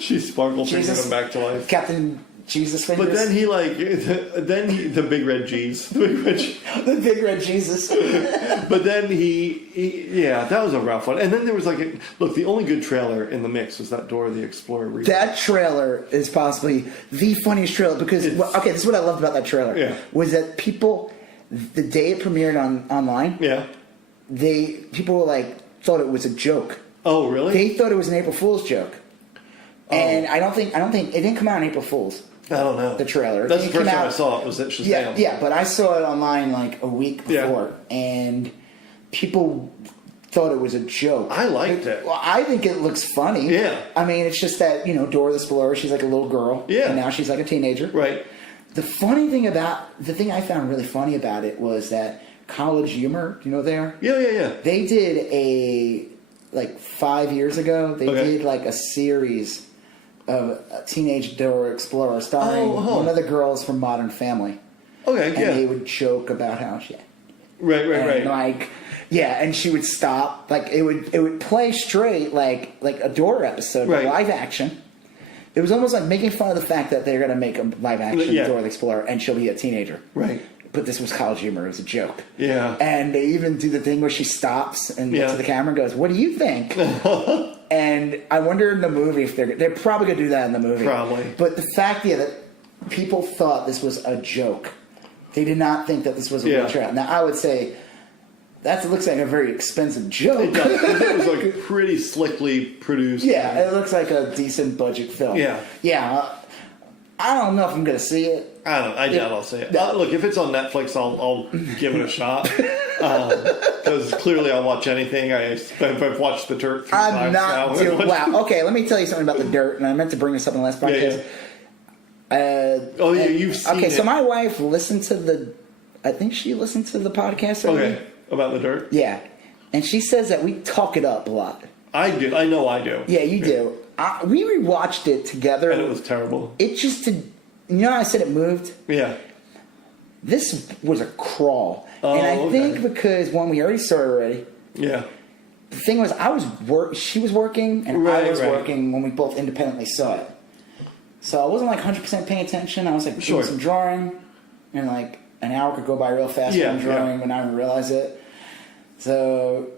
She sparkled, bringing him back to life. Captain Jesus fingers. But then the big red G's. The big red Jesus. But then that was a rough one. And then there was the only good trailer in the mix was that Dora the Explorer remake. That trailer is possibly the funniest trailer because, this is what I loved about that trailer. Yeah. Was that people, the day it premiered online, people were thought it was a joke. Oh, really? They thought it was an April Fool's joke. Oh. And I don't think it didn't come out on April Fool's. I don't know. The trailer. That's the first time I saw it was at Shazam. Yeah, but I saw it online a week before, and people thought it was a joke. I liked it. Well, I think it looks funny. Yeah. I mean, it's just that, Dora the Explorer, she's a little girl. Yeah. And now she's a teenager. Right. The thing I found really funny about it was that College Humor, there? Yeah. They did 5 years ago, they did a series of a teenage Dora Explorer starring one of the girls from Modern Family. Okay, and they would joke about how she... Right. And she would stop, it would play straight like a Dora episode, live action. It was almost like making fun of the fact that they're going to make a live action Dora the Explorer and she'll be a teenager. Right. But this was College Humor. It was a joke. Yeah. And they even do the thing where she stops and looks at the camera and goes, "What do you think?" And I wonder in the movie if they're probably going to do that in the movie. Probably. But the fact that people thought this was a joke. They did not think that this was a real trap. Now, I would say That looks like a very expensive joke. It does. 'Cause it was like pretty slickly produced. Yeah, it looks like a decent budget film. Yeah. Yeah. I don't know if I'm going to see it. I doubt I'll see it. Look, if it's on Netflix, I'll give it a shot. Because clearly I'll watch anything. I've watched The Dirt 3 times I'm not now. doing. Wow. Okay, let me tell you something about The Dirt, and I meant to bring this up in the last podcast. You've seen it. Okay, so my wife listened to I think she listened to the podcast already. Okay, about The Dirt? Yeah. And she says that we talk it up a lot. I do. I know I do. Yeah, you do. We rewatched it together. And it was terrible. It just did. You know how I said it moved? Yeah. This was a crawl. Oh, and I okay. think because one, we already saw it already. Yeah. The thing was, she was working, and I was working when we both independently saw it. So I wasn't like 100% paying attention. I was like doing some drawing, and like an hour could go by real fast when I'm drawing when I didn't realize it. So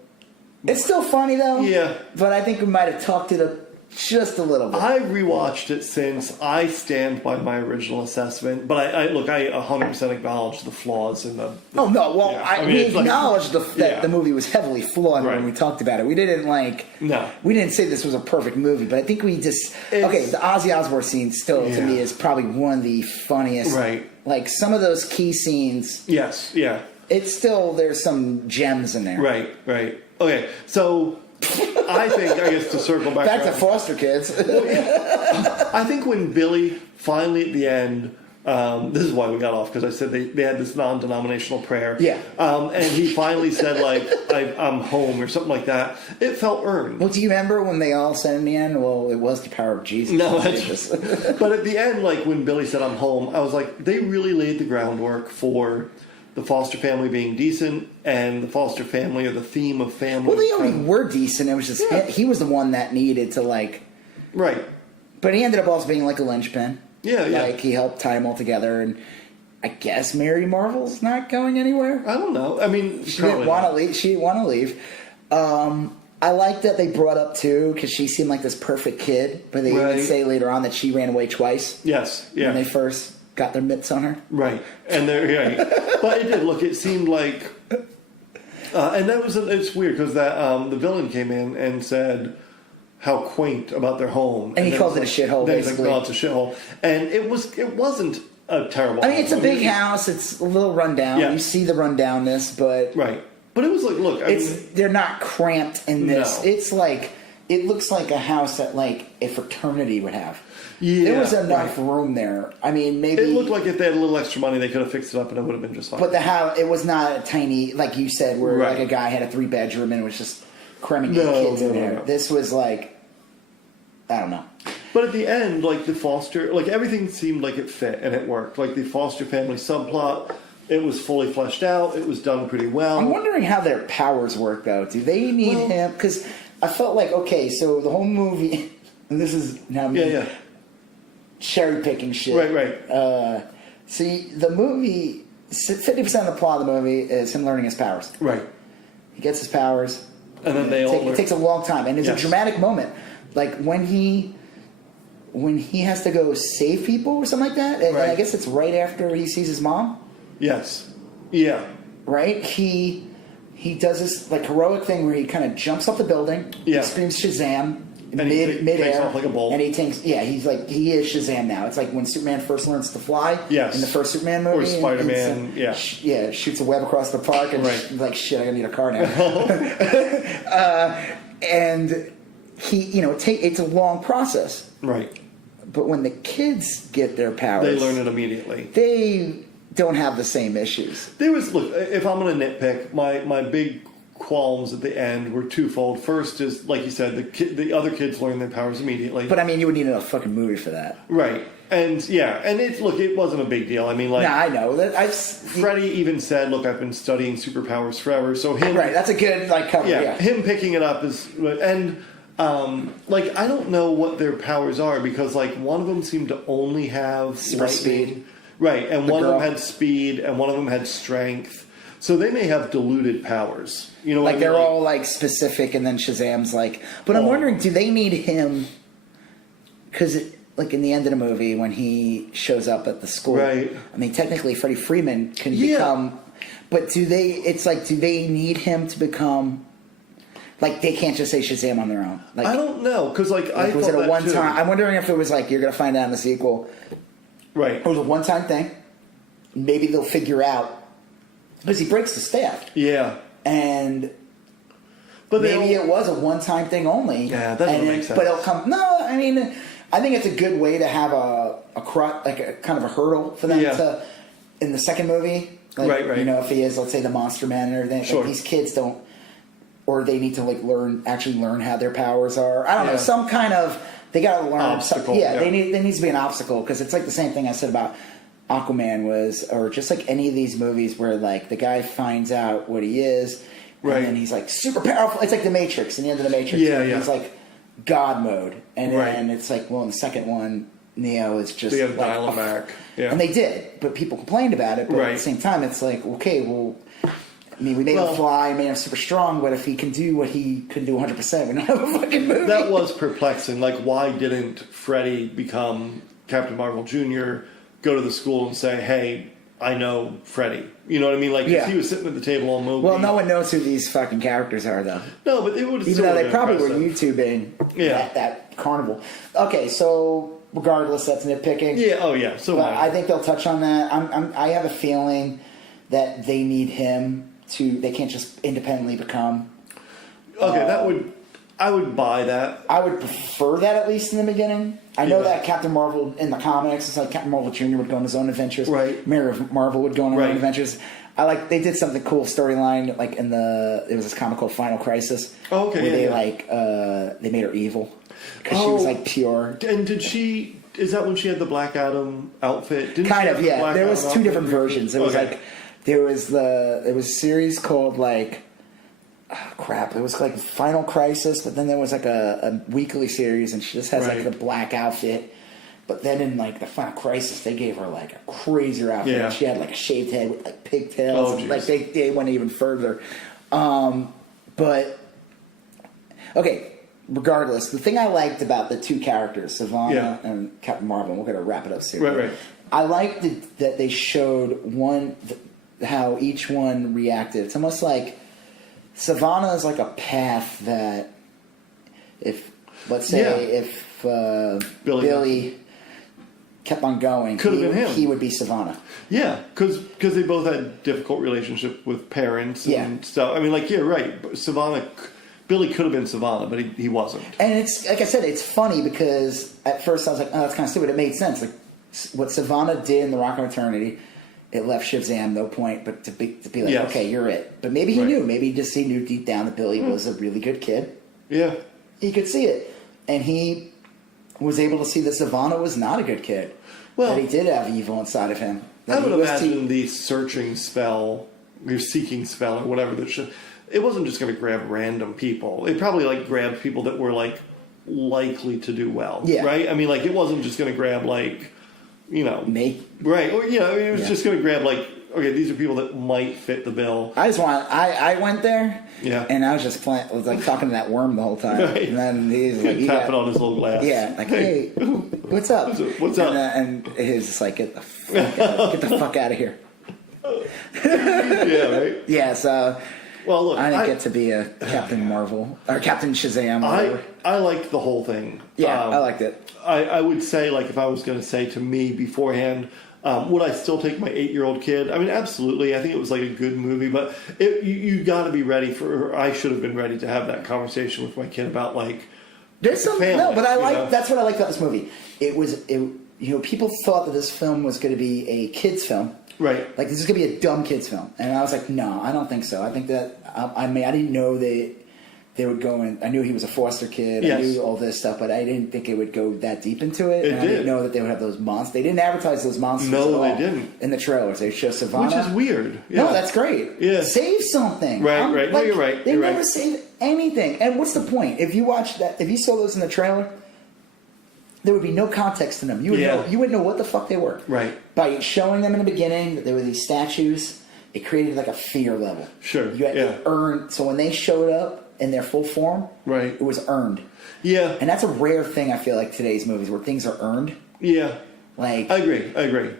it's still funny though. Yeah. But I think we might have talked it up just a little bit. I rewatched it since. I stand by my original assessment, but I 100% acknowledge the flaws in the. Oh no! Well, yeah. we acknowledged that the movie was heavily flawed when we talked about it. We didn't we didn't say this was a perfect movie, but I think we just the Ozzy Osbourne scene still to me is probably one of the funniest. Right. Like some of those key scenes. Yes. Yeah. It's still there's some gems in there. Right. Right. Okay. So. I guess to circle back to foster kids. I think when Billy finally at the end, this is why we got off, because I said they had this non-denominational prayer. Yeah. And he finally said, like, I'm home or something like that. It felt earned. Well, do you remember when they all said in the end, well, it was the power of Jesus? No, but at the end, like, when Billy said, I'm home, I was like, they really laid the groundwork for the foster family being decent, and the foster family, or the theme of family. Well, they already were decent. It was just he was the one that needed to right. But he ended up also being like a linchpin. Yeah, yeah. Like he helped tie them all together, and I guess Mary Marvel's not going anywhere. I don't know. I mean, she didn't want to leave. She didn't want to leave. I like that they brought up too, because she seemed like this perfect kid, but they even say later on that she ran away twice. Yes, yeah. When they first got their mitts on her. Right. And but it did look, it seemed like, and that was, it's weird because that, the villain came in and said how quaint about their home. And he called it a shithole, basically. Like, no, it's a shithole. And it wasn't a terrible I mean, it's a big house. It's a little rundown. Yeah. You see the rundownness, but. Right. But it was like, look, they're not cramped in this. No. It's like, it looks like a house that like a fraternity would have. Yeah, there was enough room there. I mean, maybe it looked like if they had a little extra money, they could have fixed it up, and it would have been just fine. But the house, it was not a tiny, like you said, where like a guy had a 3-bedroom and it was just cramming kids in there. No. This was like, I don't know. But at the end, like the foster, like everything seemed like it fit and it worked. Like the foster family subplot, it was fully fleshed out. It was done pretty well. I'm wondering how their powers work, though. Do they need him? Because I felt like, okay, so the whole movie, and this is now me cherry picking shit. Right. See, the movie, 50% of the plot of the movie is him learning his powers. Right. He gets his powers. And then it takes a long time. And there's a dramatic moment. Like when he has to go save people or something like that. And I guess it's right after he sees his mom. Yes. Yeah. Right? He does this like heroic thing where he kind of jumps off the building. Yeah. He screams Shazam. And Mid-air, takes off like a bolt. And he thinks, he is Shazam now. It's like when Superman first learns to fly. Yes. In the first Superman movie. Or Spider-Man, shoots a web across the park and like, shit, I'm going to need a car now. And he, it's a long process. Right. But when the kids get their powers, they learn it immediately. They don't have the same issues. Look, if I'm going to nitpick, my big qualms at the end were twofold. First is, like you said, the other kids learn their powers immediately. But I mean, you would need a fucking movie for that, right? And it wasn't a big deal. I mean, like, nah, I know that. Freddie even said, "Look, I've been studying superpowers forever." So him, right? That's a good cover. Yeah, him picking it up is, and I don't know what their powers are because one of them seemed to only have super speed, right? And one of them had speed, and one of them had strength. So they may have diluted powers. They're all specific, and then Shazam's like. But I'm wondering, do they need him? Because like in the end of the movie when he shows up at the school. Right. I mean, technically, Freddie Freeman can become. But do they? It's like, do they need him to become? Like, they can't just say Shazam on their own. Like, I don't know, because I was thought it a that one too. time? I'm wondering if it was like you're gonna find out in the sequel. Right. It was a one-time thing. Maybe they'll figure out because he breaks the staff. Yeah. And but maybe it was a one-time thing only. Yeah, that doesn't make sense. But it'll come. No, I mean, I think it's a good way to have a kind of a hurdle for them to in the second movie. Like, right. You know, if he is, let's say, the Monster Man and everything. Sure. Like, these kids don't, or they need to like actually learn how their powers are. I don't know, some kind of. They got to learn. Obstacle. There needs to be an obstacle because it's like the same thing I said about Aquaman or just like any of these movies where like the guy finds out what he is, and then he's like super powerful. It's like the Matrix. In the end of the Matrix, he's like God mode, and then it's like, well, in the second one, Neo is just they got to like, dial him back, and they did, but people complained about it. But at the same time, it's like, okay, well. I mean, we made him fly, made him super strong, but if he can do what he could do 100%, we don't have a fucking movie. That was perplexing. Like, why didn't Freddy become Captain Marvel Jr., go to the school and say, hey, I know Freddy? You know what I mean? Like, if he was sitting at the table all movie. Well, no one knows who these fucking characters are, though. No, but it would have even though they probably were YouTubing that carnival. Okay, so regardless, that's nitpicking. Yeah, oh yeah. So I think they'll touch on that. I have a feeling that they need him to. They can't just independently become. Okay, I would buy that. I would prefer that at least in the beginning. I know that Captain Marvel in the comics, it's like Captain Marvel Jr. would go on his own adventures. Right. Mary of Marvel would go on her own adventures. They did something cool storyline, like there was this comic called Final Crisis. Oh, okay. Where they made her evil. Because she was like pure. And is that when she had the Black Adam outfit? Kind of, yeah. There was two different versions. It was like, there was a series called like, it was like Final Crisis, but then there was like a weekly series, and she just has like the black outfit. But then in like the Final Crisis, they gave her like a crazier outfit. Yeah. She had like a shaved head with like pigtails. Oh, and, like they went even further. But okay, regardless, the thing I liked about the two characters, Savannah and Captain Marvel, we're gonna wrap it up soon. Right. I liked that they showed how each one reacted. It's almost like Savannah is like a path that if Billy kept on going, could have been him. He would be Savannah. Yeah, because they both had difficult relationship with parents and stuff. I mean, like, right. Billy could have been Savannah, but he wasn't. And it's like I said, it's funny because at first I was like, oh, that's kind of stupid. It made sense. Like what Savannah did in The Rock of Eternity, it left Shazam no point but to be like, okay, you're it. But maybe he knew. Maybe he knew deep down that Billy was a really good kid. Yeah. He could see it. And he was able to see that Savannah was not a good kid. Well, that he did have evil inside of him. I would imagine the searching spell, your seeking spell, or whatever. It wasn't just going to grab random people. It probably like grabbed people that were like likely to do well. Yeah. Right? I mean, like it wasn't just going to grab like, me. Right. Or, it was just going to grab like, okay, these are people that might fit the bill. I went there. Yeah. And I was just talking to that worm the whole time. Right. And then he's like, tapping on his little glass. Yeah. Like, hey, what's up? What's up? And he's just like, get the fuck out of here. Yeah. Right. Yeah. So. Well, look, I didn't get to be a Captain Marvel or Captain Shazam. I liked the whole thing. Yeah, I liked it. I would say, like, if I was going to say to me beforehand, would I still take my 8-year-old kid? I mean, absolutely. I think it was like a good movie, but you got to be ready I should have been ready to have that conversation with my kid about like. There's some that's what I liked about this movie. People thought that this film was going to be a kids film. Right. Like, this is going to be a dumb kids film. And I was like, no, I don't think so. I think that, I didn't know they would go in. I knew he was a foster kid. Yes. I knew all this stuff, but I didn't think it would go that deep into it. I didn't know that they would have those monsters. They didn't advertise those monsters at all. No, they didn't. In the trailers. They show Savannah. Which is weird. Yeah. No, that's great. Yeah. Save something. Right. No, you're right. They never save anything. And what's the point? If you watch that, if you saw those in the trailer, there would be no context to them. You wouldn't know what the fuck they were. Right. By showing them in the beginning that there were these statues, it created like a fear level. Sure. You had to earn. So when they showed up, in their full form, Right. it was earned. Yeah. And that's a rare thing, I feel like, today's movies, where things are earned. Yeah. Like, I agree.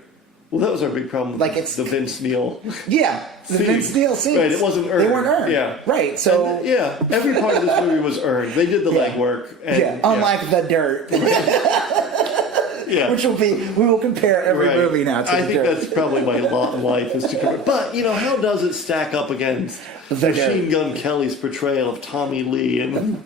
Well, that was our big problem with Like, it's- the Vince Neil. yeah, the Vince Neil scenes. Right, it wasn't earned. They weren't earned. Yeah. Right, so... And, yeah, every part of this movie was earned. They did the Yeah. legwork. And, unlike The Dirt. Yeah. Which we will compare every Right. movie now to I The think Dirt. that's probably my lot in life is to compare. But, how does it stack up against The Machine Gun Kelly's portrayal of Tommy Lee? And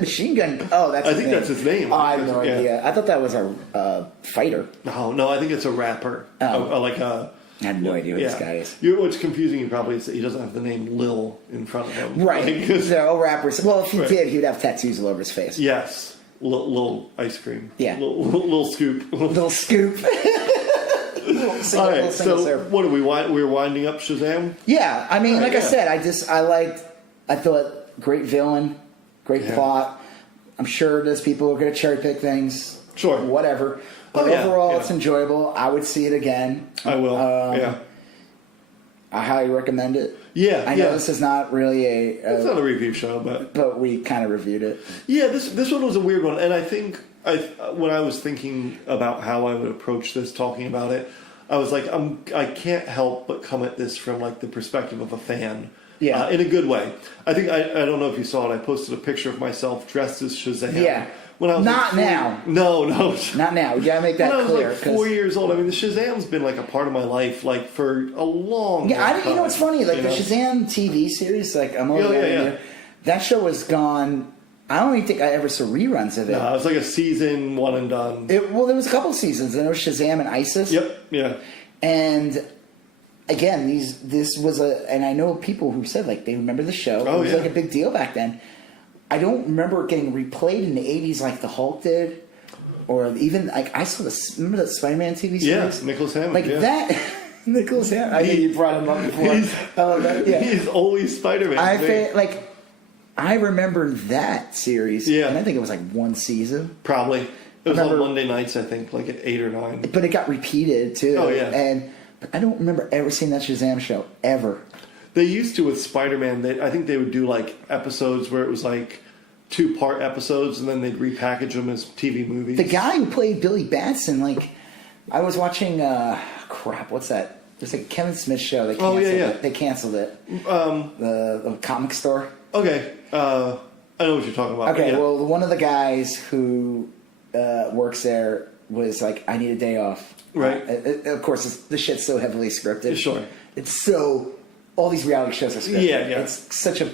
Machine Gun... Oh, that's his I think name. that's his name. Oh, I have no Yeah. idea. I thought that was a fighter. No, I think it's a rapper. Oh. I have no idea who this guy is. What's confusing you probably is that he doesn't have the name Lil in front of him. Right. Like, They're all rappers. Well, if he Right. did, he would have tattoos all over his face. yes. Little ice cream. Yeah. Little scoop. Little scoop. Little single, All right, little single so serve. what are we? We're winding up Shazam? Yeah, I mean, Right, like I yeah. said, I thought great villain, great Yeah. plot. I'm sure there's people who are going to cherry pick things. Sure. Whatever. But Oh, yeah, overall, yeah. it's enjoyable. I would see it again. I will. Yeah. I highly recommend it. Yeah. I know yeah. this is not really It's not a review show, but we kind of reviewed it. yeah, this one was a weird one, and I think when I was thinking about how I would approach this, talking about it, I was like, I can't help but come at this from like the perspective of a fan. Yeah. In a good way. I think I don't know if you saw it. I posted a picture of myself dressed as Shazam. Yeah. When I was Not now. No. Not now. You gotta make that When I was clear. like 'cause- 4 years old, I mean, the Shazam's been like a part of my life, like for a long. Yeah, long you know what's time, funny? Like you the know? Shazam TV series, like I'm only Yeah. that show was gone. I don't even think I ever saw reruns of it. No, it was like a season one and done. Well, there was a couple seasons, and it was Shazam and ISIS. Yep. Yeah. And again, this was and I know people who said like they remember the show. Oh, it was yeah. like a big deal back then. I don't remember it getting replayed in the '80s like the Hulk did, or even like I saw remember the Spider-Man TV series? Yeah, Nicholas Hammond. Like yeah. that. Nicholas Hammond. I think you brought him up before. I love that. Yeah. He's always Spider-Man. I remember that series. Yeah. And I think it was like one season. Probably. It was remember- on Monday nights, I think, like at 8 or 9. But it got repeated too. Oh, yeah. But I don't remember ever seeing that Shazam show ever. They used to with Spider-Man. I think they would do like episodes where it was like 2-part episodes, and then they'd repackage them as TV movies. The guy who played Billy Batson, like, I was watching, what's that? There's a Kevin Smith show. They canceled yeah. it. They canceled it. The comic store. Okay. I know what you're talking about. Okay, yeah. well, one of the guys who works there was like, I need a day off. Right. Of course, the shit's so heavily scripted. Sure. It's so... All these reality shows are scripted. Yeah. It's such a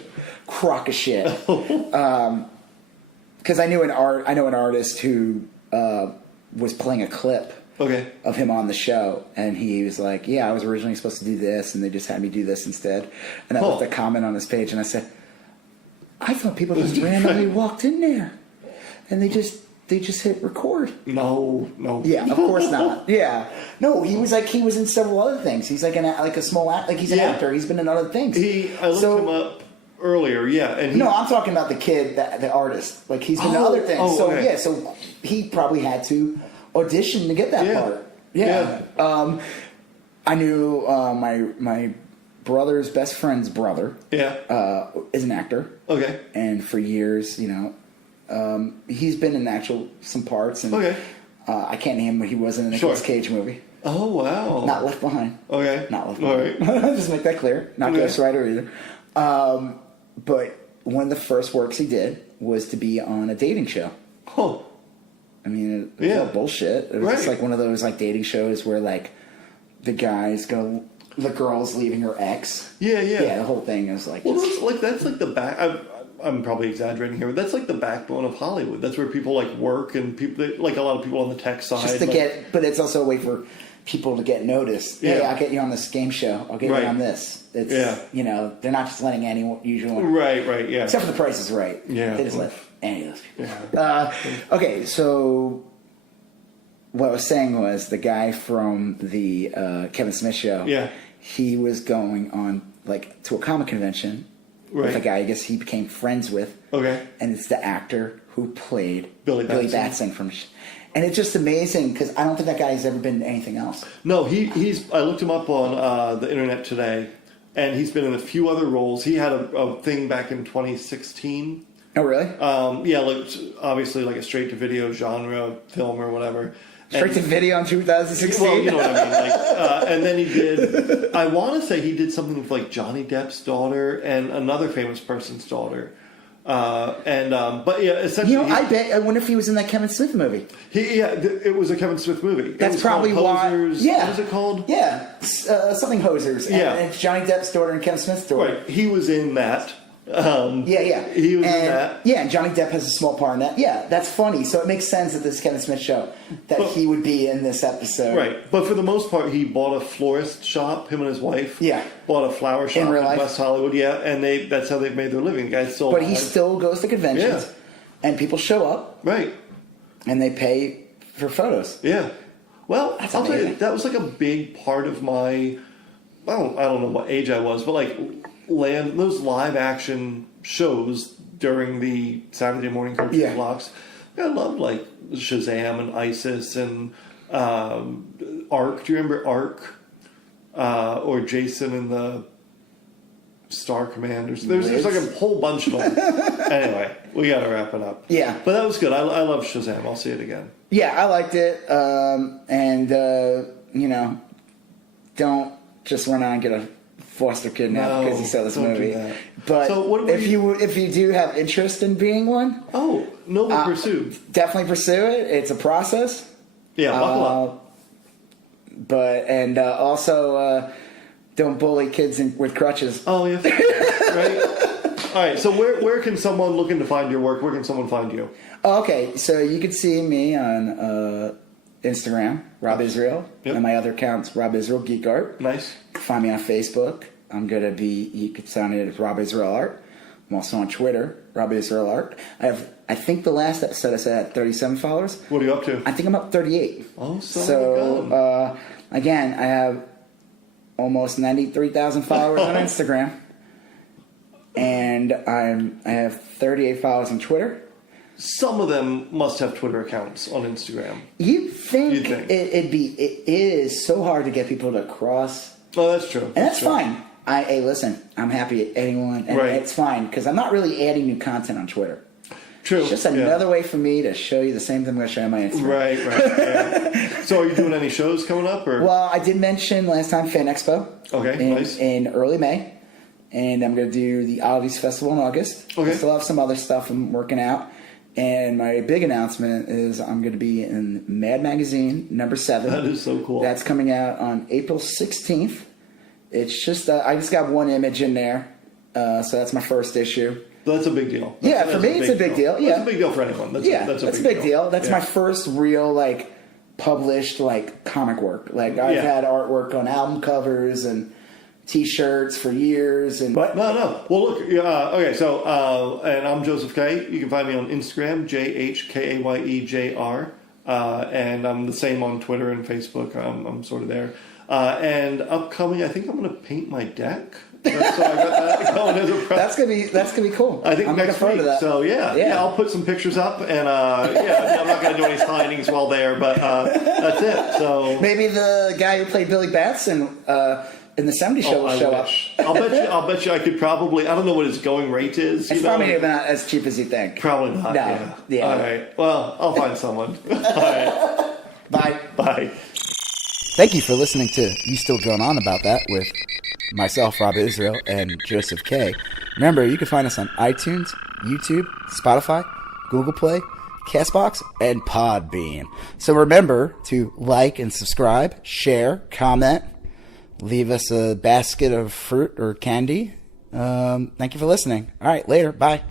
crock of shit. Because I know an artist who was playing a clip Okay. of him on the show, and he was like, "Yeah, I was originally supposed to do this, and they just had me do this instead." And I left a comment on his page, and I said, "I thought people just randomly walked in there, and they just hit record." No. Yeah, of course not. Yeah, no, he was in several other things. He's like a small act, like he's an Yeah. actor. He's been in other things. I looked him up earlier, yeah. And No, I'm talking about the kid, the artist. Like he's been in other things. Okay. So he probably had to audition to get that part. Yeah. I knew my brother's best friend's brother. Yeah. Is an actor. Okay. And for years, he's been in some parts. And Okay. I can't name what he was in a Nicolas Cage movie. Oh, wow. Not Left Behind. Okay. Not Left All Behind. right. Just make that clear. Not Okay. Ghost Rider either. But one of the first works he did was to be on a dating show. Huh. I mean, it was all bullshit. It was just Right. like one of those like dating shows where like the guys go, the girl's leaving her ex. Yeah. Yeah, the whole thing is like. Well, just- that's like the back. I'm probably exaggerating here, but that's like the backbone of Hollywood. That's where people like work, and people like a lot of people on the tech side. just to like, but it's also a way for people to get noticed. Yeah. Hey, I'll get you on this game show. I'll get Right. you on this. It's, Yeah. they're not just letting anyone. Right. Yeah. Except for The Price is Right. Yeah. They just let any of those people. Yeah. Okay, so what I was saying was the guy from the Kevin Smith show. Yeah. He was going on to a comic convention with Right. a guy I guess he became friends with. Okay. And it's the actor who played Billy Batson from. And it's just amazing because I don't think that guy's ever been in anything else. No, he's. I looked him up on the internet today, and he's been in a few other roles. He had a thing back in 2016. Oh, really? Yeah, like obviously like a straight-to-video genre film or whatever. Straight to video in 2016? Well, you know what I mean. Like, and then he did, I want to say he did something with like Johnny Depp's daughter and another famous person's daughter. But yeah, essentially... I wonder if he was in that Kevin Smith movie. It was a Kevin Smith movie. That's probably why... Yeah. What was it called? Yeah, something Hosers. Yeah. And it's Johnny Depp's daughter and Kevin Smith's daughter. Right, he was in that. Yeah. He was in that. Yeah, and Johnny Depp has a small part in that. Yeah, that's funny. So it makes sense at this Kevin Smith show that he would be in this episode. Right. But for the most part, he bought a florist shop, him and his wife. Yeah. Bought a flower shop in life? West Hollywood, yeah. And that's how they've made their living. The guy's still But alive. he still goes to conventions. Yeah. And people show up. Right. And they pay for photos. Yeah. Well, That's I'll tell you, amazing. that was like a big part of my... I don't know what age I was, but like those live action shows during the Saturday morning cartoon blocks. I loved like Shazam and Isis and Ark. Do you remember Ark? Or Jason and the Star Commanders. There's like a whole bunch of them. Anyway, we got to wrap it up. Yeah. But that was good. I love Shazam. I'll see it again. Yeah, I liked it. Don't just run out and get a foster kid now because you saw this movie. But so if you do have interest in being one, noble pursuit. Definitely pursue it. It's a process. Yeah, buckle up. But also don't bully kids with crutches. Oh yeah, right. All right. So where can someone looking to find your work? Where can someone find you? Okay, so you can see me on Instagram, Rob Israel, and my other accounts, Rob Israel Geek Art. Nice. Find me on Facebook. I'm gonna be. You could find it as Rob Israel Art. I'm also on Twitter, Rob Israel Art. I think the last episode I said I had 37 followers. What are you up to? I think I'm up 38. Oh, so again, I have almost 93,000 followers on Instagram, and I have 38 followers on Twitter. Some of them must have Twitter accounts on Instagram. You'd think. It is so hard to get people to cross. Oh, that's true. And that's fine. Hey, listen, I'm happy at anyone, and it's fine, because I'm not really adding new content on Twitter. True. It's just another way for me to show you the same thing I'm going to show on my Instagram. Right. Yeah. So are you doing any shows coming up? Or? Well, I did mention last time Fan Expo. Okay, nice. In early May. And I'm going to do the Oddities Festival in August. Okay. I still have some other stuff I'm working out. And my big announcement is I'm going to be in Mad Magazine #7. That is so cool. That's coming out on April 16th. It's just, I just got one image in there. So that's my first issue. That's a big deal. For me, it's a big deal. Yeah. That's a big deal for anyone. That's a big deal. That's my first real, published, comic work. I've had artwork on album covers and T-shirts for years. But No. Well, look, okay, so, and I'm Joseph K. You can find me on Instagram, JHKAYEJR. And I'm the same on Twitter and Facebook. I'm sort of there. And upcoming, I think I'm going to paint my deck. So I got that going as a present. That's gonna be cool. I think I'm next week. So yeah, I'll put some pictures up, and I'm not gonna do any signings while there, but that's it. So maybe the guy who played Billy Batson in the '70s show will show up. I'll bet you I could probably. I don't know what his going rate is. It's probably not as cheap as you think. Probably not. No. Yeah. All right. Well, I'll find someone. All right. Bye. Thank you for listening to You Still Going On About That with myself, Rob Israel, and Joseph K. Remember, you can find us on iTunes, YouTube, Spotify, Google Play, CastBox, and Podbean. So remember to like and subscribe, share, comment, leave us a basket of fruit or candy. Thank you for listening. All right, later. Bye.